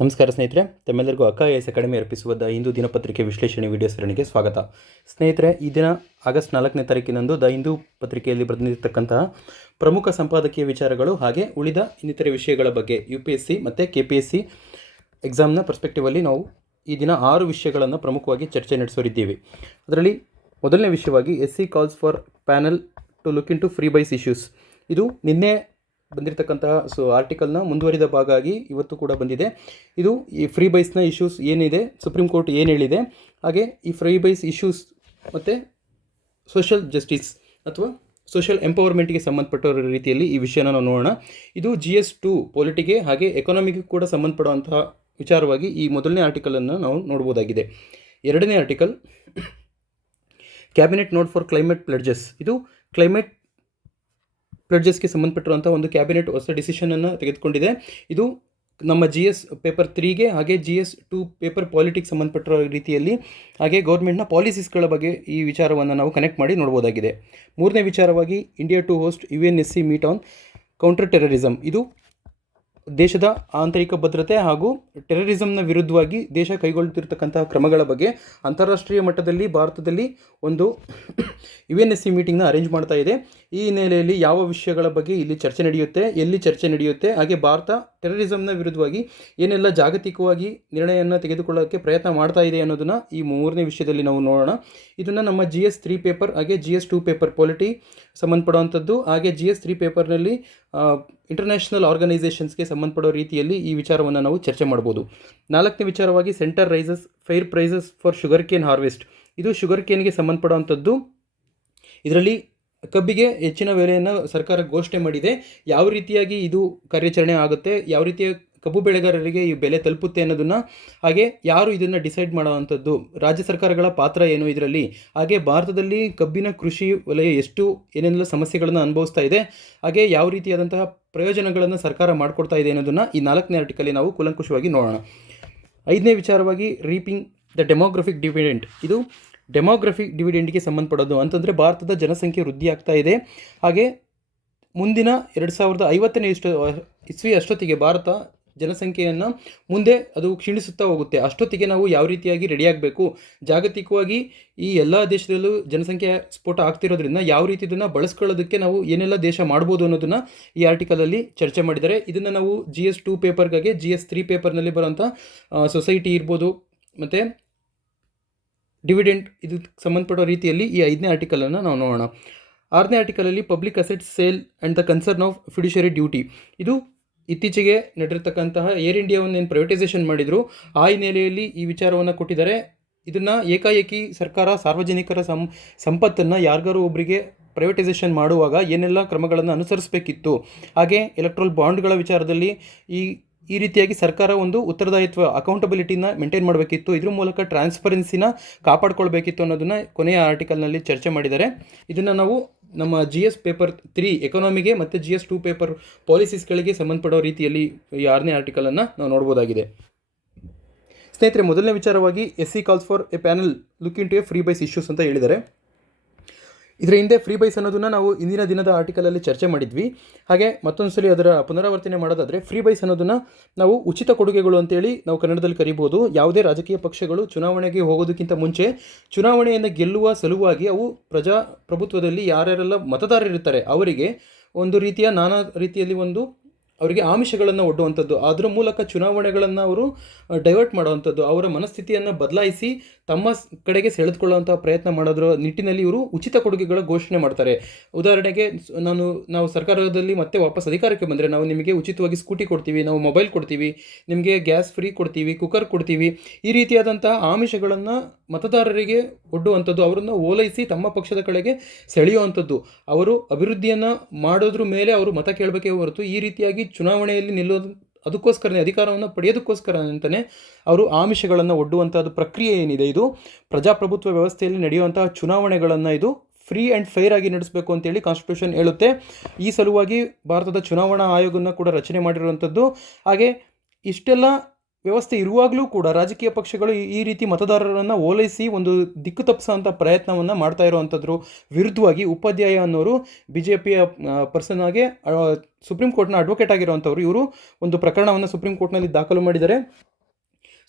ನಮಸ್ಕಾರ ಸ್ನೇಹಿತರೆ, ತಮ್ಮೆಲ್ಲರಿಗೂ IAS ಅಕಾಡೆಮಿ ಅರ್ಪಿಸುವ ದ ಹಿಂದೂ ದಿನಪತ್ರಿಕೆ ವಿಶ್ಲೇಷಣೆ ವಿಡಿಯೋ ಸರಣಿಗೆ ಸ್ವಾಗತ. ಸ್ನೇಹಿತರೆ, ಈ ದಿನ ಆಗಸ್ಟ್ 4ನೇ ತಾರೀಕಿನಂದು ದ ಹಿಂದೂ ಪತ್ರಿಕೆಯಲ್ಲಿ ಬಂದಿರತಕ್ಕಂತಹ ಪ್ರಮುಖ ಸಂಪಾದಕೀಯ ವಿಚಾರಗಳು ಹಾಗೆ ಉಳಿದ ಇನ್ನಿತರೆ ವಿಷಯಗಳ ಬಗ್ಗೆ UPSC ಮತ್ತು KPSC ಎಕ್ಸಾಮ್ನ ಪರ್ಸ್ಪೆಕ್ಟಿವಲ್ಲಿ ನಾವು ಈ ದಿನ 6 ವಿಷಯಗಳನ್ನು ಪ್ರಮುಖವಾಗಿ ಚರ್ಚೆ ನಡೆಸೋರಿದ್ದೀವಿ. ಅದರಲ್ಲಿ ಮೊದಲನೇ ವಿಷಯವಾಗಿ SC calls for panel to look into freebies issues. ಇದು ನಿನ್ನೆ ಬಂದಿರತಕ್ಕಂತಹ ಆರ್ಟಿಕಲ್ನ ಮುಂದುವರಿದ ಭಾಗ ಆಗಿ ಇವತ್ತು ಕೂಡ ಬಂದಿದೆ. ಇದು ಈ ಫ್ರೀ ಬೈಸ್ನ ಇಶ್ಯೂಸ್ ಏನಿದೆ, ಸುಪ್ರೀಂ ಕೋರ್ಟ್ ಏನು ಹೇಳಿದೆ, ಹಾಗೆ ಈ ಫ್ರೀ ಬೈಸ್ ಇಶ್ಯೂಸ್ ಮತ್ತು ಸೋಷಿಯಲ್ ಜಸ್ಟಿಸ್ ಅಥವಾ ಸೋಷಿಯಲ್ ಎಂಪವರ್ಮೆಂಟ್ಗೆ ಸಂಬಂಧಪಟ್ಟ ರೀತಿಯಲ್ಲಿ ಈ ವಿಷಯನ ನಾವು ನೋಡೋಣ. ಇದು GS2 ಪೊಲಿಟಿಗೆ ಹಾಗೆ ಎಕಾನಮಿಗೆ ಕೂಡ ಸಂಬಂಧಪಡುವಂತಹ ವಿಚಾರವಾಗಿ ಈ ಮೊದಲನೇ ಆರ್ಟಿಕಲನ್ನು ನಾವು ನೋಡ್ಬೋದಾಗಿದೆ. ಎರಡನೇ article cabinet note for climate pledges. ಇದು ಕ್ಲೈಮೇಟ್ ಪ್ಲೆಡ್ಜಸ್ಗೆ ಸಂಬಂಧಪಟ್ಟಿರುವಂಥ ಒಂದು ಕ್ಯಾಬಿನೆಟ್ ಹೊಸ ಡಿಸಿಷನನ್ನು ತೆಗೆದುಕೊಂಡಿದೆ. ಇದು ನಮ್ಮ GS ಪೇಪರ್ 3ಗೆ ಹಾಗೆ GS2 ಪೇಪರ್ ಪಾಲಿಟಿಕ್ಸ್ ಸಂಬಂಧಪಟ್ಟಿರೋ ರೀತಿಯಲ್ಲಿ ಹಾಗೆ ಗೌರ್ಮೆಂಟ್ನ ಪಾಲಿಸೀಸ್ಗಳ ಬಗ್ಗೆ ಈ ವಿಚಾರವನ್ನು ನಾವು ಕನೆಕ್ಟ್ ಮಾಡಿ ನೋಡ್ಬೋದಾಗಿದೆ. ಮೂರನೇ ವಿಚಾರವಾಗಿ India to host UNSC meet on counter terrorism. ಇದು ದೇಶದ ಆಂತರಿಕ ಭದ್ರತೆ ಹಾಗೂ ಟೆರರಿಸಮ್ನ ವಿರುದ್ಧವಾಗಿ ದೇಶ ಕೈಗೊಳ್ಳುತ್ತಿರತಕ್ಕಂತಹ ಕ್ರಮಗಳ ಬಗ್ಗೆ ಅಂತಾರಾಷ್ಟ್ರೀಯ ಮಟ್ಟದಲ್ಲಿ ಭಾರತದಲ್ಲಿ ಒಂದು UNSC ಮೀಟಿಂಗ್ನ ಅರೇಂಜ್ ಮಾಡ್ತಾ ಇದೆ. ಈ ಹಿನ್ನೆಲೆಯಲ್ಲಿ ಯಾವ ವಿಷಯಗಳ ಬಗ್ಗೆ ಇಲ್ಲಿ ಚರ್ಚೆ ನಡೆಯುತ್ತೆ, ಎಲ್ಲಿ ಚರ್ಚೆ ನಡೆಯುತ್ತೆ, ಹಾಗೆ ಭಾರತ ಟೆರರಿಸಮ್ನ ವಿರುದ್ಧವಾಗಿ ಏನೆಲ್ಲ ಜಾಗತಿಕವಾಗಿ ನಿರ್ಣಯವನ್ನು ತೆಗೆದುಕೊಳ್ಳೋಕ್ಕೆ ಪ್ರಯತ್ನ ಮಾಡ್ತಾ ಇದೆ ಅನ್ನೋದನ್ನು ಈ ಮೂರನೇ ವಿಷಯದಲ್ಲಿ ನಾವು ನೋಡೋಣ. ಇದನ್ನು ನಮ್ಮ GS3 ಪೇಪರ್ ಹಾಗೆ GS2 ಪೇಪರ್ ಪಾಲಿಟಿ ಸಂಬಂಧಪಡುವಂಥದ್ದು ಹಾಗೆ GS3 ಪೇಪರ್ನಲ್ಲಿ ಇಂಟರ್ನ್ಯಾಷನಲ್ ಆರ್ಗನೈಸೇಷನ್ಸ್ಗೆ ಸಂಬಂಧಪಡೋ ರೀತಿಯಲ್ಲಿ ಈ ವಿಚಾರವನ್ನು ನಾವು ಚರ್ಚೆ ಮಾಡ್ಬೋದು. ನಾಲ್ಕನೇ ವಿಚಾರವಾಗಿ centre raises fair prices for sugar cane harvest. ಇದು ಶುಗರ್ ಕೇನ್ಗೆ ಸಂಬಂಧಪಡುವಂಥದ್ದು. ಇದರಲ್ಲಿ ಕಬ್ಬಿಗೆ ಹೆಚ್ಚಿನ ಬೆಲೆಯನ್ನು ಸರ್ಕಾರ ಘೋಷಣೆ ಮಾಡಿದೆ. ಯಾವ ರೀತಿಯಾಗಿ ಇದು ಕಾರ್ಯಾಚರಣೆ ಆಗುತ್ತೆ, ಯಾವ ರೀತಿಯ ಕಬ್ಬು ಬೆಳೆಗಾರರಿಗೆ ಈ ಬೆಲೆ ತಲುಪುತ್ತೆ ಅನ್ನೋದನ್ನು, ಹಾಗೆ ಯಾರು ಇದನ್ನು ಡಿಸೈಡ್ ಮಾಡುವಂಥದ್ದು, ರಾಜ್ಯ ಸರ್ಕಾರಗಳ ಪಾತ್ರ ಏನು ಇದರಲ್ಲಿ, ಹಾಗೆ ಭಾರತದಲ್ಲಿ ಕಬ್ಬಿನ ಕೃಷಿ ವಲಯ ಎಷ್ಟು ಏನೆಲ್ಲ ಸಮಸ್ಯೆಗಳನ್ನು ಅನುಭವಿಸ್ತಾ ಇದೆ, ಹಾಗೆ ಯಾವ ರೀತಿಯಾದಂತಹ ಪ್ರಯೋಜನಗಳನ್ನು ಸರ್ಕಾರ ಮಾಡಿಕೊಡ್ತಾ ಇದೆ ಅನ್ನೋದನ್ನು ಈ 4ನೇ ಆರ್ಟಿಕಲ್ಲಿ ನಾವು ಕೂಲಂಕುಷವಾಗಿ ನೋಡೋಣ. 5ನೇ ವಿಚಾರವಾಗಿ ರೀಪಿಂಗ್ ದ ಡೆಮೋಗ್ರಫಿಕ್ ಡಿವಿಡೆಂಡ್. ಇದು ಡೆಮೋಗ್ರಫಿಕ್ ಡಿವಿಡೆಂಡ್ಗೆ ಸಂಬಂಧಪಡೋದು ಅಂತಂದರೆ ಭಾರತದ ಜನಸಂಖ್ಯೆ ವೃದ್ಧಿ ಆಗ್ತಾ ಇದೆ. ಹಾಗೆ ಮುಂದಿನ 2050ನೇ ಇಸ್ವಿ ಅಷ್ಟೊತ್ತಿಗೆ ಭಾರತ ಜನಸಂಖ್ಯೆಯನ್ನು ಮುಂದೆ ಅದು ಕ್ಷೀಣಿಸುತ್ತಾ ಹೋಗುತ್ತೆ. ಅಷ್ಟೊತ್ತಿಗೆ ನಾವು ಯಾವ ರೀತಿಯಾಗಿ ರೆಡಿಯಾಗಬೇಕು, ಜಾಗತಿಕವಾಗಿ ಈ ಎಲ್ಲ ದೇಶದಲ್ಲೂ ಜನಸಂಖ್ಯೆ ಸ್ಫೋಟ ಆಗ್ತಿರೋದ್ರಿಂದ ಯಾವ ರೀತಿ ಇದನ್ನು ಬಳಸ್ಕೊಳ್ಳೋದಕ್ಕೆ ನಾವು ಏನೆಲ್ಲ ದೇಶ ಮಾಡ್ಬೋದು ಅನ್ನೋದನ್ನು ಈ ಆರ್ಟಿಕಲಲ್ಲಿ ಚರ್ಚೆ ಮಾಡಿದ್ದಾರೆ. ಇದನ್ನು ನಾವು GS2 ಪೇಪರ್ಗಾಗಿ GS3 ಪೇಪರ್ನಲ್ಲಿ ಬರೋಂಥ ಸೊಸೈಟಿ ಇರ್ಬೋದು ಮತ್ತು ಡಿವಿಡೆಂಡ್ ಇದಕ್ಕೆ ಸಂಬಂಧಪಡೋ ರೀತಿಯಲ್ಲಿ ಈ 5ನೇ ಆರ್ಟಿಕಲನ್ನು ನಾವು ನೋಡೋಣ. 6ನೇ ಆರ್ಟಿಕಲಲ್ಲಿ public asset sale and the concern of fiduciary duty. ಇದು ಇತ್ತೀಚೆಗೆ ನಡೆದಿರ್ತಕ್ಕಂತಹ ಏರ್ ಇಂಡಿಯಾವನ್ನು ಏನು ಪ್ರೈವೇಟೈಸೇಷನ್ ಮಾಡಿದರು ಆ ಹಿನ್ನೆಲೆಯಲ್ಲಿ ಈ ವಿಚಾರವನ್ನು ಕೊಟ್ಟಿದ್ದಾರೆ. ಇದನ್ನು ಏಕಾಏಕಿ ಸರ್ಕಾರ ಸಾರ್ವಜನಿಕರ ಸಂಪತ್ತನ್ನು ಯಾರಿಗಾರು ಒಬ್ಬರಿಗೆ ಪ್ರೈವೇಟೈಸೇಷನ್ ಮಾಡುವಾಗ ಏನೆಲ್ಲ ಕ್ರಮಗಳನ್ನು ಅನುಸರಿಸಬೇಕಿತ್ತು, ಹಾಗೆ ಎಲೆಕ್ಟ್ರಲ್ ಬಾಂಡ್ಗಳ ವಿಚಾರದಲ್ಲಿ ಈ ರೀತಿಯಾಗಿ ಸರ್ಕಾರ ಒಂದು ಉತ್ತರದಾಯಿತ್ವ ಅಕೌಂಟಬಿಲಿಟಿನ ಮೇಂಟೈನ್ ಮಾಡಬೇಕಿತ್ತು, ಇದ್ರ ಮೂಲಕ ಟ್ರಾನ್ಸ್ಪರೆನ್ಸಿನ ಕಾಪಾಡ್ಕೊಳ್ಬೇಕಿತ್ತು ಅನ್ನೋದನ್ನು ಕೊನೆಯ ಆರ್ಟಿಕಲ್ನಲ್ಲಿ ಚರ್ಚೆ ಮಾಡಿದ್ದಾರೆ. ಇದನ್ನು ನಾವು ನಮ್ಮ GS ಪೇಪರ್ 3 ಎಕಾನಮಿಗೆ ಮತ್ತು GS2 ಪೇಪರ್ ಪಾಲಿಸೀಸ್ಗಳಿಗೆ ಸಂಬಂಧಪಡೋ ರೀತಿಯಲ್ಲಿ ಈ 6ನೇ ಆರ್ಟಿಕಲನ್ನು ನಾವು ನೋಡ್ಬೋದಾಗಿದೆ. ಸ್ನೇಹಿತರೆ, ಮೊದಲನೇ ವಿಚಾರವಾಗಿ SC calls for a panel look into a freebies issues ಅಂತ ಹೇಳಿದ್ದಾರೆ. ಇದರ ಹಿಂದೆ ಫ್ರೀ ಬೈಸ್ ಅನ್ನೋದನ್ನು ನಾವು ಇಂದಿನ ದಿನದ ಆರ್ಟಿಕಲಲ್ಲಿ ಚರ್ಚೆ ಮಾಡಿದ್ವಿ. ಹಾಗೆ ಮತ್ತೊಂದು ಸಲ ಅದರ ಪುನರಾವರ್ತನೆ ಮಾಡೋದಾದರೆ ಫ್ರೀ ಬೈಸ್ ಅನ್ನೋದನ್ನು ನಾವು ಉಚಿತ ಕೊಡುಗೆಗಳು ಅಂತೇಳಿ ನಾವು ಕನ್ನಡದಲ್ಲಿ ಕರಿಬೋದು. ಯಾವುದೇ ರಾಜಕೀಯ ಪಕ್ಷಗಳು ಚುನಾವಣೆಗೆ ಹೋಗೋದಕ್ಕಿಂತ ಮುಂಚೆ ಚುನಾವಣೆಯನ್ನು ಗೆಲ್ಲುವ ಸಲುವಾಗಿ ಅವು ಪ್ರಜಾಪ್ರಭುತ್ವದಲ್ಲಿ ಯಾರ್ಯಾರೆಲ್ಲ ಮತದಾರರಿರ್ತಾರೆ ಅವರಿಗೆ ಒಂದು ರೀತಿಯ ನಾನಾ ರೀತಿಯಲ್ಲಿ ಅವರಿಗೆ ಆಮಿಷಗಳನ್ನು ಒಡ್ಡುವಂಥದ್ದು, ಅದರ ಮೂಲಕ ಚುನಾವಣೆಗಳನ್ನು ಅವರು ಡೈವರ್ಟ್ ಮಾಡುವಂಥದ್ದು, ಅವರ ಮನಸ್ಥಿತಿಯನ್ನು ಬದಲಾಯಿಸಿ ತಮ್ಮ ಕಡೆಗೆ ಸೆಳೆದುಕೊಳ್ಳುವಂಥ ಪ್ರಯತ್ನ ಮಾಡೋದ್ರ ನಿಟ್ಟಿನಲ್ಲಿ ಇವರು ಉಚಿತ ಕೊಡುಗೆಗಳ ಘೋಷಣೆ ಮಾಡ್ತಾರೆ. ಉದಾಹರಣೆಗೆ ನಾವು ಸರ್ಕಾರದಲ್ಲಿ ಮತ್ತೆ ವಾಪಸ್ ಅಧಿಕಾರಕ್ಕೆ ಬಂದರೆ ನಾವು ನಿಮಗೆ ಉಚಿತವಾಗಿ ಸ್ಕೂಟಿ ಕೊಡ್ತೀವಿ, ನಾವು ಮೊಬೈಲ್ ಕೊಡ್ತೀವಿ, ನಿಮಗೆ ಗ್ಯಾಸ್ ಫ್ರೀ ಕೊಡ್ತೀವಿ, ಕುಕ್ಕರ್ ಕೊಡ್ತೀವಿ, ಈ ರೀತಿಯಾದಂತಹ ಆಮಿಷಗಳನ್ನು ಮತದಾರರಿಗೆ ಒಡ್ಡುವಂಥದ್ದು, ಅವರನ್ನು ಓಲೈಸಿ ತಮ್ಮ ಪಕ್ಷದ ಕಡೆಗೆ ಸೆಳೆಯುವಂಥದ್ದು. ಅವರು ಅಭಿವೃದ್ಧಿಯನ್ನು ಮಾಡೋದ್ರ ಮೇಲೆ ಅವರು ಮತ ಕೇಳಬೇಕೇ ಹೊರತು ಈ ರೀತಿಯಾಗಿ ಚುನಾವಣೆಯಲ್ಲಿ ನಿಲ್ಲೋದು ಅದಕ್ಕೋಸ್ಕರನೇ ಅಧಿಕಾರವನ್ನು ಪಡೆಯೋದಕ್ಕೋಸ್ಕರ ಅಂತಲೇ ಅವರು ಆಮಿಷಗಳನ್ನು ಒಡ್ಡುವಂಥದ್ದು ಪ್ರಕ್ರಿಯೆ ಏನಿದೆ, ಇದು ಪ್ರಜಾಪ್ರಭುತ್ವ ವ್ಯವಸ್ಥೆಯಲ್ಲಿ ನಡೆಯುವಂತಹ ಚುನಾವಣೆಗಳನ್ನು ಇದು ಫ್ರೀ ಆ್ಯಂಡ್ ಫೇರ್ ಆಗಿ ನಡೆಸಬೇಕು ಅಂತೇಳಿ ಕಾನ್ಸ್ಟಿಟ್ಯೂಷನ್ ಹೇಳುತ್ತೆ. ಈ ಸಲುವಾಗಿ ಭಾರತದ ಚುನಾವಣಾ ಆಯೋಗವನ್ನು ಕೂಡ ರಚನೆ ಮಾಡಿರುವಂಥದ್ದು. ಹಾಗೆ ಇಷ್ಟೆಲ್ಲ ವ್ಯವಸ್ಥೆ ಇರುವಾಗಲೂ ಕೂಡ ರಾಜಕೀಯ ಪಕ್ಷಗಳು ಈ ರೀತಿ ಮತದಾರರನ್ನು ಓಲೈಸಿ ಒಂದು ದಿಕ್ಕು ತಪ್ಪಿಸೋಂಥ ಪ್ರಯತ್ನವನ್ನು ಮಾಡ್ತಾ ಇರುವಂಥದ್ರ ವಿರುದ್ಧವಾಗಿ ಉಪಾಧ್ಯಾಯ ಅನ್ನೋರು BJPಯ ಪರ್ಸನ್ ಆಗಿ ಸುಪ್ರೀಂ ಕೋರ್ಟ್ನ ಅಡ್ವೊಕೇಟ್ ಆಗಿರುವಂಥವ್ರು, ಇವರು ಒಂದು ಪ್ರಕರಣವನ್ನು ಸುಪ್ರೀಂ ಕೋರ್ಟ್ನಲ್ಲಿ ದಾಖಲು ಮಾಡಿದ್ದಾರೆ.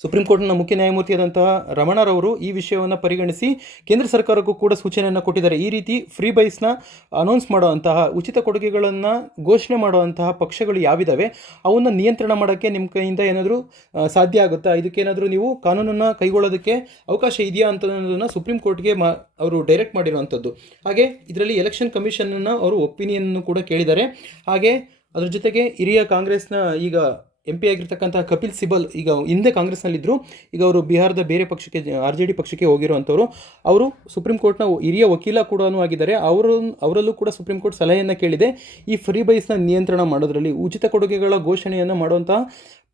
ಸುಪ್ರೀಂ ಕೋರ್ಟ್ನ ಮುಖ್ಯ ನ್ಯಾಯಮೂರ್ತಿಯಾದಂತಹ ರಮಣರವರು ಈ ವಿಷಯವನ್ನು ಪರಿಗಣಿಸಿ ಕೇಂದ್ರ ಸರ್ಕಾರಕ್ಕೂ ಕೂಡ ಸೂಚನೆಯನ್ನು ಕೊಟ್ಟಿದ್ದಾರೆ. ಈ ರೀತಿ ಫ್ರೀ ಬೈಸ್ನ ಅನೌನ್ಸ್ ಮಾಡುವಂತಹ ಉಚಿತ ಕೊಡುಗೆಗಳನ್ನು ಘೋಷಣೆ ಮಾಡುವಂತಹ ಪಕ್ಷಗಳು ಯಾವಿದ್ದಾವೆ ಅವನ್ನು ನಿಯಂತ್ರಣ ಮಾಡೋಕ್ಕೆ ನಿಮ್ಮ ಕೈಯಿಂದ ಏನಾದರೂ ಸಾಧ್ಯ ಆಗುತ್ತಾ, ಇದಕ್ಕೇನಾದರೂ ನೀವು ಕಾನೂನನ್ನು ಕೈಗೊಳ್ಳೋದಕ್ಕೆ ಅವಕಾಶ ಇದೆಯಾ ಅಂತ ಅನ್ನೋದನ್ನು ಸುಪ್ರೀಂ ಕೋರ್ಟ್ಗೆ ಅವರು ಡೈರೆಕ್ಟ್ ಮಾಡಿರುವಂಥದ್ದು. ಹಾಗೆ ಇದರಲ್ಲಿ ಎಲೆಕ್ಷನ್ ಕಮಿಷನನ್ನು ಅವರು ಒಪಿನಿಯನ್ ಕೂಡ ಕೇಳಿದ್ದಾರೆ. ಹಾಗೆ ಅದ್ರ ಜೊತೆಗೆ ಹಿರಿಯ ಕಾಂಗ್ರೆಸ್ನ ಈಗ MP ಆಗಿರ್ತಕ್ಕಂಥ ಕಪಿಲ್ ಸಿಬಲ್ ಈಗ ಹಿಂದೆ ಕಾಂಗ್ರೆಸ್ನಲ್ಲಿದ್ದರು, ಈಗ ಅವರು ಬಿಹಾರದ ಬೇರೆ ಪಕ್ಷಕ್ಕೆ RJD ಪಕ್ಷಕ್ಕೆ ಹೋಗಿರುವಂಥವ್ರು. ಅವರು ಸುಪ್ರೀಂ ಕೋರ್ಟ್ನ ಹಿರಿಯ ವಕೀಲ ಕೂಡ ಆಗಿದ್ದಾರೆ. ಅವರಲ್ಲೂ ಕೂಡ ಸುಪ್ರೀಂ ಕೋರ್ಟ್ ಸಲಹೆಯನ್ನು ಕೇಳಿದೆ. ಈ ಫ್ರೀ ಬೈಸ್ನ ನಿಯಂತ್ರಣ ಮಾಡೋದರಲ್ಲಿ ಉಚಿತ ಕೊಡುಗೆಗಳ ಘೋಷಣೆಯನ್ನು ಮಾಡುವಂತಹ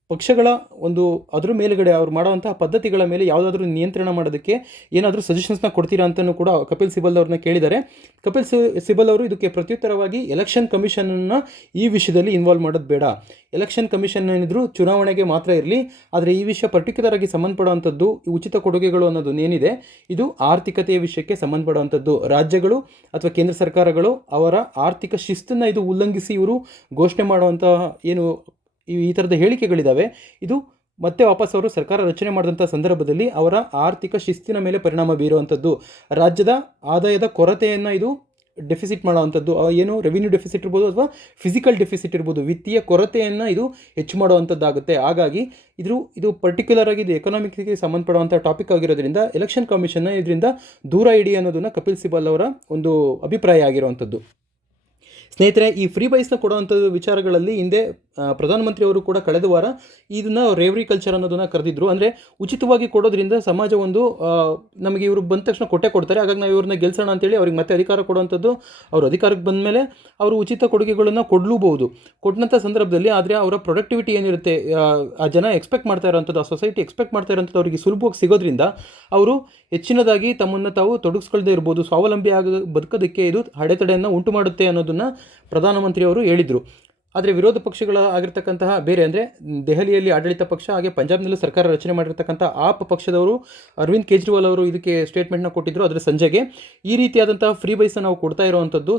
ಪಕ್ಷಗಳ ಒಂದು ಅದ್ರ ಮೇಲುಗಡೆ ಅವ್ರು ಮಾಡುವಂತಹ ಪದ್ಧತಿಗಳ ಮೇಲೆ ಯಾವುದಾದ್ರೂ ನಿಯಂತ್ರಣ ಮಾಡೋದಕ್ಕೆ ಏನಾದರೂ ಸಜೆಷನ್ಸ್ನ ಕೊಡ್ತೀರಾ ಅಂತಲೂ ಕೂಡ ಕಪಿಲ್ ಸಿಬಲ್ ಅವ್ರನ್ನ ಕೇಳಿದ್ದಾರೆ. ಕಪಿಲ್ ಸಿಬಲ್ ಅವರು ಇದಕ್ಕೆ ಪ್ರತ್ಯುತ್ತರವಾಗಿ ಎಲೆಕ್ಷನ್ ಕಮಿಷನನ್ನು ಈ ವಿಷಯದಲ್ಲಿ ಇನ್ವಾಲ್ವ್ ಮಾಡೋದು ಬೇಡ, ಎಲೆಕ್ಷನ್ ಕಮಿಷನ್ ಏನಿದ್ರು ಚುನಾವಣೆಗೆ ಮಾತ್ರ ಇರಲಿ, ಆದರೆ ಈ ವಿಷಯ ಪರ್ಟಿಕ್ಯುಲರ್ ಆಗಿ ಸಂಬಂಧಪಡುವಂಥದ್ದು ಈ ಉಚಿತ ಕೊಡುಗೆಗಳು ಅನ್ನೋದು ಏನಿದೆ ಇದು ಆರ್ಥಿಕತೆಯ ವಿಷಯಕ್ಕೆ ಸಂಬಂಧಪಡುವಂಥದ್ದು. ರಾಜ್ಯಗಳು ಅಥವಾ ಕೇಂದ್ರ ಸರ್ಕಾರಗಳು ಅವರ ಆರ್ಥಿಕ ಶಿಸ್ತನ್ನು ಇದು ಉಲ್ಲಂಘಿಸಿ ಇವರು ಘೋಷಣೆ ಮಾಡುವಂತಹ ಏನು ಈ ಥರದ ಹೇಳಿಕೆಗಳಿದ್ದಾವೆ, ಇದು ಮತ್ತೆ ವಾಪಸ್ ಅವರು ಸರ್ಕಾರ ರಚನೆ ಮಾಡಿದಂಥ ಸಂದರ್ಭದಲ್ಲಿ ಅವರ ಆರ್ಥಿಕ ಶಿಸ್ತಿನ ಮೇಲೆ ಪರಿಣಾಮ ಬೀರುವಂಥದ್ದು. ರಾಜ್ಯದ ಆದಾಯದ ಕೊರತೆಯನ್ನು ಇದು ಡೆಫಿಸಿಟ್ ಮಾಡುವಂಥದ್ದು, ಏನು ರೆವಿನ್ಯೂ ಡೆಫಿಸಿಟ್ ಇರ್ಬೋದು ಅಥವಾ ಫಿಸಿಕಲ್ ಡೆಫಿಸಿಟ್ ಇರ್ಬೋದು, ವಿತ್ತೀಯ ಕೊರತೆಯನ್ನು ಇದು ಹೆಚ್ಚು ಮಾಡುವಂಥದ್ದಾಗುತ್ತೆ. ಹಾಗಾಗಿ ಇದು ಪರ್ಟಿಕ್ಯುಲರ್ ಆಗಿ ಇದು ಎಕನಾಮಿಕ್ಸ್ಗೆ ಸಂಬಂಧಪಡುವಂಥ ಟಾಪಿಕ್ ಆಗಿರೋದ್ರಿಂದ ಎಲೆಕ್ಷನ್ ಕಮಿಷನ್ನ ಇದರಿಂದ ದೂರ ಇಡಿ ಅನ್ನೋದನ್ನು ಕಪಿಲ್ ಸಿಬಲ್ ಅವರ ಒಂದು ಅಭಿಪ್ರಾಯ ಆಗಿರುವಂಥದ್ದು. ಸ್ನೇಹಿತರೆ, ಈ ಫ್ರೀ ಬೈಸ್ನ ಕೊಡುವಂಥ ವಿಚಾರಗಳಲ್ಲಿ ಹಿಂದೆ ಪ್ರಧಾನಮಂತ್ರಿಯವರು ಕೂಡ ಕಳೆದ ವಾರ ಇದನ್ನು ರೇವರಿ ಕಲ್ಚರ್ ಅನ್ನೋದನ್ನು ಕರೆದಿದ್ರು. ಅಂದರೆ ಉಚಿತವಾಗಿ ಕೊಡೋದ್ರಿಂದ ಸಮಾಜ ಒಂದು ನಮಗೆ ಇವರು ಬಂದ ತಕ್ಷಣ ಕೊಡ್ತಾರೆ, ಹಾಗಾಗಿ ನಾವು ಇವ್ರನ್ನ ಗೆಲ್ಸೋಣ ಅಂತೇಳಿ ಅವ್ರಿಗೆ ಮತ್ತೆ ಅಧಿಕಾರ ಕೊಡುವಂಥದ್ದು. ಅವರು ಅಧಿಕಾರಕ್ಕೆ ಬಂದ ಮೇಲೆ ಅವರು ಉಚಿತ ಕೊಡುಗೆಗಳನ್ನು ಕೊಡಲೂಬಹುದು. ಕೊಟ್ಟಂಥ ಸಂದರ್ಭದಲ್ಲಿ ಆದರೆ ಅವರ ಪ್ರೊಡಕ್ಟಿವಿಟಿ ಏನಿರುತ್ತೆ, ಆ ಜನ ಎಕ್ಸ್ಪೆಕ್ಟ್ ಮಾಡ್ತಾ ಇರೋಂಥದ್ದು, ಆ ಸೊಸೈಟಿ ಎಕ್ಸ್ಪೆಕ್ಟ್ ಮಾಡ್ತಾ ಇರೋಂಥದ್ದು ಅವರಿಗೆ ಸುಲಭವಾಗಿ ಸಿಗೋದ್ರಿಂದ ಅವರು ಹೆಚ್ಚಿನದಾಗಿ ತಮ್ಮನ್ನು ತಾವು ತೊಡಗಿಸ್ಕೊಳ್ಳದೆ ಇರ್ಬೋದು, ಸ್ವಾವಲಂಬಿ ಬದುಕೋದಕ್ಕೆ ಇದು ಅಡೆತಡೆಯನ್ನು ಉಂಟು ಮಾಡುತ್ತೆ ಅನ್ನೋದನ್ನು ಪ್ರಧಾನಮಂತ್ರಿಯವರು ಹೇಳಿದರು. ಆದರೆ ವಿರೋಧ ಪಕ್ಷಗಳ ಆಗಿರ್ತಕ್ಕಂತಹ ಬೇರೆ ಅಂದರೆ ದೆಹಲಿಯಲ್ಲಿ ಆಡಳಿತ ಪಕ್ಷ ಹಾಗೆ ಪಂಜಾಬ್ನಲ್ಲೂ ಸರ್ಕಾರ ರಚನೆ ಮಾಡಿರ್ತಕ್ಕಂಥ ಆಪ್ ಪಕ್ಷದವರು ಅರವಿಂದ್ ಕೇಜ್ರಿವಾಲ್ ಅವರು ಇದಕ್ಕೆ ಸ್ಟೇಟ್ಮೆಂಟ್ನ ಕೊಟ್ಟಿದ್ದರು. ಅದರ ಸಂಜೆಗೆ ಈ ರೀತಿಯಾದಂತಹ ಫ್ರೀ ಬೈಸನ್ನು ನಾವು ಕೊಡ್ತಾ ಇರುವಂಥದ್ದು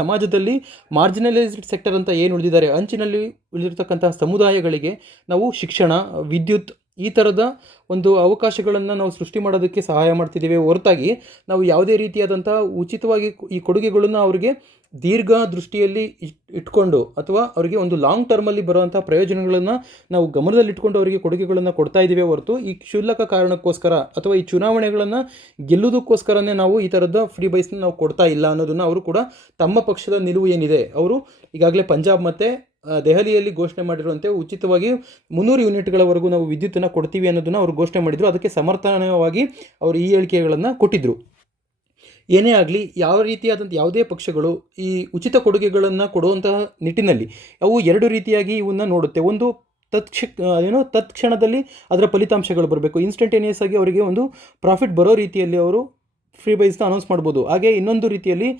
ಸಮಾಜದಲ್ಲಿ ಮಾರ್ಜಿನಲೈಸ್ಡ್ ಸೆಕ್ಟರ್ ಅಂತ ಏನು ಉಳಿದಿದ್ದಾರೆ, ಅಂಚಿನಲ್ಲಿ ಉಳಿದಿರ್ತಕ್ಕಂತಹ ಸಮುದಾಯಗಳಿಗೆ ನಾವು ಶಿಕ್ಷಣ, ವಿದ್ಯುತ್ ಈ ಥರದ ಒಂದು ಅವಕಾಶಗಳನ್ನು ನಾವು ಸೃಷ್ಟಿ ಮಾಡೋದಕ್ಕೆ ಸಹಾಯ ಮಾಡ್ತಿದ್ದೀವಿ ಹೊರತಾಗಿ ನಾವು ಯಾವುದೇ ರೀತಿಯಾದಂಥ ಉಚಿತವಾಗಿ ಈ ಕೊಡುಗೆಗಳನ್ನು ಅವರಿಗೆ ದೀರ್ಘ ದೃಷ್ಟಿಯಲ್ಲಿ ಇಟ್ಕೊಂಡು ಅಥವಾ ಅವರಿಗೆ ಒಂದು ಲಾಂಗ್ ಟರ್ಮಲ್ಲಿ ಬರುವಂಥ ಪ್ರಯೋಜನಗಳನ್ನು ನಾವು ಗಮನದಲ್ಲಿಟ್ಕೊಂಡು ಅವರಿಗೆ ಕೊಡುಗೆಗಳನ್ನು ಕೊಡ್ತಾ ಇದ್ದೀವಿ ಹೊರತು ಈ ಕ್ಷುಲ್ಲಕ ಕಾರಣಕ್ಕೋಸ್ಕರ ಅಥವಾ ಈ ಚುನಾವಣೆಗಳನ್ನು ಗೆಲ್ಲುವುದಕ್ಕೋಸ್ಕರನೇ ನಾವು ಈ ಥರದ ಫ್ರೀ ಬೈಸ್ನ ನಾವು ಕೊಡ್ತಾ ಇಲ್ಲ ಅನ್ನೋದನ್ನು ಅವರು ಕೂಡ ತಮ್ಮ ಪಕ್ಷದ ನಿಲುವು ಏನಿದೆ, ಅವರು ಈಗಾಗಲೇ ಪಂಜಾಬ್ ಮತ್ತು ದೆಹಲಿಯಲ್ಲಿ ಘೋಷಣೆ ಮಾಡಿರುವಂತೆ ಉಚಿತವಾಗಿ 300 ಯೂನಿಟ್ಗಳವರೆಗೂ ನಾವು ವಿದ್ಯುತ್ತನ್ನು ಕೊಡ್ತೀವಿ ಅನ್ನೋದನ್ನು ಅವರು ಘೋಷಣೆ ಮಾಡಿದರು. ಅದಕ್ಕೆ ಸಮರ್ಥನವಾಗಿ ಅವರು ಈ ಹೇಳಿಕೆಗಳನ್ನು ಕೊಟ್ಟಿದ್ದರು. ಏನೇ ಆಗಲಿ, ಯಾವ ರೀತಿಯಾದಂಥ ಯಾವುದೇ ಪಕ್ಷಗಳು ಈ ಉಚಿತ ಕೊಡುಗೆಗಳನ್ನು ಕೊಡುವಂತಹ ನಿಟ್ಟಿನಲ್ಲಿ ಅವು ಎರಡು ರೀತಿಯಾಗಿ ಇವನ್ನ ನೋಡುತ್ತೆ. ಒಂದು ತತ್ಕ್ಷಣದಲ್ಲಿ ಅದರ ಫಲಿತಾಂಶಗಳು ಬರಬೇಕು, ಇನ್ಸ್ಟಂಟೇನಿಯಸ್ ಆಗಿ ಅವರಿಗೆ ಒಂದು ಪ್ರಾಫಿಟ್ ಬರೋ ರೀತಿಯಲ್ಲಿ ಅವರು ಫ್ರೀ ಬೈಸ್ನ ಅನೌನ್ಸ್ ಮಾಡ್ಬೋದು. ಹಾಗೆ ಇನ್ನೊಂದು ರೀತಿಯಲ್ಲಿ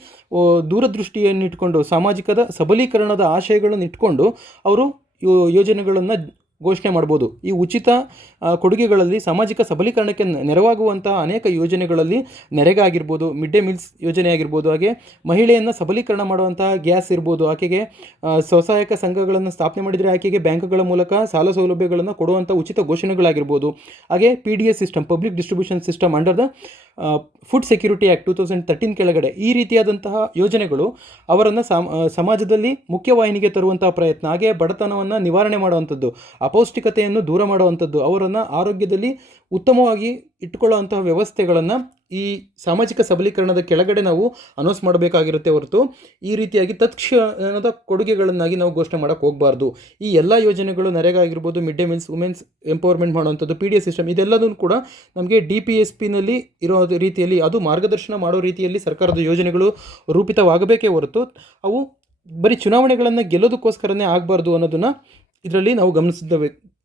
ದೂರದೃಷ್ಟಿಯನ್ನು ಇಟ್ಕೊಂಡು ಸಾಮಾಜಿಕದ ಸಬಲೀಕರಣದ ಆಶಯಗಳನ್ನು ಇಟ್ಕೊಂಡು ಅವರು ಯೋಜನೆಗಳನ್ನು ಘೋಷಣೆ ಮಾಡ್ಬೋದು. ಈ ಉಚಿತ ಕೊಡುಗೆಗಳಲ್ಲಿ ಸಾಮಾಜಿಕ ಸಬಲೀಕರಣಕ್ಕೆ ನೆರವಾಗುವಂತಹ ಅನೇಕ ಯೋಜನೆಗಳಲ್ಲಿ ನರೇಗಾ ಆಗಿರ್ಬೋದು, ಮಿಡ್ ಡೇ ಮೀಲ್ಸ್ ಯೋಜನೆ ಆಗಿರ್ಬೋದು, ಹಾಗೆ ಮಹಿಳೆಯನ್ನು ಸಬಲೀಕರಣ ಮಾಡುವಂತಹ ಗ್ಯಾಸ್ ಇರ್ಬೋದು, ಆಕೆಗೆ ಸ್ವಸಹಾಯಕ ಸಂಘಗಳನ್ನು ಸ್ಥಾಪನೆ ಮಾಡಿದರೆ ಆಕೆಗೆ ಬ್ಯಾಂಕ್ಗಳ ಮೂಲಕ ಸಾಲ ಸೌಲಭ್ಯಗಳನ್ನು ಕೊಡುವಂಥ ಉಚಿತ ಘೋಷಣೆಗಳಾಗಿರ್ಬೋದು, ಹಾಗೆ PDS system, public distribution system under the food security act 2013 ಕೆಳಗಡೆ ಈ ರೀತಿಯಾದಂತಹ ಯೋಜನೆಗಳು ಅವರನ್ನು ಸಮಾಜದಲ್ಲಿ ಮುಖ್ಯವಾಹಿನಿಗೆ ತರುವಂತಹ ಪ್ರಯತ್ನ, ಹಾಗೆ ಬಡತನವನ್ನು ನಿವಾರಣೆ ಮಾಡುವಂಥದ್ದು, ಅಪೌಷ್ಟಿಕತೆಯನ್ನು ದೂರ ಮಾಡುವಂಥದ್ದು, ಅವರನ್ನು ಆರೋಗ್ಯದಲ್ಲಿ ಉತ್ತಮವಾಗಿ ಇಟ್ಟುಕೊಳ್ಳುವಂತಹ ವ್ಯವಸ್ಥೆಗಳನ್ನು ಈ ಸಾಮಾಜಿಕ ಸಬಲೀಕರಣದ ಕೆಳಗಡೆ ನಾವು ಅನೌನ್ಸ್ ಮಾಡಬೇಕಾಗಿರುತ್ತೆ ಹೊರತು ಈ ರೀತಿಯಾಗಿ ತತ್ಕ್ಷಣದ ಕೊಡುಗೆಗಳನ್ನಾಗಿ ನಾವು ಘೋಷಣೆ ಮಾಡೋಕ್ಕೆ ಹೋಗಬಾರ್ದು. ಈ ಎಲ್ಲ ಯೋಜನೆಗಳು ನರೇಗಾ ಆಗಿರ್ಬೋದು, mid day meals, women's empowerment ಮಾಡುವಂಥದ್ದು, PDS ಸಿಸ್ಟಮ್, ಇದೆಲ್ಲದೂ ಕೂಡ ನಮಗೆ DPSPನಲ್ಲಿ ಇರೋ ರೀತಿಯಲ್ಲಿ ಅದು ಮಾರ್ಗದರ್ಶನ ಮಾಡೋ ರೀತಿಯಲ್ಲಿ ಸರ್ಕಾರದ ಯೋಜನೆಗಳು ರೂಪಿತವಾಗಬೇಕೇ ಹೊರತು ಅವು ಬರೀ ಚುನಾವಣೆಗಳನ್ನು ಗೆಲ್ಲೋದಕ್ಕೋಸ್ಕರನೇ ಆಗಬಾರ್ದು ಅನ್ನೋದನ್ನು ಇದರಲ್ಲಿ ನಾವು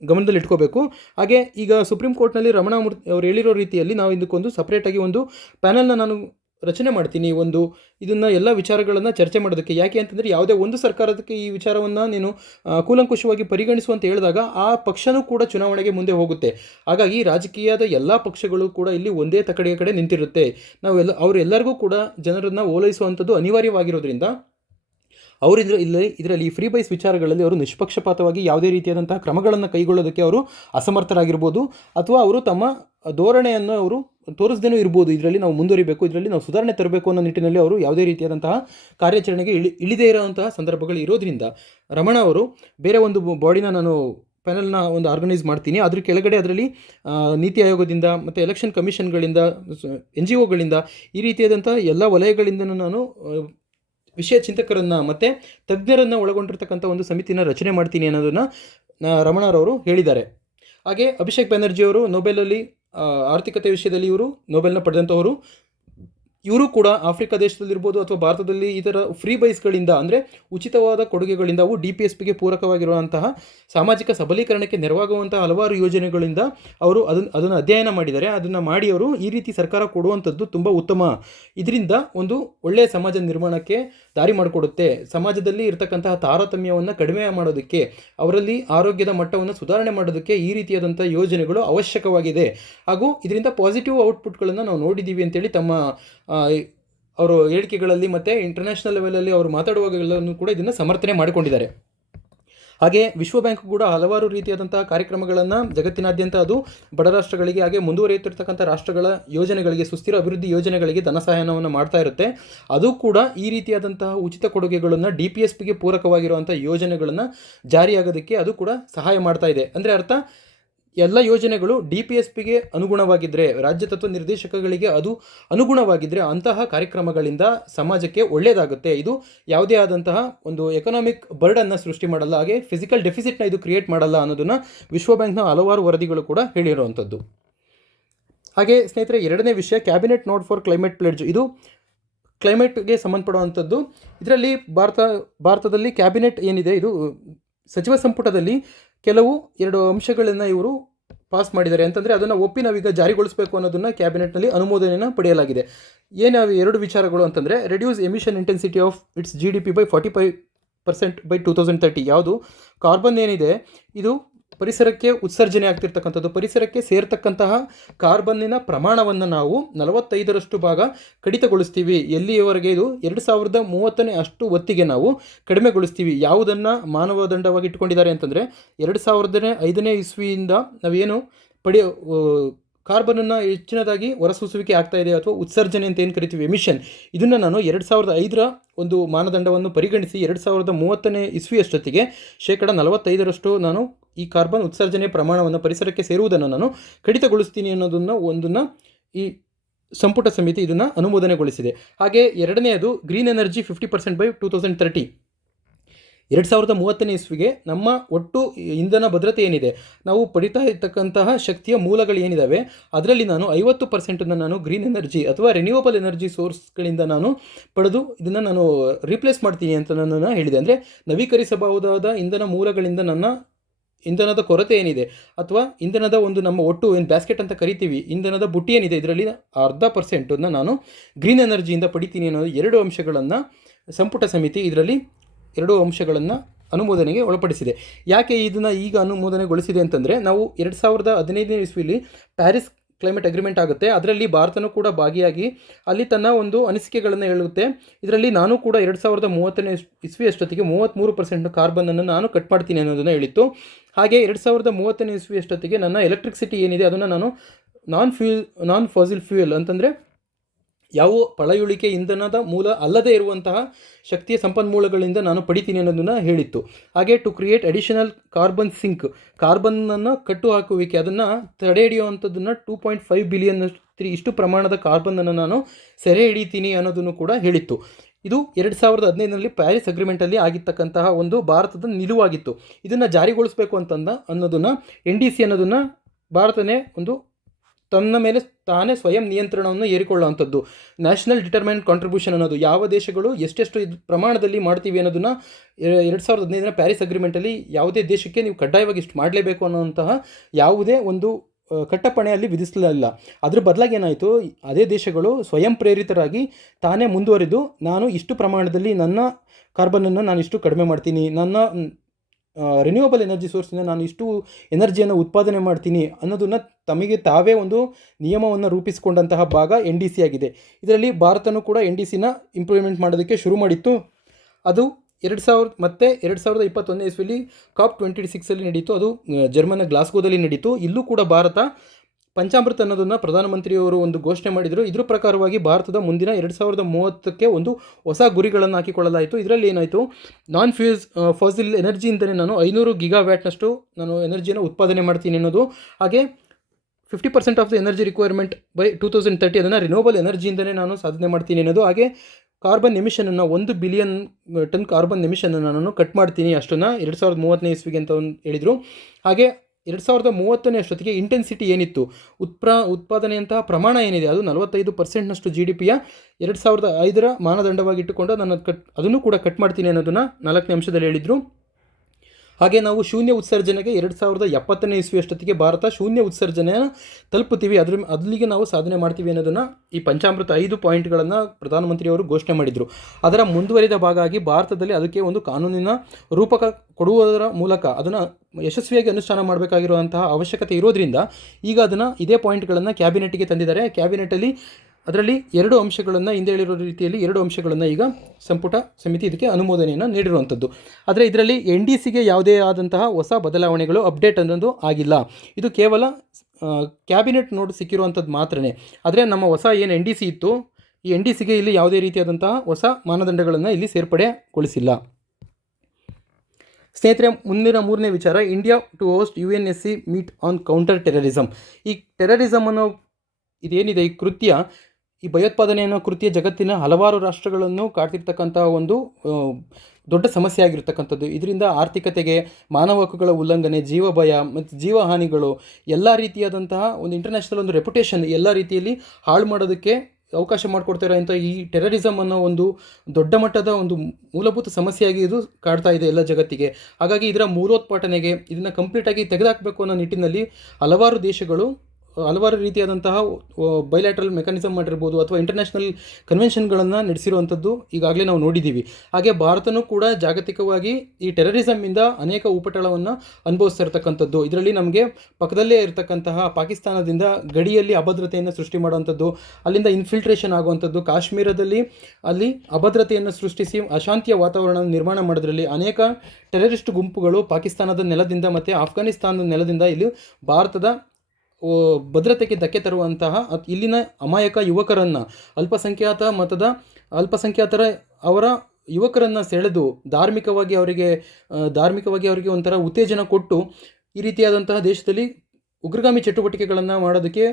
ಗಮನದಲ್ಲಿ ಇಟ್ಕೋಬೇಕು. ಹಾಗೆ ಈಗ ಸುಪ್ರೀಂ ಕೋರ್ಟ್ನಲ್ಲಿ ರಮಣ ಮೂರ್ತಿ ಅವರು ಹೇಳಿರೋ ರೀತಿಯಲ್ಲಿ ನಾವು ಇದಕ್ಕೊಂದು ಸಪ್ರೇಟಾಗಿ ಒಂದು ಪ್ಯಾನಲ್ನ ನಾನು ರಚನೆ ಮಾಡ್ತೀನಿ, ಇದನ್ನು ಎಲ್ಲ ವಿಚಾರಗಳನ್ನು ಚರ್ಚೆ ಮಾಡೋದಕ್ಕೆ. ಯಾಕೆ ಅಂತಂದರೆ ಯಾವುದೇ ಒಂದು ಸರ್ಕಾರದಕ್ಕೆ ಈ ವಿಚಾರವನ್ನು ನೀನು ಕೂಲಂಕುಷವಾಗಿ ಪರಿಗಣಿಸು ಅಂತ ಹೇಳಿದಾಗ ಆ ಪಕ್ಷನೂ ಕೂಡ ಚುನಾವಣೆಗೆ ಮುಂದೆ ಹೋಗುತ್ತೆ. ಹಾಗಾಗಿ ರಾಜಕೀಯದ ಎಲ್ಲ ಪಕ್ಷಗಳು ಕೂಡ ಇಲ್ಲಿ ಒಂದೇ ತಕಡೆಯ ಕಡೆ ನಿಂತಿರುತ್ತೆ. ಅವರೆಲ್ಲರಿಗೂ ಕೂಡ ಜನರನ್ನು ಓಲೈಸುವಂಥದ್ದು ಅನಿವಾರ್ಯವಾಗಿರೋದ್ರಿಂದ ಅವರು ಇದರಲ್ಲಿ ಫ್ರೀ ಬೈಸ್ ವಿಚಾರಗಳಲ್ಲಿ ಅವರು ನಿಷ್ಪಕ್ಷಪಾತವಾಗಿ ಯಾವುದೇ ರೀತಿಯಾದಂತಹ ಕ್ರಮಗಳನ್ನು ಕೈಗೊಳ್ಳೋದಕ್ಕೆ ಅವರು ಅಸಮರ್ಥರಾಗಿರ್ಬೋದು, ಅಥವಾ ಅವರು ತಮ್ಮ ಧೋರಣೆಯನ್ನು ಅವರು ತೋರಿಸದೇನೂ ಇರ್ಬೋದು. ಇದರಲ್ಲಿ ನಾವು ಮುಂದುವರಿಬೇಕು, ಇದರಲ್ಲಿ ನಾವು ಸುಧಾರಣೆ ತರಬೇಕು ಅನ್ನೋ ನಿಟ್ಟಿನಲ್ಲಿ ಅವರು ಯಾವುದೇ ರೀತಿಯಾದಂತಹ ಕಾರ್ಯಾಚರಣೆಗೆ ಇಳಿದೇ ಇರುವಂತಹ ಸಂದರ್ಭಗಳು ಇರೋದ್ರಿಂದ ರಮಣ ಅವರು ಬೇರೆ ಒಂದು ಬಾಡಿನ ನಾನು ಪ್ಯಾನಲ್ನ ಒಂದು ಆರ್ಗನೈಸ್ ಮಾಡ್ತೀನಿ, ಅದ್ರ ಕೆಳಗಡೆ ಅದರಲ್ಲಿ ನೀತಿ ಆಯೋಗದಿಂದ ಮತ್ತು ಎಲೆಕ್ಷನ್ ಕಮಿಷನ್ಗಳಿಂದ, NGOಗಳಿಂದ, ಈ ರೀತಿಯಾದಂಥ ಎಲ್ಲ ವಲಯಗಳಿಂದನೂ ನಾನು ವಿಷಯ ಚಿಂತಕರನ್ನು ಮತ್ತು ತಜ್ಞರನ್ನು ಒಳಗೊಂಡಿರ್ತಕ್ಕಂಥ ಒಂದು ಸಮಿತಿನ ರಚನೆ ಮಾಡ್ತೀನಿ ಅನ್ನೋದನ್ನು ರಮಣರವರು ಹೇಳಿದ್ದಾರೆ. ಹಾಗೆ ಅಭಿಷೇಕ್ ಬ್ಯಾನರ್ಜಿಯವರು ನೊಬೆಲಲ್ಲಿ ಆರ್ಥಿಕತೆ ವಿಷಯದಲ್ಲಿ ಇವರು ನೊಬೆಲ್ನ ಪಡೆದಂಥವರು. ಇವರು ಕೂಡ ಆಫ್ರಿಕಾ ದೇಶದಲ್ಲಿರ್ಬೋದು ಅಥವಾ ಭಾರತದಲ್ಲಿ ಈ ಥರ ಫ್ರೀ ಬೈಸ್ಗಳಿಂದ, ಅಂದರೆ ಉಚಿತವಾದ ಕೊಡುಗೆಗಳಿಂದ, ಅವು DPSPಗೆ ಪೂರಕವಾಗಿರುವಂತಹ ಸಾಮಾಜಿಕ ಸಬಲೀಕರಣಕ್ಕೆ ನೆರವಾಗುವಂತಹ ಹಲವಾರು ಯೋಜನೆಗಳಿಂದ ಅವರು ಅದನ್ನು ಅಧ್ಯಯನ ಮಾಡಿದ್ದಾರೆ. ಅದನ್ನು ಮಾಡಿ ಅವರು ಈ ರೀತಿ ಸರ್ಕಾರ ಕೊಡುವಂಥದ್ದು ತುಂಬ ಉತ್ತಮ, ಇದರಿಂದ ಒಂದು ಒಳ್ಳೆಯ ಸಮಾಜ ನಿರ್ಮಾಣಕ್ಕೆ ದಾರಿ ಮಾಡಿಕೊಡುತ್ತೆ, ಸಮಾಜದಲ್ಲಿ ಇರತಕ್ಕಂತಹ ತಾರತಮ್ಯವನ್ನು ಕಡಿಮೆ ಮಾಡೋದಕ್ಕೆ, ಅವರಲ್ಲಿ ಆರೋಗ್ಯದ ಮಟ್ಟವನ್ನು ಸುಧಾರಣೆ ಮಾಡೋದಕ್ಕೆ ಈ ರೀತಿಯಾದಂಥ ಯೋಜನೆಗಳು ಅವಶ್ಯಕವಾಗಿದೆ, ಹಾಗೂ ಇದರಿಂದ ಪಾಸಿಟಿವ್ ಔಟ್ಪುಟ್ಗಳನ್ನು ನಾವು ನೋಡಿದ್ದೀವಿ ಅಂತೇಳಿ ತಮ್ಮ ಅವರು ಹೇಳಿಕೆಗಳಲ್ಲಿ ಮತ್ತು ಇಂಟರ್ನ್ಯಾಷನಲ್ ಲೆವೆಲಲ್ಲಿ ಅವರು ಮಾತಾಡುವಾಗಲೂ ಕೂಡ ಇದನ್ನು ಸಮರ್ಥನೆ ಮಾಡಿಕೊಂಡಿದ್ದಾರೆ. ಹಾಗೆ ವಿಶ್ವ ಬ್ಯಾಂಕ್ ಕೂಡ ಹಲವಾರು ರೀತಿಯಾದಂತಹ ಕಾರ್ಯಕ್ರಮಗಳನ್ನು ಜಗತ್ತಿನಾದ್ಯಂತ ಅದು ಬಡ ರಾಷ್ಟ್ರಗಳಿಗೆ ಹಾಗೆ ಮುಂದುವರಿಯುತ್ತಿರ್ತಕ್ಕಂಥ ರಾಷ್ಟ್ರಗಳ ಯೋಜನೆಗಳಿಗೆ, ಸುಸ್ಥಿರ ಅಭಿವೃದ್ಧಿ ಯೋಜನೆಗಳಿಗೆ ಧನ ಸಹಾಯವನ್ನು ಮಾಡ್ತಾ ಇರುತ್ತೆ. ಅದು ಕೂಡ ಈ ರೀತಿಯಾದಂತಹ ಉಚಿತ ಕೊಡುಗೆಗಳನ್ನು DPSPಗೆ ಪೂರಕವಾಗಿರುವಂಥ ಯೋಜನೆಗಳನ್ನು ಜಾರಿಯಾಗೋದಕ್ಕೆ ಅದು ಕೂಡ ಸಹಾಯ ಮಾಡ್ತಾ ಇದೆ. ಅಂದರೆ ಅರ್ಥ, ಎಲ್ಲ ಯೋಜನೆಗಳು DPSPಗೆ ಅನುಗುಣವಾಗಿದ್ದರೆ, ರಾಜ್ಯ ತತ್ವ ನಿರ್ದೇಶಕಗಳಿಗೆ ಅದು ಅನುಗುಣವಾಗಿದ್ದರೆ ಅಂತಹ ಕಾರ್ಯಕ್ರಮಗಳಿಂದ ಸಮಾಜಕ್ಕೆ ಒಳ್ಳೆಯದಾಗುತ್ತೆ. ಇದು ಯಾವುದೇ ಆದಂತಹ ಒಂದು ಎಕನಾಮಿಕ್ ಬರ್ಡನ್ನು ಸೃಷ್ಟಿ ಮಾಡಲ್ಲ, ಹಾಗೆ ಫಿಸಿಕಲ್ ಡೆಫಿಸಿಟ್ನ ಇದು ಕ್ರಿಯೇಟ್ ಮಾಡಲ್ಲ ಅನ್ನೋದನ್ನು ವಿಶ್ವ ಬ್ಯಾಂಕ್ನ ಹಲವಾರು ವರದಿಗಳು ಕೂಡ ಹೇಳಿರುವಂಥದ್ದು. ಹಾಗೆ ಸ್ನೇಹಿತರೆ, ಎರಡನೇ ವಿಷಯ cabinet note for climate pledge. ಇದು ಕ್ಲೈಮೇಟ್ಗೆ ಸಂಬಂಧಪಡುವಂಥದ್ದು. ಇದರಲ್ಲಿ ಭಾರತದಲ್ಲಿ ಕ್ಯಾಬಿನೆಟ್ ಏನಿದೆ, ಇದು ಸಚಿವ ಸಂಪುಟದಲ್ಲಿ ಕೆಲವು 2 ಅಂಶಗಳನ್ನು ಇವರು ಪಾಸ್ ಮಾಡಿದ್ದಾರೆ. ಅಂತಂದರೆ ಅದನ್ನು ಒಪ್ಪಿ ನಾವೀಗ ಜಾರಿಗೊಳಿಸಬೇಕು ಅನ್ನೋದನ್ನು ಕ್ಯಾಬಿನೆಟ್ನಲ್ಲಿ ಅನುಮೋದನೆಯನ್ನು ಪಡೆಯಲಾಗಿದೆ. ಏನು 2 ವಿಚಾರಗಳು ಅಂತಂದರೆ, reduce emission intensity of it's GDP by 45% by 2030. ಯಾವುದು ಕಾರ್ಬನ್ ಏನಿದೆ ಇದು ಪರಿಸರಕ್ಕೆ ಉತ್ಸರ್ಜನೆ ಆಗ್ತಿರ್ತಕ್ಕಂಥದ್ದು, ಪರಿಸರಕ್ಕೆ ಸೇರ್ತಕ್ಕಂತಹ ಕಾರ್ಬನ್ನಿನ ಪ್ರಮಾಣವನ್ನು ನಾವು 45% ಭಾಗ ಕಡಿತಗೊಳಿಸ್ತೀವಿ. ಎಲ್ಲಿಯವರೆಗೆ ಇದು 2030 ಅಷ್ಟು ಹೊತ್ತಿಗೆ ನಾವು ಕಡಿಮೆಗೊಳಿಸ್ತೀವಿ. ಯಾವುದನ್ನು ಮಾನವ ದಂಡವಾಗಿ ಇಟ್ಕೊಂಡಿದ್ದಾರೆ ಅಂತಂದರೆ 2005 ಇಸ್ವಿಯಿಂದ ನಾವೇನು ಕಾರ್ಬನನ್ನು ಹೆಚ್ಚಿನದಾಗಿ ಹೊರಸೂಸುವಿಕೆ ಆಗ್ತಾ ಇದೆ, ಅಥವಾ ಉತ್ಸರ್ಜನೆ ಅಂತ ಏನು ಕರಿತೀವಿ, ಎಮಿಷನ್, ಇದನ್ನು ನಾನು 2005 ಒಂದು ಮಾನದಂಡವನ್ನು ಪರಿಗಣಿಸಿ 2030 ಇಸ್ವಿಯಷ್ಟೊತ್ತಿಗೆ 45% ನಾನು ಈ ಕಾರ್ಬನ್ ಉತ್ಸರ್ಜನೆ ಪ್ರಮಾಣವನ್ನು ಪರಿಸರಕ್ಕೆ ಸೇರುವುದನ್ನು ನಾನು ಕಡಿತಗೊಳಿಸ್ತೀನಿ ಅನ್ನೋದನ್ನು ಈ ಸಂಪುಟ ಸಮಿತಿ ಇದನ್ನು ಅನುಮೋದನೆಗೊಳಿಸಿದೆ. ಹಾಗೆ ಎರಡನೆಯದು ಗ್ರೀನ್ ಎನರ್ಜಿ 50% ಬೈ 2030. 2030 ಇಸ್ವಿಗೆ ನಮ್ಮ ಒಟ್ಟು ಇಂಧನ ಭದ್ರತೆ ಏನಿದೆ, ನಾವು ಪಡಿತಾ ಇರ್ತಕ್ಕಂತಹ ಶಕ್ತಿಯ ಮೂಲಗಳು ಏನಿದ್ದಾವೆ ಅದರಲ್ಲಿ ನಾನು 50% ನಾನು ಗ್ರೀನ್ ಎನರ್ಜಿ ಅಥವಾ ರಿನ್ಯೂವಬಲ್ ಎನರ್ಜಿ ಸೋರ್ಸ್ಗಳಿಂದ ನಾನು ಪಡೆದು ಇದನ್ನು ನಾನು ರೀಪ್ಲೇಸ್ ಮಾಡ್ತೀನಿ ಅಂತ ನಾನು ಹೇಳಿದೆ. ಅಂದರೆ ನವೀಕರಿಸಬಹುದಾದ ಇಂಧನ ಮೂಲಗಳಿಂದ ನನ್ನ ಇಂಧನದ ಕೊರತೆ ಏನಿದೆ, ಅಥವಾ ಇಂಧನದ ಒಂದು ನಮ್ಮ ಒಟ್ಟು ಏನು ಬ್ಯಾಸ್ಕೆಟ್ ಅಂತ ಕರಿತೀವಿ, ಇಂಧನದ ಬುಟ್ಟಿ ಏನಿದೆ, ಇದರಲ್ಲಿ 0.5% ನಾನು ಗ್ರೀನ್ ಎನರ್ಜಿಯಿಂದ ಪಡಿತೀನಿ ಅನ್ನೋದು 2 ಅಂಶಗಳನ್ನು ಸಂಪುಟ ಸಮಿತಿ ಇದರಲ್ಲಿ 2 ಅಂಶಗಳನ್ನು ಅನುಮೋದನೆಗೆ ಒಳಪಡಿಸಿದೆ. ಯಾಕೆ ಇದನ್ನು ಈಗ ಅನುಮೋದನೆಗೊಳಿಸಿದೆ ಅಂತಂದರೆ, ನಾವು 2015 ಇಸ್ವಿಲಿ ಪ್ಯಾರಿಸ್ ಕ್ಲೈಮೇಟ್ ಅಗ್ರಿಮೆಂಟ್ ಆಗುತ್ತೆ, ಅದರಲ್ಲಿ ಭಾರತನೂ ಕೂಡ ಭಾಗಿಯಾಗಿ ಅಲ್ಲಿ ತನ್ನ ಒಂದು ಅನಿಸಿಕೆಗಳನ್ನು ಹೇಳುತ್ತೆ. ಇದರಲ್ಲಿ ನಾನು ಕೂಡ 2030 ಇಸ್ವಿಯಷ್ಟೊತ್ತಿಗೆ 33% ಕಾರ್ಬನನ್ನು ನಾನು ಕಟ್ ಮಾಡ್ತೀನಿ ಅನ್ನೋದನ್ನು ಹೇಳಿತ್ತು. ಹಾಗೆ 2030 ಇಸ್ವಿಯಷ್ಟೊತ್ತಿಗೆ ನನ್ನ ಎಲೆಕ್ಟ್ರಿಸಿಟಿ ಏನಿದೆ ಅದನ್ನು ನಾನು ನಾನ್ ಫಾಸಿಲ್ ಫ್ಯೂಯಲ್ ಅಂತಂದರೆ ಯಾವ ಪಳೆಯುಳಿಕೆ ಇಂಧನದ ಮೂಲ ಅಲ್ಲದೇ ಇರುವಂತಹ ಶಕ್ತಿಯ ಸಂಪನ್ಮೂಲಗಳಿಂದ ನಾನು ಪಡಿತೀನಿ ಅನ್ನೋದನ್ನು ಹೇಳಿತ್ತು. ಹಾಗೆ to create additional carbon sink, ಕಾರ್ಬನ್ನನ್ನು ಕಟ್ಟು ಹಾಕುವಿಕೆ, ಅದನ್ನು ತಡೆ ಹಿಡಿಯುವಂಥದ್ದನ್ನು 2.5 ಬಿಲಿಯನ್ ಇಷ್ಟು ಪ್ರಮಾಣದ ಕಾರ್ಬನ್ನನ್ನು ನಾನು ಸೆರೆ ಹಿಡಿತೀನಿ ಅನ್ನೋದನ್ನು ಕೂಡ ಹೇಳಿತ್ತು. ಇದು 2015ರಲ್ಲಿ ಪ್ಯಾರಿಸ್ ಅಗ್ರಿಮೆಂಟಲ್ಲಿ ಆಗಿರ್ತಕ್ಕಂತಹ ಒಂದು ಭಾರತದ ನಿಲುವಾಗಿತ್ತು. ಇದನ್ನು ಜಾರಿಗೊಳಿಸಬೇಕು ಅನ್ನೋದನ್ನು NDC ಅನ್ನೋದನ್ನು ಭಾರತನೇ ಒಂದು ತನ್ನ ಮೇಲೆ ತಾನೇ ಸ್ವಯಂ ನಿಯಂತ್ರಣವನ್ನು ಏರಿಕೊಳ್ಳುವಂಥದ್ದು. ನ್ಯಾಷನಲ್ ಡಿಟರ್ಮೈನ್ಡ್ ಕಾಂಟ್ರಿಬ್ಯೂಷನ್ ಅನ್ನೋದು ಯಾವ ದೇಶಗಳು ಎಷ್ಟೆಷ್ಟು ಪ್ರಮಾಣದಲ್ಲಿ ಮಾಡ್ತೀವಿ ಅನ್ನೋದನ್ನು 2015ರ ಪ್ಯಾರಿಸ್ ಅಗ್ರಿಮೆಂಟಲ್ಲಿ ಯಾವುದೇ ದೇಶಕ್ಕೆ ನೀವು ಕಡ್ಡಾಯವಾಗಿ ಇಷ್ಟು ಮಾಡಲೇಬೇಕು ಅನ್ನೋಂತಹ ಯಾವುದೇ ಒಂದು ಕಟ್ಟಪ್ಪಣೆಯಲ್ಲಿ ವಿಧಿಸಲಿಲ್ಲ. ಅದ್ರ ಬದಲಾಗಿ ಏನಾಯಿತು, ಅದೇ ದೇಶಗಳು ಸ್ವಯಂ ಪ್ರೇರಿತರಾಗಿ ತಾನೇ ಮುಂದುವರಿದು ನಾನು ಇಷ್ಟು ಪ್ರಮಾಣದಲ್ಲಿ ನನ್ನ ಕಾರ್ಬನನ್ನು ನಾನು ಇಷ್ಟು ಕಡಿಮೆ ಮಾಡ್ತೀನಿ, ನನ್ನ ರಿನ್ಯೂವಬಲ್ ಎನರ್ಜಿ ಸೋರ್ಸಿಂದ ನಾನು ಇಷ್ಟು ಎನರ್ಜಿಯನ್ನು ಉತ್ಪಾದನೆ ಮಾಡ್ತೀನಿ ಅನ್ನೋದನ್ನು ತಮಗೆ ತಾವೇ ಒಂದು ನಿಯಮವನ್ನು ರೂಪಿಸಿಕೊಂಡಂತಹ ಭಾಗ NDC ಆಗಿದೆ. ಇದರಲ್ಲಿ ಭಾರತನೂ ಕೂಡ NDCನ ಇಂಪ್ಲಿಮೆಂಟ್ ಮಾಡೋದಕ್ಕೆ ಶುರು ಮಾಡಿತ್ತು. ಅದು 2021 ಇಸ್ವಿಲಿ COP26 ನಡೀತು. ಅದು ಜರ್ಮನ್ ಗ್ಲಾಸ್ಗೋದಲ್ಲಿ ನಡೀತು. ಇಲ್ಲೂ ಕೂಡ ಭಾರತ ಪಂಚಾಮೃತ ಅನ್ನೋದನ್ನು ಪ್ರಧಾನಮಂತ್ರಿಯವರು ಒಂದು ಘೋಷಣೆ ಮಾಡಿದರು. ಇದ್ರ ಪ್ರಕಾರವಾಗಿ ಭಾರತದ ಮುಂದಿನ 2030ಕ್ಕೆ ಒಂದು ಹೊಸ ಗುರಿಗಳನ್ನು ಹಾಕಿಕೊಳ್ಳಲಾಯಿತು. ಇದರಲ್ಲಿ ಏನಾಯಿತು, ನಾನ್ ಫಾಸಿಲ್ ಎನರ್ಜಿಯಿಂದಲೇ ನಾನು 500 ಗಿಗಾವ್ಯಾಟ್ನಷ್ಟು ನಾನು ಎನರ್ಜಿಯನ್ನು ಉತ್ಪಾದನೆ ಮಾಡ್ತೀನಿ ಅನ್ನೋದು. ಹಾಗೆ 50% of the energy requirement by 2030 ಅದನ್ನು ರಿನೋಬಲ್ ಎನರ್ಜಿಯಿಂದಲೇ ನಾನು ಸಾಧನೆ ಮಾಡ್ತೀನಿ ಅನ್ನೋದು. ಹಾಗೆ ಕಾರ್ಬನ್ ಎಮಿಷನನ್ನು 1 ಬಿಲಿಯನ್ ಟನ್ ಕಾರ್ಬನ್ ಎಮಿಷನನ್ನು ನಾನು ಕಟ್ ಮಾಡ್ತೀನಿ ಅಷ್ಟನ್ನು 2030 ಇಸ್ವಿಗೆ ಅಂತ ಹೇಳಿದರು. ಹಾಗೆ 2030 ಅಷ್ಟೊತ್ತಿಗೆ ಇಂಟೆನ್ಸಿಟಿ ಏನಿತ್ತು, ಉತ್ಪಾದನೆಯಂತಹ ಪ್ರಮಾಣ ಏನಿದೆ ಅದು 45%ನಷ್ಟು GDPಯ 2005ರ ಮಾನದಂಡವಾಗಿಟ್ಟುಕೊಂಡು ನಾನು ಅದನ್ನು ಕೂಡ ಕಟ್ ಮಾಡ್ತೀನಿ ಅನ್ನೋದನ್ನು 4ನೇ ಅಂಶದಲ್ಲಿ ಹೇಳಿದರು. ಹಾಗೆ ನಾವು ಶೂನ್ಯ ಉತ್ಸರ್ಜನೆಗೆ 2070 ಇಸ್ವಿ ಅಷ್ಟೊತ್ತಿಗೆ ಭಾರತ ಶೂನ್ಯ ಉತ್ಸರ್ಜನೆಯನ್ನು ತಲುಪುತ್ತೀವಿ, ಅಲ್ಲಿಗೆ ನಾವು ಸಾಧನೆ ಮಾಡ್ತೀವಿ ಅನ್ನೋದನ್ನು ಈ ಪಂಚಾಮೃತ 5 ಪಾಯಿಂಟ್ಗಳನ್ನು ಪ್ರಧಾನಮಂತ್ರಿಯವರು ಘೋಷಣೆ ಮಾಡಿದರು. ಅದರ ಮುಂದುವರಿದ ಭಾಗ ಆಗಿ ಭಾರತದಲ್ಲಿ ಅದಕ್ಕೆ ಒಂದು ಕಾನೂನಿನ ರೂಪಕ ಕೊಡುವುದರ ಮೂಲಕ ಅದನ್ನು ಯಶಸ್ವಿಯಾಗಿ ಅನುಷ್ಠಾನ ಮಾಡಬೇಕಾಗಿರುವಂತಹ ಅವಶ್ಯಕತೆ ಇರೋದ್ರಿಂದ ಈಗ ಅದನ್ನು ಇದೇ ಪಾಯಿಂಟ್ಗಳನ್ನು ಕ್ಯಾಬಿನೆಟ್ಗೆ ತಂದಿದ್ದಾರೆ. ಕ್ಯಾಬಿನೆಟಲ್ಲಿ ಅದರಲ್ಲಿ 2 ಅಂಶಗಳನ್ನು ಹಿಂದೆ ಹೇಳಿರೋ ರೀತಿಯಲ್ಲಿ 2 ಅಂಶಗಳನ್ನು ಈಗ ಸಂಪುಟ ಸಮಿತಿ ಇದಕ್ಕೆ ಅನುಮೋದನೆಯನ್ನು ನೀಡಿರುವಂಥದ್ದು. ಆದರೆ ಇದರಲ್ಲಿ NDCಗೆ ಯಾವುದೇ ಆದಂತಹ ಹೊಸ ಬದಲಾವಣೆಗಳು ಅಪ್ಡೇಟ್ ಅನ್ನೋದು ಆಗಿಲ್ಲ. ಇದು ಕೇವಲ ಕ್ಯಾಬಿನೆಟ್ ನೋಟ್ ಸಿಕ್ಕಿರುವಂಥದ್ದು ಮಾತ್ರನೇ. ಆದರೆ ನಮ್ಮ ಹೊಸ ಏನು NDC ಇತ್ತು, ಈ NDCಗೆ ಇಲ್ಲಿ ಯಾವುದೇ ರೀತಿಯಾದಂತಹ ಹೊಸ ಮಾನದಂಡಗಳನ್ನು ಇಲ್ಲಿ ಸೇರ್ಪಡೆಗೊಳಿಸಿಲ್ಲ. ಸ್ನೇಹಿತರೆ, ಮುಂದಿನ 3ನೇ ವಿಚಾರ, India to host UNSC meet on counter terrorism. ಈ ಟೆರರಿಸಮ್ ಅನ್ನೋ ಇದೇನಿದೆ, ಈ ಕೃತ್ಯ, ಈ ಭಯೋತ್ಪಾದನೆ ಅನ್ನೋ ಕೃತ್ಯ ಜಗತ್ತಿನ ಹಲವಾರು ರಾಷ್ಟ್ರಗಳನ್ನು ಕಾಡ್ತಿರ್ತಕ್ಕಂಥ ಒಂದು ದೊಡ್ಡ ಸಮಸ್ಯೆ ಆಗಿರ್ತಕ್ಕಂಥದ್ದು. ಇದರಿಂದ ಆರ್ಥಿಕತೆಗೆ, ಮಾನವ ಹಕ್ಕುಗಳ ಉಲ್ಲಂಘನೆ, ಜೀವ ಭಯ ಮತ್ತು ಜೀವಹಾನಿಗಳು, ಎಲ್ಲ ರೀತಿಯಾದಂತಹ ಒಂದು ಇಂಟರ್ನ್ಯಾಷನಲ್ ಒಂದು ರೆಪ್ಯುಟೇಷನ್ ಎಲ್ಲ ರೀತಿಯಲ್ಲಿ ಹಾಳು ಮಾಡೋದಕ್ಕೆ ಅವಕಾಶ ಮಾಡಿಕೊಡ್ತಾ ಇರೋಂಥ ಈ ಟೆರರಿಸಮ್ ಅನ್ನೋ ಒಂದು ದೊಡ್ಡ ಮಟ್ಟದ ಒಂದು ಮೂಲಭೂತ ಸಮಸ್ಯೆಯಾಗಿ ಇದು ಕಾಡ್ತಾ ಇದೆ ಎಲ್ಲ ಜಗತ್ತಿಗೆ. ಹಾಗಾಗಿ ಇದರ ಮೂಲೋತ್ಪಾಟನೆಗೆ ಇದನ್ನು ಕಂಪ್ಲೀಟಾಗಿ ತೆಗೆದುಹಾಕಬೇಕು ಅನ್ನೋ ನಿಟ್ಟಿನಲ್ಲಿ ಹಲವಾರು ದೇಶಗಳು ಹಲವಾರು ರೀತಿಯಾದಂತಹ ಬೈಲ್ಯಾಟ್ರಲ್ ಮೆಕ್ಯಾನಿಸಮ್ ಮಾಡಿರ್ಬೋದು ಅಥವಾ ಇಂಟರ್ನ್ಯಾಷನಲ್ ಕನ್ವೆನ್ಷನ್ಗಳನ್ನು ನಡೆಸಿರುವಂಥದ್ದು ಈಗಾಗಲೇ ನಾವು ನೋಡಿದ್ದೀವಿ. ಹಾಗೆ ಭಾರತನೂ ಕೂಡ ಜಾಗತಿಕವಾಗಿ ಈ ಟೆರರಿಸಮ್ಮಿಂದ ಅನೇಕ ಉಪಟಳವನ್ನು ಅನುಭವಿಸ್ತಾ ಇರ್ತಕ್ಕಂಥದ್ದು. ಇದರಲ್ಲಿ ನಮಗೆ ಪಕ್ಕದಲ್ಲೇ ಇರತಕ್ಕಂತಹ ಪಾಕಿಸ್ತಾನದಿಂದ ಗಡಿಯಲ್ಲಿ ಅಭದ್ರತೆಯನ್ನು ಸೃಷ್ಟಿ ಮಾಡುವಂಥದ್ದು, ಅಲ್ಲಿಂದ ಇನ್ಫಿಲ್ಟ್ರೇಷನ್ ಆಗುವಂಥದ್ದು, ಕಾಶ್ಮೀರದಲ್ಲಿ ಅಲ್ಲಿ ಅಭದ್ರತೆಯನ್ನು ಸೃಷ್ಟಿಸಿ ಅಶಾಂತಿಯ ವಾತಾವರಣ ನಿರ್ಮಾಣ ಮಾಡೋದ್ರಲ್ಲಿ ಅನೇಕ ಟೆರರಿಸ್ಟ್ ಗುಂಪುಗಳು ಪಾಕಿಸ್ತಾನದ ನೆಲದಿಂದ ಮತ್ತು ಆಫ್ಘಾನಿಸ್ತಾನದ ನೆಲದಿಂದ ಇಲ್ಲಿ ಭಾರತದ ಭದ್ರತೆಗೆ ಧಕ್ಕೆ ತರುವಂತಹ ಇಲ್ಲಿನ ಅಮಾಯಕ ಯುವಕರನ್ನು, ಅಲ್ಪಸಂಖ್ಯಾತರ ಅವರ ಯುವಕರನ್ನು ಸೆಳೆದು ಧಾರ್ಮಿಕವಾಗಿ ಅವರಿಗೆ ಒಂಥರ ಉತ್ತೇಜನ ಕೊಟ್ಟು ಈ ರೀತಿಯಾದಂತಹ ದೇಶದಲ್ಲಿ ಉಗ್ರಗಾಮಿ ಚಟುವಟಿಕೆಗಳನ್ನು ಮಾಡೋದಕ್ಕೆ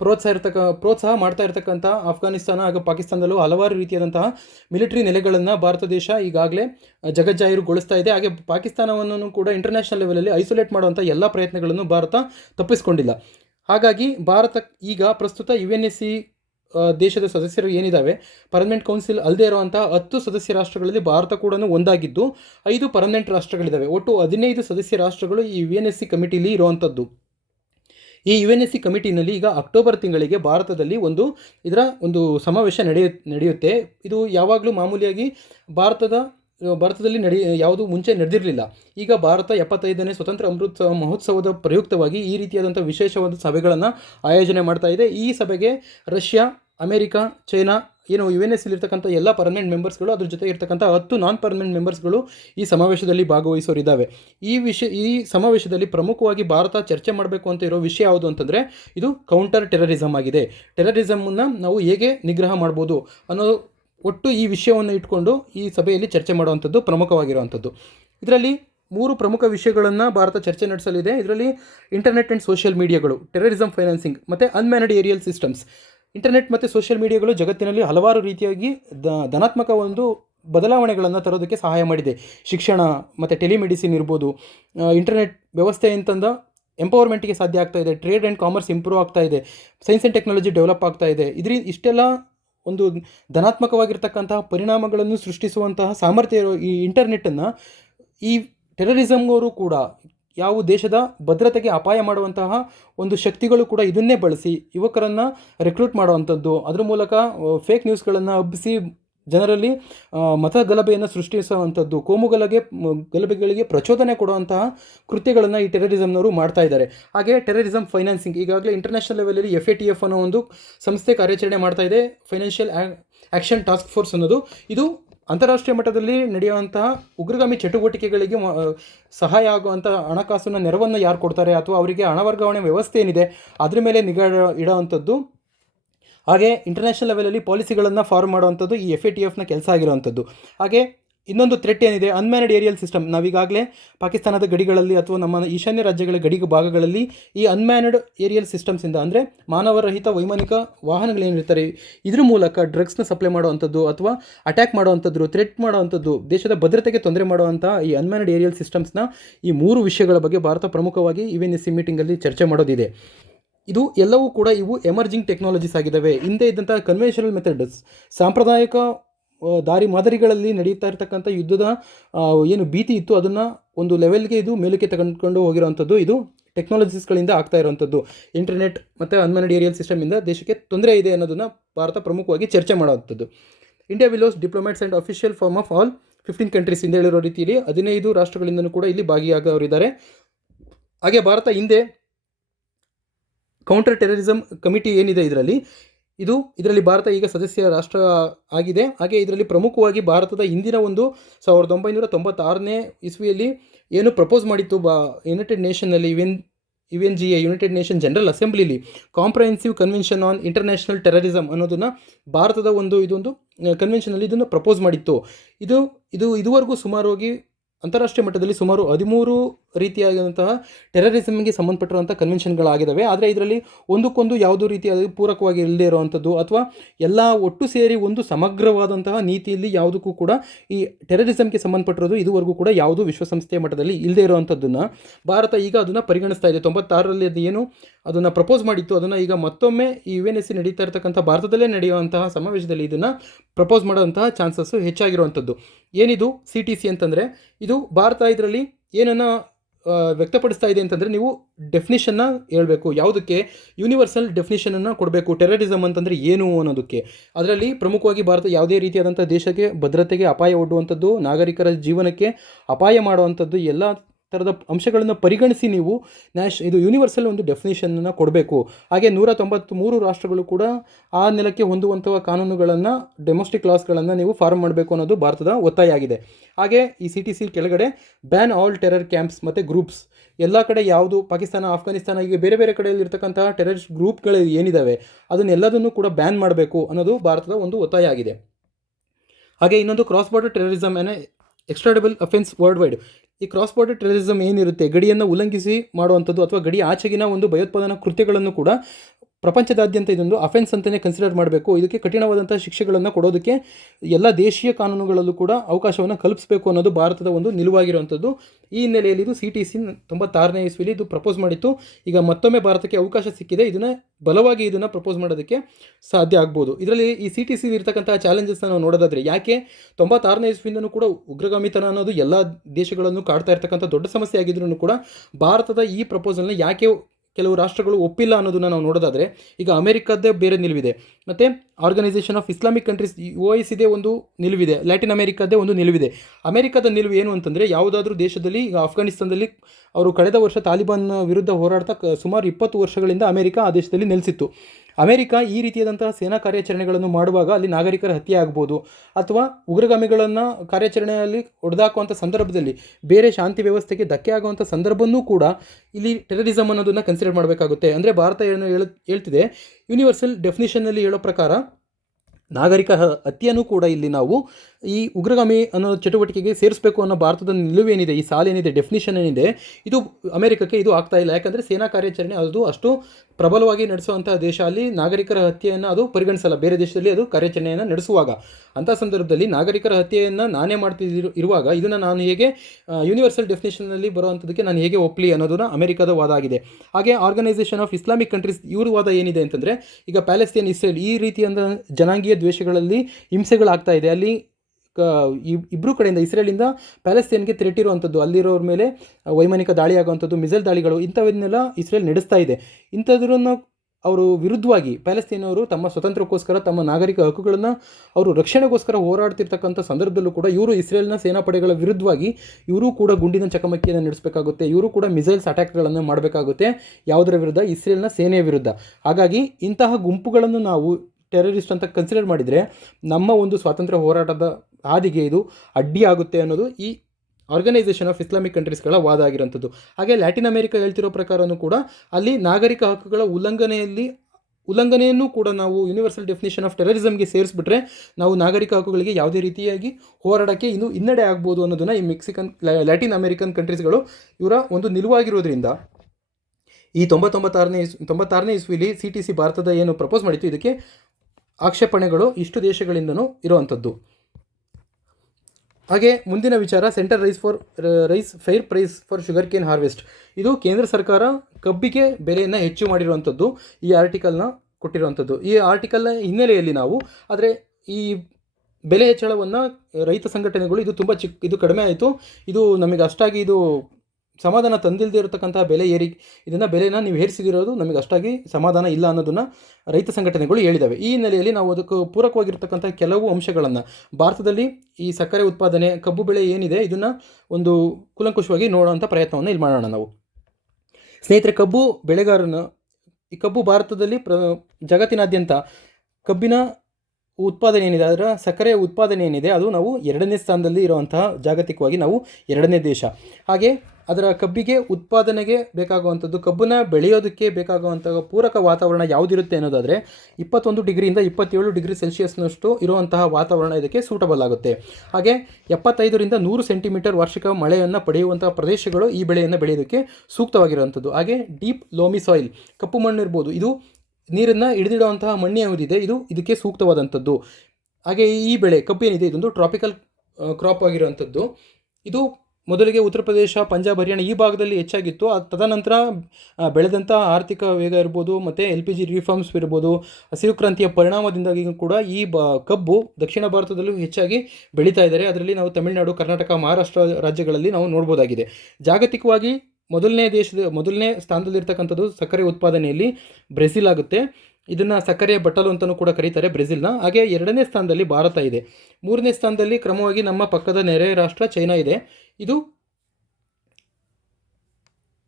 ಪ್ರೋತ್ಸಾಹ ಮಾಡ್ತಾ ಇರತಕ್ಕಂಥ ಆಫ್ಘಾನಿಸ್ತಾನ ಹಾಗೂ ಪಾಕಿಸ್ತಾನದಲ್ಲೂ ಹಲವಾರು ರೀತಿಯಾದಂತಹ ಮಿಲಿಟರಿ ನೆಲೆಗಳನ್ನು ಭಾರತ ದೇಶ ಈಗಾಗಲೇ ಜಗಜ್ಜಾಹೀರುಗೊಳಿಸ್ತಾ ಇದೆ. ಹಾಗೆ ಪಾಕಿಸ್ತಾನವನ್ನು ಕೂಡ ಇಂಟರ್ನ್ಯಾಷನಲ್ ಲೆವೆಲಲ್ಲಿ ಐಸೋಲೇಟ್ ಮಾಡುವಂಥ ಎಲ್ಲ ಪ್ರಯತ್ನಗಳನ್ನು ಭಾರತ ತಪ್ಪಿಸ್ಕೊಂಡಿಲ್ಲ. ಹಾಗಾಗಿ ಭಾರತ ಈಗ ಪ್ರಸ್ತುತ UNSC ದೇಶದ ಸದಸ್ಯರು ಏನಿದ್ದಾವೆ, ಪರ್ಮನೆಂಟ್ ಕೌನ್ಸಿಲ್ ಅಲ್ಲದೆ ಇರುವಂತಹ 10 ಸದಸ್ಯ ರಾಷ್ಟ್ರಗಳಲ್ಲಿ ಭಾರತ ಕೂಡ ಒಂದಾಗಿದ್ದು 5 ಪರ್ಮನೆಂಟ್ ರಾಷ್ಟ್ರಗಳಿದ್ದಾವೆ. ಒಟ್ಟು 15 ಸದಸ್ಯ ರಾಷ್ಟ್ರಗಳು ಈ UNSC ಕಮಿಟಿಲಿ ಇರುವಂಥದ್ದು. ಈ UNSC ಕಮಿಟಿನಲ್ಲಿ ಈಗ ಅಕ್ಟೋಬರ್ ತಿಂಗಳಿಗೆ ಭಾರತದಲ್ಲಿ ಇದರ ಒಂದು ಸಮಾವೇಶ ನಡೆಯುತ್ತೆ. ಇದು ಯಾವಾಗಲೂ ಮಾಮೂಲಿಯಾಗಿ ಭಾರತದಲ್ಲಿ ಯಾವುದು ಮುಂಚೆ ನಡೆದಿರಲಿಲ್ಲ. ಈಗ ಭಾರತ 75ನೇ ಸ್ವತಂತ್ರ ಅಮೃತ ಮಹೋತ್ಸವದ ಪ್ರಯುಕ್ತವಾಗಿ ಈ ರೀತಿಯಾದಂಥ ವಿಶೇಷವಾದ ಸಭೆಗಳನ್ನು ಆಯೋಜನೆ ಮಾಡ್ತಾ ಇದೆ. ಈ ಸಭೆಗೆ ರಷ್ಯಾ, ಅಮೆರಿಕ, ಚೈನಾ ಏನು UNSC ಇರ್ತಕ್ಕಂಥ ಎಲ್ಲ ಪರ್ಮನೆಂಟ್ ಮೆಂಬರ್ಸ್ಗಳು, ಅದ್ರ ಜೊತೆ ಇರ್ತಕ್ಕಂಥ 10 ನಾನ್ ಪರ್ಮನೆಂಟ್ ಮೆಂಬರ್ಸ್ಗಳು ಈ ಸಮಾವೇಶದಲ್ಲಿ ಭಾಗವಹಿಸೋರಿದ್ದಾವೆ. ಈ ಸಮಾವೇಶದಲ್ಲಿ ಪ್ರಮುಖವಾಗಿ ಭಾರತ ಚರ್ಚೆ ಮಾಡಬೇಕು ಅಂತ ಇರೋ ವಿಷಯ ಯಾವುದು ಅಂತಂದರೆ ಇದು ಕೌಂಟರ್ ಟೆರರಿಸಮ್ ಆಗಿದೆ. ಟೆರರಿಸಮನ್ನು ನಾವು ಹೇಗೆ ನಿಗ್ರಹ ಮಾಡ್ಬೋದು ಅನ್ನೋ ಒಟ್ಟು ಈ ವಿಷಯವನ್ನು ಇಟ್ಕೊಂಡು ಈ ಸಭೆಯಲ್ಲಿ ಚರ್ಚೆ ಮಾಡುವಂಥದ್ದು ಪ್ರಮುಖವಾಗಿರುವಂಥದ್ದು. ಇದರಲ್ಲಿ 3 ಪ್ರಮುಖ ವಿಷಯಗಳನ್ನು ಭಾರತ ಚರ್ಚೆ ನಡೆಸಲಿದೆ. ಇದರಲ್ಲಿ ಇಂಟರ್ನೆಟ್ ಆ್ಯಂಡ್ ಸೋಷಿಯಲ್ ಮೀಡಿಯಾಗಳು, ಟೆರರಿಸಮ್ ಫೈನಾನ್ಸಿಂಗ್ ಮತ್ತು ಅನ್ಮ್ಯಾನ್ಡ್ ಏರಿಯಲ್ ಸಿಸ್ಟಮ್ಸ್. ಇಂಟರ್ನೆಟ್ ಮತ್ತು ಸೋಷಿಯಲ್ ಮೀಡಿಯಾಗಳು ಜಗತ್ತಿನಲ್ಲಿ ಹಲವಾರು ರೀತಿಯಾಗಿ ಧನಾತ್ಮಕ ಒಂದು ಬದಲಾವಣೆಗಳನ್ನು ತರೋದಕ್ಕೆ ಸಹಾಯ ಮಾಡಿದೆ. ಶಿಕ್ಷಣ ಮತ್ತು ಟೆಲಿಮೆಡಿಸಿನ್ ಇರ್ಬೋದು, ಇಂಟರ್ನೆಟ್ ವ್ಯವಸ್ಥೆ ಅಂತಂದ ಎಂಪವರ್ಮೆಂಟ್ಗೆ ಸಾಧ್ಯ ಆಗ್ತಾ ಇದೆ. ಟ್ರೇಡ್ ಆ್ಯಂಡ್ ಕಾಮರ್ಸ್ ಇಂಪ್ರೂವ್ ಆಗ್ತಾ ಇದೆ. ಸೈನ್ಸ್ ಆ್ಯಂಡ್ ಟೆಕ್ನಾಲಜಿ ಡೆವಲಪ್ ಆಗ್ತಾ ಇದೆ. ಇಷ್ಟೆಲ್ಲ ಒಂದು ಧನಾತ್ಮಕವಾಗಿರ್ತಕ್ಕಂತಹ ಪರಿಣಾಮಗಳನ್ನು ಸೃಷ್ಟಿಸುವಂತಹ ಸಾಮರ್ಥ್ಯ ಇರೋ ಈ ಇಂಟರ್ನೆಟ್ಟನ್ನು ಈ ಟೆರರಿಸಮ್ನವರು ಕೂಡ ಯಾವ ದೇಶದ ಭದ್ರತೆಗೆ ಅಪಾಯ ಮಾಡುವಂತಹ ಒಂದು ಶಕ್ತಿಗಳು ಕೂಡ ಇದನ್ನೇ ಬಳಸಿ ಯುವಕರನ್ನು ರೆಕ್ರೂಟ್ ಮಾಡುವಂಥದ್ದು, ಅದರ ಮೂಲಕ ಫೇಕ್ ನ್ಯೂಸ್ಗಳನ್ನು ಹಬ್ಬಿಸಿ ಜನರಲ್ಲಿ ಮತಗಲಭೆಯನ್ನು ಸೃಷ್ಟಿಸುವಂಥದ್ದು, ಗಲಭೆಗಳಿಗೆ ಪ್ರಚೋದನೆ ಕೊಡುವಂತಹ ಕೃತ್ಯಗಳನ್ನು ಈ ಟೆರರಿಸಮ್ನವರು ಮಾಡ್ತಾ ಇದ್ದಾರೆ. ಹಾಗೆ ಟೆರರಿಸಮ್ ಫೈನಾನ್ಸಿಂಗ್ ಈಗಾಗಲೇ ಇಂಟರ್ನ್ಯಾಷನಲ್ ಲೆವೆಲಲ್ಲಿ FATF ಅನ್ನೋ ಒಂದು ಸಂಸ್ಥೆ ಕಾರ್ಯಾಚರಣೆ ಮಾಡ್ತಾ ಇದೆ. ಫೈನಾನ್ಷಿಯಲ್ ಆ್ಯಕ್ಷನ್ ಟಾಸ್ಕ್ ಫೋರ್ಸ್ ಅನ್ನೋದು ಇದು ಅಂತಾರಾಷ್ಟ್ರೀಯ ಮಟ್ಟದಲ್ಲಿ ನಡೆಯುವಂತಹ ಉಗ್ರಗಾಮಿ ಚಟುವಟಿಕೆಗಳಿಗೆ ಸಹಾಯ ಆಗುವಂಥ ಹಣಕಾಸಿನ ನೆರವನ್ನು ಯಾರು ಕೊಡ್ತಾರೆ ಅಥವಾ ಅವರಿಗೆ ಹಣ ವರ್ಗಾವಣೆ ವ್ಯವಸ್ಥೆ ಏನಿದೆ ಅದ್ರ ಮೇಲೆ ನಿಗಾ ಇಡೋವಂಥದ್ದು. ಹಾಗೆ ಇಂಟರ್ನ್ಯಾಷನಲ್ ಲೆವೆಲಲ್ಲಿ ಪಾಲಿಸಿಗಳನ್ನು ಫಾರ್ಮ್ ಮಾಡುವಂಥದ್ದು ಈ FATFನ ಕೆಲಸ ಆಗಿರುವಂಥದ್ದು. ಹಾಗೆ ಇನ್ನೊಂದು ಥ್ರೆಟ್ ಏನಿದೆ, ಅನ್ಮ್ಯಾನ್ಡ್ ಏರಿಯಲ್ ಸಿಸ್ಟಮ್. ನಾವೀಗಾಗಲೇ ಪಾಕಿಸ್ತಾನದ ಗಡಿಗಳಲ್ಲಿ ಅಥವಾ ನಮ್ಮ ಈಶಾನ್ಯ ರಾಜ್ಯಗಳ ಗಡಿ ಭಾಗಗಳಲ್ಲಿ ಈ ಅನ್ಮ್ಯಾನ್ಡ್ ಏರಿಯಲ್ ಸಿಸ್ಟಮ್ಸಿಂದ, ಅಂದರೆ ಮಾನವರಹಿತ ವೈಮಾನಿಕ ವಾಹನಗಳೇನಿರ್ತಾರೆ ಇದ್ರ ಮೂಲಕ ಡ್ರಗ್ಸ್ನ ಸಪ್ಲೈ ಮಾಡುವಂಥದ್ದು ಅಥವಾ ಅಟ್ಯಾಕ್ ಮಾಡುವಂಥದ್ದು, ಥ್ರೆಟ್ ಮಾಡುವಂಥದ್ದು, ದೇಶದ ಭದ್ರತೆಗೆ ತೊಂದರೆ ಮಾಡುವಂಥ ಈ ಅನ್ಮ್ಯಾನ್ಡ್ ಏರಿಯಲ್ ಸಿಸ್ಟಮ್ಸ್ನ ಈ 3 ವಿಷಯಗಳ ಬಗ್ಗೆ ಭಾರತ ಪ್ರಮುಖವಾಗಿ UNSC ಮೀಟಿಂಗಲ್ಲಿ ಚರ್ಚೆ ಮಾಡೋದಿದೆ. ಇದು ಎಲ್ಲವೂ ಕೂಡ ಇವು ಎಮರ್ಜಿಂಗ್ ಟೆಕ್ನಾಲಜೀಸ್ ಆಗಿದ್ದಾವೆ. ಹಿಂದೆ ಇದ್ದಂಥ ಕನ್ವೆನ್ಷನಲ್ ಮೆಥಡ್ಸ್, ಸಾಂಪ್ರದಾಯಿಕ ದಾರಿ ಮಾದರಿಗಳಲ್ಲಿ ನಡೀತಾ ಇರತಕ್ಕಂಥ ಯುದ್ಧದ ಏನು ಭೀತಿ ಇತ್ತು ಅದನ್ನು ಒಂದು ಲೆವೆಲ್ಗೆ ಇದು ಮೇಲಕ್ಕೆ ತಗೊಂಡು ಹೋಗಿರೋವಂಥದ್ದು ಇದು ಟೆಕ್ನಾಲಜೀಸ್ಗಳಿಂದ ಆಗ್ತಾ ಇರೋವಂಥದ್ದು. ಇಂಟರ್ನೆಟ್ ಮತ್ತು ಅನ್ಮ್ಯಾನ್ಡ್ ಏರಿಯಲ್ ಸಿಸ್ಟಮಿಂದ ದೇಶಕ್ಕೆ ತೊಂದರೆ ಇದೆ ಅನ್ನೋದನ್ನು ಭಾರತ ಪ್ರಮುಖವಾಗಿ ಚರ್ಚೆ ಮಾಡುವಂಥದ್ದು. India welcomes diplomats and official from of all 15 countries ಇಂದ ಹೇಳಿರೋ ರೀತಿಯಲ್ಲಿ 15 ರಾಷ್ಟ್ರಗಳಿಂದಲೂ ಕೂಡ ಇಲ್ಲಿ ಭಾಗಿಯಾಗವರಿದ್ದಾರೆ. ಹಾಗೆ ಭಾರತ ಹಿಂದೆ ಕೌಂಟರ್ ಟೆರರಿಸಮ್ ಕಮಿಟಿ ಏನಿದೆ ಇದರಲ್ಲಿ ಭಾರತ ಈಗ ಸದಸ್ಯ ರಾಷ್ಟ್ರ ಆಗಿದೆ. ಹಾಗೆ ಇದರಲ್ಲಿ ಪ್ರಮುಖವಾಗಿ ಭಾರತದ ಹಿಂದಿನ ಒಂದು 1996ನೇ ಇಸ್ವಿಯಲ್ಲಿ ಏನು ಪ್ರಪೋಸ್ ಮಾಡಿತ್ತು ಯುನೈಟೆಡ್ ನೇಷನ್ನಲ್ಲಿ UNGA ಯುನೈಟೆಡ್ ನೇಷನ್ ಜನರಲ್ ಅಸೆಂಬ್ಲಿಲಿ comprehensive convention on international terrorism ಅನ್ನೋದನ್ನು ಭಾರತದ ಇದೊಂದು ಕನ್ವೆನ್ಷನಲ್ಲಿ ಇದನ್ನು ಪ್ರಪೋಸ್ ಮಾಡಿತ್ತು. ಇದುವರೆಗೂ ಸುಮಾರಾಗಿ ಅಂತಾರಾಷ್ಟ್ರೀಯ ಮಟ್ಟದಲ್ಲಿ ಸುಮಾರು 13 ರೀತಿಯಾದಂತಹ ಟೆರರಿಸಮ್ಗೆ ಸಂಬಂಧಪಟ್ಟಿರುವಂಥ ಕನ್ವೆನ್ಷನ್ಗಳಾಗಿದ್ದಾವೆ. ಆದರೆ ಇದರಲ್ಲಿ ಒಂದಕ್ಕೊಂದು ಯಾವುದೋ ರೀತಿಯಾದ ಪೂರಕವಾಗಿ ಇಲ್ಲದೇ ಇರುವಂಥದ್ದು ಅಥವಾ ಎಲ್ಲ ಒಟ್ಟು ಸೇರಿ ಒಂದು ಸಮಗ್ರವಾದಂತಹ ನೀತಿಯಲ್ಲಿ ಯಾವುದಕ್ಕೂ ಕೂಡ ಈ ಟೆರರಿಸಮ್ಗೆ ಸಂಬಂಧಪಟ್ಟಿರೋದು ಇದುವರೆಗೂ ಕೂಡ ಯಾವುದೂ ವಿಶ್ವಸಂಸ್ಥೆಯ ಮಟ್ಟದಲ್ಲಿ ಇಲ್ಲದೇ ಇರುವಂಥದ್ದನ್ನು ಭಾರತ ಈಗ ಅದನ್ನು ಪರಿಗಣಿಸ್ತಾ ಇದೆ. 96ರಲ್ಲಿ ಅದು ಏನು ಅದನ್ನು ಪ್ರಪೋಸ್ ಮಾಡಿತ್ತು ಅದನ್ನು ಈಗ ಮತ್ತೊಮ್ಮೆ ಈ UNSC ನಡೀತಾ ಇರತಕ್ಕಂಥ ಭಾರತದಲ್ಲೇ ನಡೆಯುವಂತಹ ಸಮಾವೇಶದಲ್ಲಿ ಇದನ್ನು ಪ್ರಪೋಸ್ ಮಾಡುವಂತಹ ಚಾನ್ಸಸ್ಸು ಹೆಚ್ಚಾಗಿರುವಂಥದ್ದು. ಏನಿದು CTC ಅಂತಂದರೆ ಇದು ಭಾರತ ಇದರಲ್ಲಿ ಏನನ್ನು ವ್ಯಕ್ತಪಡಿಸ್ತಾ ಇದೆ ಅಂತಂದರೆ, ನೀವು ಡೆಫಿನಿಷನ್ನ ಹೇಳಬೇಕು. ಯಾವುದಕ್ಕೆ? ಯೂನಿವರ್ಸಲ್ ಡೆಫಿನಿಷನನ್ನು ಕೊಡಬೇಕು. ಟೆರರಿಸಮ್ ಅಂತಂದರೆ ಏನು ಅನ್ನೋದಕ್ಕೆ. ಅದರಲ್ಲಿ ಪ್ರಮುಖವಾಗಿ ಭಾರತ ಯಾವುದೇ ರೀತಿಯಾದಂಥ ದೇಶಕ್ಕೆ ಭದ್ರತೆಗೆ ಅಪಾಯ ಒಡ್ಡುವಂಥದ್ದು, ನಾಗರಿಕರ ಜೀವನಕ್ಕೆ ಅಪಾಯ ಮಾಡುವಂಥದ್ದು ಎಲ್ಲ ಥರದ ಅಂಶಗಳನ್ನು ಪರಿಗಣಿಸಿ ನೀವು ಇದು ಯೂನಿವರ್ಸಲ್ ಒಂದು ಡೆಫಿನೇಷನನ್ನು ಕೊಡಬೇಕು. ಹಾಗೆ 193 ರಾಷ್ಟ್ರಗಳು ಕೂಡ ಆ ನೆಲಕ್ಕೆ ಹೊಂದುವಂಥ ಕಾನೂನುಗಳನ್ನು, ಡೊಮೆಸ್ಟಿಕ್ ಲಾಸ್ಗಳನ್ನು ನೀವು ಫಾರ್ಮ್ ಮಾಡಬೇಕು ಅನ್ನೋದು ಭಾರತದ ಒತ್ತಾಯ ಆಗಿದೆ. ಹಾಗೆ ಈ CTC ಕೆಳಗಡೆ ಬ್ಯಾನ್ ಆಲ್ ಟೆರರ್ ಕ್ಯಾಂಪ್ಸ್ ಮತ್ತು ಗ್ರೂಪ್ಸ್, ಎಲ್ಲ ಕಡೆ ಯಾವುದು ಪಾಕಿಸ್ತಾನ, ಆಫ್ಘಾನಿಸ್ತಾನ, ಈಗ ಬೇರೆ ಬೇರೆ ಕಡೆಯಲ್ಲಿ ಇರ್ತಕ್ಕಂತಹ ಟೆರರಿಸ್ಟ್ ಗ್ರೂಪ್ಗಳು ಏನಿದ್ದಾವೆ ಅದನ್ನೆಲ್ಲದನ್ನು ಕೂಡ ಬ್ಯಾನ್ ಮಾಡಬೇಕು ಅನ್ನೋದು ಭಾರತದ ಒಂದು ಒತ್ತಾಯ ಆಗಿದೆ. ಹಾಗೆ ಇನ್ನೊಂದು cross border terrorism extraditable offence worldwide. ಈ ಕ್ರಾಸ್ ಬಾರ್ಡರ್ ಟೆರರಿಸಮ್ ಏನಿರುತ್ತೆ, ಗಡಿಯನ್ನು ಉಲ್ಲಂಘಿಸಿ ಮಾಡುವಂಥದ್ದು ಅಥವಾ ಗಡಿ ಆಚೆಗಿನ ಒಂದು ಭಯೋತ್ಪಾದನಾ ಕೃತ್ಯಗಳನ್ನು ಕೂಡ ಪ್ರಪಂಚದಾದ್ಯಂತ ಇದೊಂದು ಅಫೆನ್ಸ್ ಅಂತಲೇ ಕನ್ಸಿಡರ್ ಮಾಡಬೇಕು. ಇದಕ್ಕೆ ಕಠಿಣವಾದಂಥ ಶಿಕ್ಷೆಗಳನ್ನು ಕೊಡೋದಕ್ಕೆ ಎಲ್ಲ ದೇಶೀಯ ಕಾನೂನುಗಳಲ್ಲೂ ಕೂಡ ಅವಕಾಶವನ್ನು ಕಲ್ಪಿಸಬೇಕು ಅನ್ನೋದು ಭಾರತದ ಒಂದು ನಿಲುವಾಗಿರುವಂಥದ್ದು. ಈ ಹಿನ್ನೆಲೆಯಲ್ಲಿ ಇದು CTC 96ನೇ ಇಸ್ವಿಲಿ ಇದು ಪ್ರಪೋಸ್ ಮಾಡಿತ್ತು. ಈಗ ಮತ್ತೊಮ್ಮೆ ಭಾರತಕ್ಕೆ ಅವಕಾಶ ಸಿಕ್ಕಿದೆ. ಬಲವಾಗಿ ಇದನ್ನು ಪ್ರಪೋಸ್ ಮಾಡೋದಕ್ಕೆ ಸಾಧ್ಯ ಆಗ್ಬೋದು. ಇದರಲ್ಲಿ ಈ CTC ಇರ್ತಕ್ಕಂಥ ಚಾಲೆಂಜಸ್ನ ನಾವು ನೋಡೋದಾದರೆ, ಯಾಕೆ 96ನೇ ಇಸ್ವಿಯಿಂದನೂ ಕೂಡ ಉಗ್ರಗಾಮಿತನ ಅನ್ನೋದು ಎಲ್ಲ ದೇಶಗಳನ್ನು ಕಾಡ್ತಾ ಇರ್ತಕ್ಕಂಥ ದೊಡ್ಡ ಸಮಸ್ಯೆ ಆಗಿದ್ರೂ ಕೂಡ ಭಾರತದ ಈ ಪ್ರಪೋಸಲ್ನ ಯಾಕೆ ಕೆಲವು ರಾಷ್ಟ್ರಗಳು ಒಪ್ಪಿಲ್ಲ ಅನ್ನೋದನ್ನು ನಾವು ನೋಡೋದಾದರೆ, ಈಗ ಅಮೆರಿಕದ್ದೇ ಬೇರೆ ನಿಲುವಿದೆ, ಮತ್ತು ಆರ್ಗನೈಸೇಷನ್ ಆಫ್ ಇಸ್ಲಾಮಿಕ್ ಕಂಟ್ರೀಸ್ OICದೇ ಒಂದು ನಿಲುವಿದೆ, ಲ್ಯಾಟಿನ್ ಅಮೆರಿಕದ್ದೇ ಒಂದು ನಿಲುವಿದೆ. ಅಮೆರಿಕದ ನಿಲುವು ಏನು ಅಂತಂದರೆ, ಯಾವುದಾದ್ರೂ ದೇಶದಲ್ಲಿ, ಈಗ ಆಫ್ಘಾನಿಸ್ತಾನದಲ್ಲಿ ಅವರು ಕಳೆದ ವರ್ಷ ತಾಲಿಬಾನ್ ವಿರುದ್ಧ ಹೋರಾಡ್ತಾ ಸುಮಾರು 20 ವರ್ಷಗಳಿಂದ ಅಮೆರಿಕ ಆ ದೇಶದಲ್ಲಿ ನೆಲೆಸಿತ್ತು. ಅಮೆರಿಕ ಈ ರೀತಿಯಾದಂತಹ ಸೇನಾ ಕಾರ್ಯಾಚರಣೆಗಳನ್ನು ಮಾಡುವಾಗ ಅಲ್ಲಿ ನಾಗರಿಕರ ಹತ್ಯೆ ಆಗ್ಬೋದು, ಅಥವಾ ಉಗ್ರಗಾಮಿಗಳನ್ನು ಕಾರ್ಯಾಚರಣೆಯಲ್ಲಿ ಹೊಡೆದಾಕುವಂಥ ಸಂದರ್ಭದಲ್ಲಿ ಬೇರೆ ಶಾಂತಿ ವ್ಯವಸ್ಥೆಗೆ ಧಕ್ಕೆ ಆಗುವಂಥ ಸಂದರ್ಭವೂ ಕೂಡ ಇಲ್ಲಿ ಟೆರರಿಸಮ್ ಅನ್ನೋದನ್ನು ಕನ್ಸಿಡರ್ ಮಾಡಬೇಕಾಗುತ್ತೆ. ಅಂದರೆ ಭಾರತ ಏನು ಹೇಳ್ತಿದೆ, ಯೂನಿವರ್ಸಲ್ ಡೆಫಿನಿಷನ್ನಲ್ಲಿ ಹೇಳೋ ಪ್ರಕಾರ ನಾಗರಿಕ ಹತ್ಯೆಯೂ ಕೂಡ ಇಲ್ಲಿ ನಾವು ಈ ಉಗ್ರಗಾಮಿ ಅನ್ನೋ ಚಟುವಟಿಕೆಗೆ ಸೇರಿಸಬೇಕು ಅನ್ನೋ ಭಾರತದ ನಿಲುವೇನಿದೆ, ಈ ಸಾಲೇನಿದೆ, ಡೆಫಿನಿಷನ್ ಏನಿದೆ, ಇದು ಅಮೆರಿಕಕ್ಕೆ ಇದು ಆಗ್ತಾ ಇಲ್ಲ. ಯಾಕಂದರೆ ಸೇನಾ ಕಾರ್ಯಾಚರಣೆ ಅದು ಅಷ್ಟು ಪ್ರಬಲವಾಗಿ ನಡೆಸುವಂಥ ದೇಶ, ಅಲ್ಲಿ ನಾಗರಿಕರ ಹತ್ಯೆಯನ್ನು ಅದು ಪರಿಗಣಿಸಲ್ಲ ಬೇರೆ ದೇಶದಲ್ಲಿ ಅದು ಕಾರ್ಯಾಚರಣೆಯನ್ನು ನಡೆಸುವಾಗ. ಅಂಥ ಸಂದರ್ಭದಲ್ಲಿ ನಾಗರಿಕರ ಹತ್ಯೆಯನ್ನು ನಾನೇ ಇರುವಾಗ ಇದನ್ನು ನಾನು ಹೇಗೆ ಯೂನಿವರ್ಸಲ್ ಡೆಫಿನೇಷನ್ನಲ್ಲಿ ಬರುವಂಥದ್ದಕ್ಕೆ ನಾನು ಹೇಗೆ ಒಪ್ಪಲಿ ಅನ್ನೋದನ್ನು ಅಮೆರಿಕದ ವಾದ ಆಗಿದೆ. ಹಾಗೆ ಆರ್ಗನೈಸೇಷನ್ ಆಫ್ ಇಸ್ಲಾಮಿಕ್ ಕಂಟ್ರೀಸ್ ಇವ್ರ ವಾದ ಏನಿದೆ ಅಂತಂದರೆ, ಈಗ ಪ್ಯಾಲೆಸ್ತೀನ್, ಇಸ್ರೇಲ್ ಈ ರೀತಿಯಾದ ಜನಾಂಗೀಯ ದ್ವೇಷಗಳಲ್ಲಿ ಹಿಂಸೆಗಳಾಗ್ತಾ ಇದೆ. ಅಲ್ಲಿ ಇಬ್ಬರು ಕಡೆಯಿಂದ, ಇಸ್ರೇಲಿಂದ ಪ್ಯಾಲೆಸ್ತೀನ್ಗೆ ಥ್ರೆಟ್ ಇರುವಂಥದ್ದು, ಅಲ್ಲಿರೋರ ಮೇಲೆ ವೈಮಾನಿಕ ದಾಳಿ ಆಗುವಂಥದ್ದು, ಮಿಸೈಲ್ ದಾಳಿಗಳು ಇಂಥವನ್ನೆಲ್ಲ ಇಸ್ರೇಲ್ ನಡೆಸ್ತಾ ಇದೆ. ಇಂಥದ್ರನ್ನು ಅವರು ವಿರುದ್ಧವಾಗಿ ಪ್ಯಾಲೆಸ್ತೀನವರು ತಮ್ಮ ಸ್ವತಂತ್ರಕ್ಕೋಸ್ಕರ, ತಮ್ಮ ನಾಗರಿಕ ಹಕ್ಕುಗಳನ್ನು ಅವರು ರಕ್ಷಣೆಗೋಸ್ಕರ ಹೋರಾಡ್ತಿರ್ತಕ್ಕಂಥ ಸಂದರ್ಭದಲ್ಲೂ ಕೂಡ ಇವರು ಇಸ್ರೇಲ್ನ ಸೇನಾಪಡೆಗಳ ವಿರುದ್ಧವಾಗಿ ಇವರು ಕೂಡ ಗುಂಡಿನ ಚಕಮಕಿಯನ್ನು ನಡೆಸಬೇಕಾಗುತ್ತೆ, ಇವರು ಕೂಡ ಮಿಸೈಲ್ಸ್ ಅಟ್ಯಾಕ್ಗಳನ್ನು ಮಾಡಬೇಕಾಗುತ್ತೆ. ಯಾವುದರ ವಿರುದ್ಧ? ಇಸ್ರೇಲ್ನ ಸೇನೆಯ ವಿರುದ್ಧ. ಹಾಗಾಗಿ ಇಂತಹ ಗುಂಪುಗಳನ್ನು ನಾವು ಟೆರರಿಸ್ಟ್ ಅಂತ ಕನ್ಸಿಡರ್ ಮಾಡಿದರೆ ನಮ್ಮ ಒಂದು ಸ್ವಾತಂತ್ರ್ಯ ಹೋರಾಟದ ಹಾದಿಗೆ ಇದು ಅಡ್ಡಿ ಆಗುತ್ತೆ ಅನ್ನೋದು ಈ ಆರ್ಗನೈಸೇಷನ್ ಆಫ್ ಇಸ್ಲಾಮಿಕ್ ಕಂಟ್ರೀಸ್ಗಳ ವಾದ ಆಗಿರೋಂಥದ್ದು. ಹಾಗೆ ಲ್ಯಾಟಿನ್ ಅಮೆರಿಕ ಹೇಳ್ತಿರೋ ಪ್ರಕಾರನೂ ಕೂಡ ಅಲ್ಲಿ ನಾಗರಿಕ ಹಕ್ಕುಗಳ ಉಲ್ಲಂಘನೆಯನ್ನು ಕೂಡ ನಾವು ಯೂನಿವರ್ಸಲ್ ಡೆಫಿನೇಷನ್ ಆಫ್ ಟೆರರಿಸಮ್ಗೆ ಸೇರಿಸ್ಬಿಟ್ರೆ ನಾವು ನಾಗರಿಕ ಹಕ್ಕುಗಳಿಗೆ ಯಾವುದೇ ರೀತಿಯಾಗಿ ಹೋರಾಡೋಕ್ಕೆ ಇನ್ನೂ ಹಿನ್ನಡೆ ಆಗ್ಬೋದು ಅನ್ನೋದನ್ನು ಈ ಲ್ಯಾಟಿನ್ ಅಮೆರಿಕನ್ ಕಂಟ್ರೀಸ್ಗಳು ಇವರ ಒಂದು ನಿಲುವಾಗಿರೋದ್ರಿಂದ ಈ 96ನೇ ಇಸ್ವಿಲಿ CTC ಭಾರತದ ಏನು ಪ್ರಪೋಸ್ ಮಾಡಿತ್ತು ಇದಕ್ಕೆ ಆಕ್ಷೇಪಣೆಗಳು ಇಷ್ಟು ದೇಶಗಳಿಂದನೂ ಇರುವಂಥದ್ದು. ಹಾಗೆ ಮುಂದಿನ ವಿಚಾರ centre rise fair price for sugar cane harvest. ಇದು ಕೇಂದ್ರ ಸರ್ಕಾರ ಕಬ್ಬಿಗೆ ಬೆಲೆಯನ್ನು ಹೆಚ್ಚು ಮಾಡಿರುವಂಥದ್ದು ಈ ಆರ್ಟಿಕಲ್ನ ಕೊಟ್ಟಿರುವಂಥದ್ದು. ಈ ಆರ್ಟಿಕಲ್ನ ಹಿನ್ನೆಲೆಯಲ್ಲಿ ನಾವು ಆದರೆ ಈ ಬೆಲೆ ಹೆಚ್ಚಳವನ್ನು ರೈತ ಸಂಘಟನೆಗಳು ಇದು ಕಡಿಮೆ ಆಯಿತು, ಇದು ನಮಗೆ ಅಷ್ಟಾಗಿ ಇದು ಸಮಾಧಾನ ತಂದಿಲ್ಲದೆ ಇರತಕ್ಕಂಥ ಬೆಲೆನ ನೀವು ಏರಿಸಿದಿರೋದು ನಮಗೆ ಅಷ್ಟಾಗಿ ಸಮಾಧಾನ ಇಲ್ಲ ಅನ್ನೋದನ್ನು ರೈತ ಸಂಘಟನೆಗಳು ಹೇಳಿದ್ದಾವೆ. ಈ ಹಿನ್ನೆಲೆಯಲ್ಲಿ ನಾವು ಅದಕ್ಕೆ ಪೂರಕವಾಗಿರ್ತಕ್ಕಂಥ ಕೆಲವು ಅಂಶಗಳನ್ನು ಭಾರತದಲ್ಲಿ ಈ ಸಕ್ಕರೆ ಉತ್ಪಾದನೆ, ಕಬ್ಬು ಬೆಳೆ ಏನಿದೆ ಇದನ್ನು ಒಂದು ಕೂಲಂಕುಷವಾಗಿ ನೋಡುವಂಥ ಪ್ರಯತ್ನವನ್ನು ಇಲ್ಲಿ ಮಾಡೋಣ ನಾವು. ಸ್ನೇಹಿತರೆ, ಈ ಕಬ್ಬು ಭಾರತದಲ್ಲಿ ಜಗತ್ತಿನಾದ್ಯಂತ ಕಬ್ಬಿನ ಉತ್ಪಾದನೆ ಏನಿದೆ, ಅದರ ಸಕ್ಕರೆಯ ಉತ್ಪಾದನೆ ಏನಿದೆ ಅದು ನಾವು 2ನೇ ಸ್ಥಾನದಲ್ಲಿ ಇರುವಂತಹ ಜಾಗತಿಕವಾಗಿ ನಾವು 2ನೇ ದೇಶ. ಹಾಗೆ ಅದರ ಕಬ್ಬಿಗೆ ಉತ್ಪಾದನೆಗೆ ಬೇಕಾಗುವಂಥದ್ದು, ಕಬ್ಬನ್ನು ಬೆಳೆಯೋದಕ್ಕೆ ಬೇಕಾಗುವಂತಹ ಪೂರಕ ವಾತಾವರಣ ಯಾವುದಿರುತ್ತೆ ಅನ್ನೋದಾದರೆ 21 ಡಿಗ್ರಿಯಿಂದ 27 ಡಿಗ್ರಿ ಸೆಲ್ಸಿಯಸ್ನಷ್ಟು ಇರುವಂತಹ ವಾತಾವರಣ ಇದಕ್ಕೆ ಸೂಟಬಲ್ ಆಗುತ್ತೆ. ಹಾಗೆ 75ರಿಂದ 100 ಸೆಂಟಿಮೀಟರ್ ವಾರ್ಷಿಕ ಮಳೆಯನ್ನು ಪಡೆಯುವಂತಹ ಪ್ರದೇಶಗಳು ಈ ಬೆಳೆಯನ್ನು ಬೆಳೆಯೋದಕ್ಕೆ ಸೂಕ್ತವಾಗಿರುವಂಥದ್ದು. ಹಾಗೆ ಡೀಪ್ ಲೋಮಿ ಸಾಯಿಲ್, ಕಪ್ಪು ಮಣ್ಣು ಇರ್ಬೋದು, ಇದು ನೀರನ್ನು ಹಿಡಿದಿಡುವಂತಹ ಮಣ್ಣು ಯಾವುದಿದೆ ಇದಕ್ಕೆ ಸೂಕ್ತವಾದಂಥದ್ದು. ಹಾಗೆ ಈ ಬೆಳೆ ಕಬ್ಬೇನಿದೆ ಇದೊಂದು ಟ್ರಾಪಿಕಲ್ ಕ್ರಾಪ್ ಆಗಿರುವಂಥದ್ದು. ಇದು ಮೊದಲಿಗೆ ಉತ್ತರ ಪ್ರದೇಶ, ಪಂಜಾಬ್, ಹರಿಯಾಣ ಈ ಭಾಗದಲ್ಲಿ ಹೆಚ್ಚಾಗಿತ್ತು. ತದನಂತರ ಬೆಳೆದಂಥ ಆರ್ಥಿಕ ವೇಗ ಇರ್ಬೋದು ಮತ್ತು LPG ರಿಫಾರ್ಮ್ಸ್ ಇರ್ಬೋದು, ಹಸಿರು ಕ್ರಾಂತಿಯ ಪರಿಣಾಮದಿಂದಾಗಿ ಕೂಡ ಈ ಕಬ್ಬು ದಕ್ಷಿಣ ಭಾರತದಲ್ಲೂ ಹೆಚ್ಚಾಗಿ ಬೆಳೀತಾ ಇದ್ದಾರೆ. ಅದರಲ್ಲಿ ನಾವು ತಮಿಳುನಾಡು, ಕರ್ನಾಟಕ, ಮಹಾರಾಷ್ಟ್ರ ರಾಜ್ಯಗಳಲ್ಲಿ ನಾವು ನೋಡ್ಬೋದಾಗಿದೆ. ಜಾಗತಿಕವಾಗಿ ಮೊದಲನೇ ಸ್ಥಾನದಲ್ಲಿರ್ತಕ್ಕಂಥದ್ದು ಸಕ್ಕರೆ ಉತ್ಪಾದನೆಯಲ್ಲಿ ಬ್ರೆಜಿಲ್ ಆಗುತ್ತೆ. ಇದನ್ನು ಸಕ್ಕರೆಯ ಬಟ್ಟಲು ಅಂತಲೂ ಕೂಡ ಕರೀತಾರೆ ಬ್ರೆಜಿಲ್ನ. ಹಾಗೆ 2ನೇ ಸ್ಥಾನದಲ್ಲಿ ಭಾರತ ಇದೆ. 3ನೇ ಸ್ಥಾನದಲ್ಲಿ ಕ್ರಮವಾಗಿ ನಮ್ಮ ಪಕ್ಕದ ನೆರೆಯ ರಾಷ್ಟ್ರ ಚೈನಾ ಇದೆ. ಇದು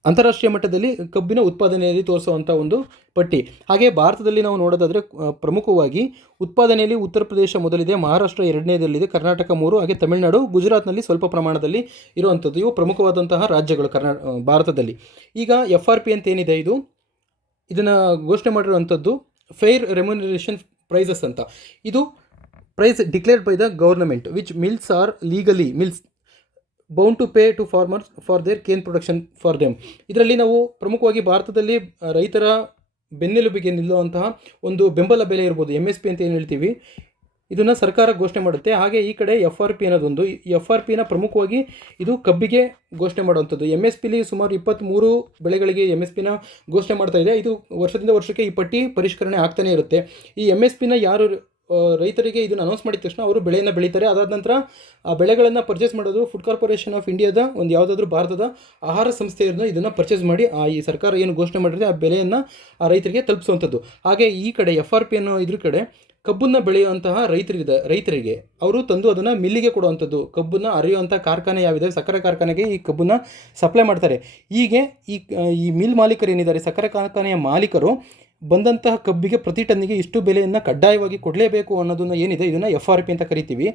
ಅಂತಾರಾಷ್ಟ್ರೀಯ ಮಟ್ಟದಲ್ಲಿ ಕಬ್ಬಿನ ಉತ್ಪಾದನೆಯಲ್ಲಿ ತೋರಿಸುವಂಥ ಒಂದು ಪಟ್ಟಿ. ಹಾಗೆ ಭಾರತದಲ್ಲಿ ನಾವು ನೋಡೋದಾದರೆ ಪ್ರಮುಖವಾಗಿ ಉತ್ಪಾದನೆಯಲ್ಲಿ ಉತ್ತರ ಪ್ರದೇಶ ಮೊದಲಿದೆ, ಮಹಾರಾಷ್ಟ್ರ 2ನೇದಲ್ಲಿದೆ, ಕರ್ನಾಟಕ 3, ಹಾಗೆ ತಮಿಳುನಾಡು, ಗುಜರಾತ್ನಲ್ಲಿ ಸ್ವಲ್ಪ ಪ್ರಮಾಣದಲ್ಲಿ ಇರುವಂಥದ್ದು. ಇವು ಪ್ರಮುಖವಾದಂತಹ ರಾಜ್ಯಗಳು ಭಾರತದಲ್ಲಿ. ಈಗ FRP ಅಂತ ಏನಿದೆ ಇದನ್ನು ಘೋಷಣೆ ಮಾಡಿರುವಂಥದ್ದು ಫೇರ್ ರೆಮ್ಯುನರೇಷನ್ ಪ್ರೈಸಸ್ ಅಂತ. ಇದು price declared by the government which mills are legally bound to pay to farmers for their cane production for them. ಇದರಲ್ಲಿ ನಾವು ಪ್ರಮುಖವಾಗಿ ಭಾರತದಲ್ಲಿ ರೈತರ ಬೆನ್ನೆಲುಬಿಗೆ ನಿಲ್ಲುವಂತಹ ಒಂದು ಬೆಂಬಲ ಬೆಲೆ ಇರ್ಬೋದು, MSP ಅಂತ ಏನು ಹೇಳ್ತೀವಿ, ಇದನ್ನು ಸರ್ಕಾರ ಘೋಷಣೆ ಮಾಡುತ್ತೆ. ಹಾಗೆ ಈ ಕಡೆ FRP ಅನ್ನೋದೊಂದು, ಈ FRPನ ಪ್ರಮುಖವಾಗಿ ಇದು ಕಬ್ಬಿಗೆ ಘೋಷಣೆ ಮಾಡುವಂಥದ್ದು. MSPಲಿ ಸುಮಾರು 23 ಬೆಳೆಗಳಿಗೆ MSPನ ಘೋಷಣೆ ಮಾಡ್ತಾ ಇದೆ. ಇದು ವರ್ಷದಿಂದ ವರ್ಷಕ್ಕೆ ಈ ಪಟ್ಟಿ ಪರಿಷ್ಕರಣೆ ಆಗ್ತಾನೇ ಇರುತ್ತೆ. ಈ MSPನ ಯಾರು ರೈತರಿಗೆ ಇದನ್ನು ಅನೌನ್ಸ್ ಮಾಡಿದ ತಕ್ಷಣ ಅವರು ಬೆಳೆಯನ್ನು ಬೆಳೀತಾರೆ. ಅದಾದ ನಂತರ ಆ ಬೆಳೆಗಳನ್ನು ಪರ್ಚೇಸ್ ಮಾಡೋದು ಫುಡ್ ಕಾರ್ಪೊರೇಷನ್ ಆಫ್ ಇಂಡಿಯಾದ ಒಂದು ಯಾವುದಾದ್ರೂ ಭಾರತದ ಆಹಾರ ಸಂಸ್ಥೆಯನ್ನು ಇದನ್ನು ಪರ್ಚೇಸ್ ಮಾಡಿ ಈ ಸರ್ಕಾರ ಏನು ಘೋಷಣೆ ಮಾಡಿದ್ರೆ ಆ ಬೆಲೆಯನ್ನು ಆ ರೈತರಿಗೆ ತಲುಪಿಸುವಂಥದ್ದು. ಹಾಗೆ ಈ ಕಡೆ FRP ಅನ್ನೋ ಇದ್ರ ಕಡೆ ಕಬ್ಬನ್ನು ಬೆಳೆಯುವಂತಹ ರೈತರಿಗೆ ಅವರು ತಂದು ಅದನ್ನು ಮಿಲ್ಲಿಗೆ ಕೊಡುವಂಥದ್ದು. ಕಬ್ಬನ್ನು ಅರಿಯುವಂಥ ಕಾರ್ಖಾನೆ ಯಾವಿದೆ, ಸಕ್ಕರೆ ಕಾರ್ಖಾನೆಗೆ ಈ ಕಬ್ಬನ್ನು ಸಪ್ಲೈ ಮಾಡ್ತಾರೆ. ಹೀಗೆ ಈ ಮಿಲ್ ಮಾಲೀಕರು ಏನಿದ್ದಾರೆ, ಸಕ್ಕರೆ ಕಾರ್ಖಾನೆಯ ಮಾಲೀಕರು ಬಂದಂತಹ ಕಬ್ಬಿಗೆ ಪ್ರತಿ ಟನ್ನಿಗೆ ಇಷ್ಟು ಬೆಲೆಯನ್ನು ಕಡ್ಡಾಯವಾಗಿ ಕೊಡಲೇಬೇಕು ಅನ್ನೋದನ್ನು ಏನಿದೆ ಇದನ್ನು FRP ಅಂತ ಕರಿತೀವಿ.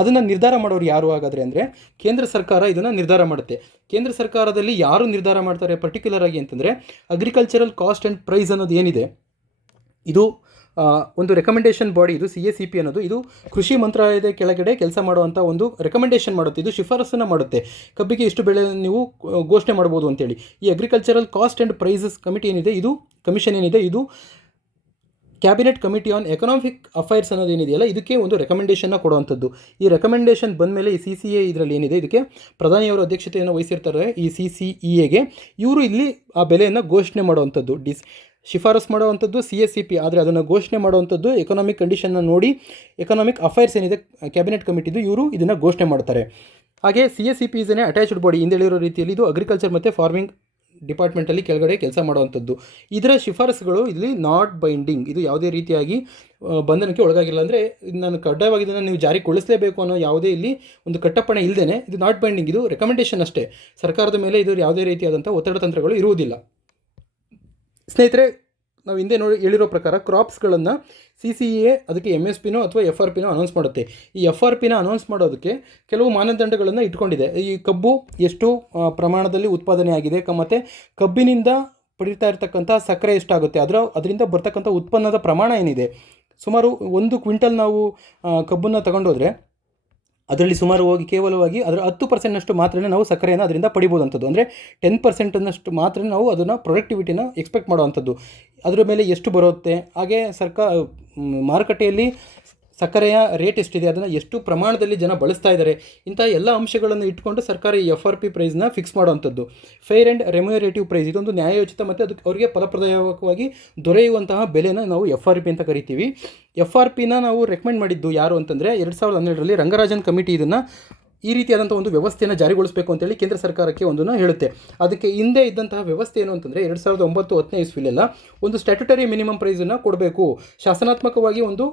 ಅದನ್ನು ನಿರ್ಧಾರ ಮಾಡೋರು ಯಾರು ಹಾಗಾದರೆ ಅಂದರೆ ಕೇಂದ್ರ ಸರ್ಕಾರ ಇದನ್ನು ನಿರ್ಧಾರ ಮಾಡುತ್ತೆ. ಕೇಂದ್ರ ಸರ್ಕಾರದಲ್ಲಿ ಯಾರು ನಿರ್ಧಾರ ಮಾಡ್ತಾರೆ ಪರ್ಟಿಕ್ಯುಲರ್ ಆಗಿ ಅಂತಂದರೆ ಅಗ್ರಿಕಲ್ಚರಲ್ ಕಾಸ್ಟ್ ಆ್ಯಂಡ್ ಪ್ರೈಸ್ ಅನ್ನೋದು ಏನಿದೆ ಇದು ಒಂದು ರೆಕಮೆಂಡೇಷನ್ ಬಾಡಿ, ಇದು CACP ಅನ್ನೋದು. ಇದು ಕೃಷಿ ಮಂತ್ರಾಲಯದ ಕೆಳಗಡೆ ಕೆಲಸ ಮಾಡುವಂಥ ಒಂದು ರೆಕಮೆಂಡೇಷನ್ ಮಾಡುತ್ತೆ. ಇದು ಶಿಫಾರಸನ್ನು ಮಾಡುತ್ತೆ, ಕಬ್ಬಿಗೆ ಇಷ್ಟು ಬೆಳೆ ನೀವು ಘೋಷಣೆ ಮಾಡ್ಬೋದು ಅಂತೇಳಿ. ಈ agricultural cost and prices committee ಏನಿದೆ, ಇದು ಕಮಿಷನ್ ಏನಿದೆ, ಇದು cabinet committee on economic affairs ಅನ್ನೋದು ಏನಿದೆಯಲ್ಲ ಇದಕ್ಕೆ ಒಂದು ರೆಕಮೆಂಡೇಷನ್ನ ಕೊಡುವಂಥದ್ದು. ಈ ರೆಕಮೆಂಡೇಷನ್ ಬಂದ ಮೇಲೆ ಈ CCA ಇದರಲ್ಲಿ ಏನಿದೆ ಇದಕ್ಕೆ ಪ್ರಧಾನಿಯವರ ಅಧ್ಯಕ್ಷತೆಯನ್ನು ವಹಿಸಿರ್ತಾರೆ. ಈ CCEAಗೆ ಇವರು ಇಲ್ಲಿ ಆ ಬೆಲೆಯನ್ನು ಘೋಷಣೆ ಮಾಡುವಂಥದ್ದು, ಶಿಫಾರಸು ಮಾಡುವಂಥದ್ದು CACP. ಆದರೆ ಅದನ್ನು ಘೋಷಣೆ ಮಾಡುವಂಥದ್ದು ಎಕನಾಮಿಕ್ ಕಂಡೀಷನ್ನ ನೋಡಿ ಎಕನಾಮಿಕ್ ಅಫೈರ್ಸ್ ಏನಿದೆ ಕ್ಯಾಬಿನೆಟ್ ಕಮಿಟಿದು, ಇವರು ಇದನ್ನು ಘೋಷಣೆ ಮಾಡ್ತಾರೆ. ಹಾಗೆ CACP is an attached body, ಹಿಂದೇಳಿರೋ ರೀತಿಯಲ್ಲಿ ಇದು ಅಗ್ರಿಕಲ್ಚರ್ ಮತ್ತು ಫಾರ್ಮಿಂಗ್ ಡಿಪಾರ್ಟ್ಮೆಂಟಲ್ಲಿ ಕೆಳಗಡೆ ಕೆಲಸ ಮಾಡುವಂಥದ್ದು. ಇದರ ಶಿಫಾರಸುಗಳು ಇಲ್ಲಿ ನಾಟ್ ಬೈಂಡಿಂಗ್, ಇದು ಯಾವುದೇ ರೀತಿಯಾಗಿ ಬಂಧನಕ್ಕೆ ಒಳಗಾಗಿಲ್ಲ. ಅಂದರೆ ನಾನು ಕಡ್ಡಾಯವಾಗಿ ಇದನ್ನು ನೀವು ಜಾರಿಗೊಳಿಸಲೇಬೇಕು ಅನ್ನೋ ಯಾವುದೇ ಇಲ್ಲಿ ಒಂದು ಕಟ್ಟಪ್ಪಣೆ ಇಲ್ಲದೇ ಇದು ನಾಟ್ ಬೈಂಡಿಂಗ್, ಇದು ರೆಕಮೆಂಡೇಷನ್ ಅಷ್ಟೇ. ಸರ್ಕಾರದ ಮೇಲೆ ಇದು ಯಾವುದೇ ರೀತಿಯಾದಂಥ ಒತ್ತಡ ತಂತ್ರಗಳು ಇರುವುದಿಲ್ಲ. ಸ್ನೇಹಿತರೆ, ನಾವು ಹಿಂದೆ ಹೇಳಿರೋ ಪ್ರಕಾರ ಕ್ರಾಪ್ಸ್ಗಳನ್ನು CCEA ಅದಕ್ಕೆ MSPನೋ ಅಥವಾ FRPನೋ ಅನೌನ್ಸ್ ಮಾಡುತ್ತೆ. ಈ FRPನ ಅನೌನ್ಸ್ ಮಾಡೋದಕ್ಕೆ ಕೆಲವು ಮಾನದಂಡಗಳನ್ನು ಇಟ್ಕೊಂಡಿದೆ. ಈ ಕಬ್ಬು ಎಷ್ಟು ಪ್ರಮಾಣದಲ್ಲಿ ಉತ್ಪಾದನೆ ಆಗಿದೆ, ಮತ್ತು ಕಬ್ಬಿನಿಂದ ಪಡೀತಾ ಇರ್ತಕ್ಕಂಥ ಸಕ್ಕರೆ ಎಷ್ಟಾಗುತ್ತೆ, ಅದರಿಂದ ಬರ್ತಕ್ಕಂಥ ಉತ್ಪನ್ನದ ಪ್ರಮಾಣ ಏನಿದೆ. ಸುಮಾರು 1 ಕ್ವಿಂಟಲ್ ನಾವು ಕಬ್ಬನ್ನು ತಗೊಂಡೋದ್ರೆ ಅದರಲ್ಲಿ ಸುಮಾರು ಕೇವಲವಾಗಿ ಅದರ 10% ಮಾತ್ರ ನಾವು ಸಕ್ಕರೆಯನ್ನು ಅದರಿಂದ ಪಡಿಬೋದಂಥದ್ದು. ಅಂದರೆ 10% ಮಾತ್ರ ನಾವು ಅದನ್ನು ಪ್ರೊಡಕ್ಟಿವಿಟಿನ ಎಕ್ಸ್ಪೆಕ್ಟ್ ಮಾಡುವಂಥದ್ದು. ಅದರ ಮೇಲೆ ಎಷ್ಟು ಬರುತ್ತೆ, ಹಾಗೆ ಮಾರುಕಟ್ಟೆಯಲ್ಲಿ ಸಕ್ಕರೆಯ ರೇಟ್ ಎಷ್ಟಿದೆ, ಅದನ್ನು ಎಷ್ಟು ಪ್ರಮಾಣದಲ್ಲಿ ಜನ ಬಳಸ್ತಾ ಇದ್ದಾರೆ, ಇಂಥ ಎಲ್ಲ ಅಂಶಗಳನ್ನು ಇಟ್ಕೊಂಡು ಸರ್ಕಾರ ಈ FRP ಪ್ರೈಸ್ನ ಫಿಕ್ಸ್ ಮಾಡುವಂಥದ್ದು. ಫೇರ್ ಆ್ಯಂಡ್ ರೆಮ್ಯುನರೇಟಿವ್ ಪ್ರೈಸ್, ಇದೊಂದು ನ್ಯಾಯೋಚಿತ ಮತ್ತು ಅದಕ್ಕೆ ಅವರಿಗೆ ಫಲಪ್ರದಾಯಕವಾಗಿ ದೊರೆಯುವಂತಹ ಬೆಲೆನ ನಾವು FRP ಅಂತ ಕರಿತೀವಿ. FRPನ ನಾವು ರೆಕಮೆಂಡ್ ಮಾಡಿದ್ದು ಯಾರು ಅಂತಂದರೆ 2012ರಲ್ಲಿ ರಂಗರಾಜನ್ ಕಮಿಟಿ ಇದನ್ನು ಈ ರೀತಿಯಾದಂಥ ಒಂದು ವ್ಯವಸ್ಥೆಯನ್ನು ಜಾರಿಗೊಳಿಸಬೇಕು ಅಂತೇಳಿ ಕೇಂದ್ರ ಸರ್ಕಾರಕ್ಕೆ ಒಂದನ್ನು ಹೇಳುತ್ತೆ. ಅದಕ್ಕೆ ಹಿಂದೆ ಇದ್ದಂತಹ ವ್ಯವಸ್ಥೆ ಏನು ಅಂತಂದರೆ 2009-10ನೇ ಇಸ್ವಿಲೆಲ್ಲ ಒಂದು ಸ್ಟ್ಯಾಟ್ಯುಟರಿ ಮಿನಿಮಮ್ ಪ್ರೈಸನ್ನು ಕೊಡಬೇಕು, ಶಾಸನಾತ್ಮಕವಾಗಿ ಒಂದು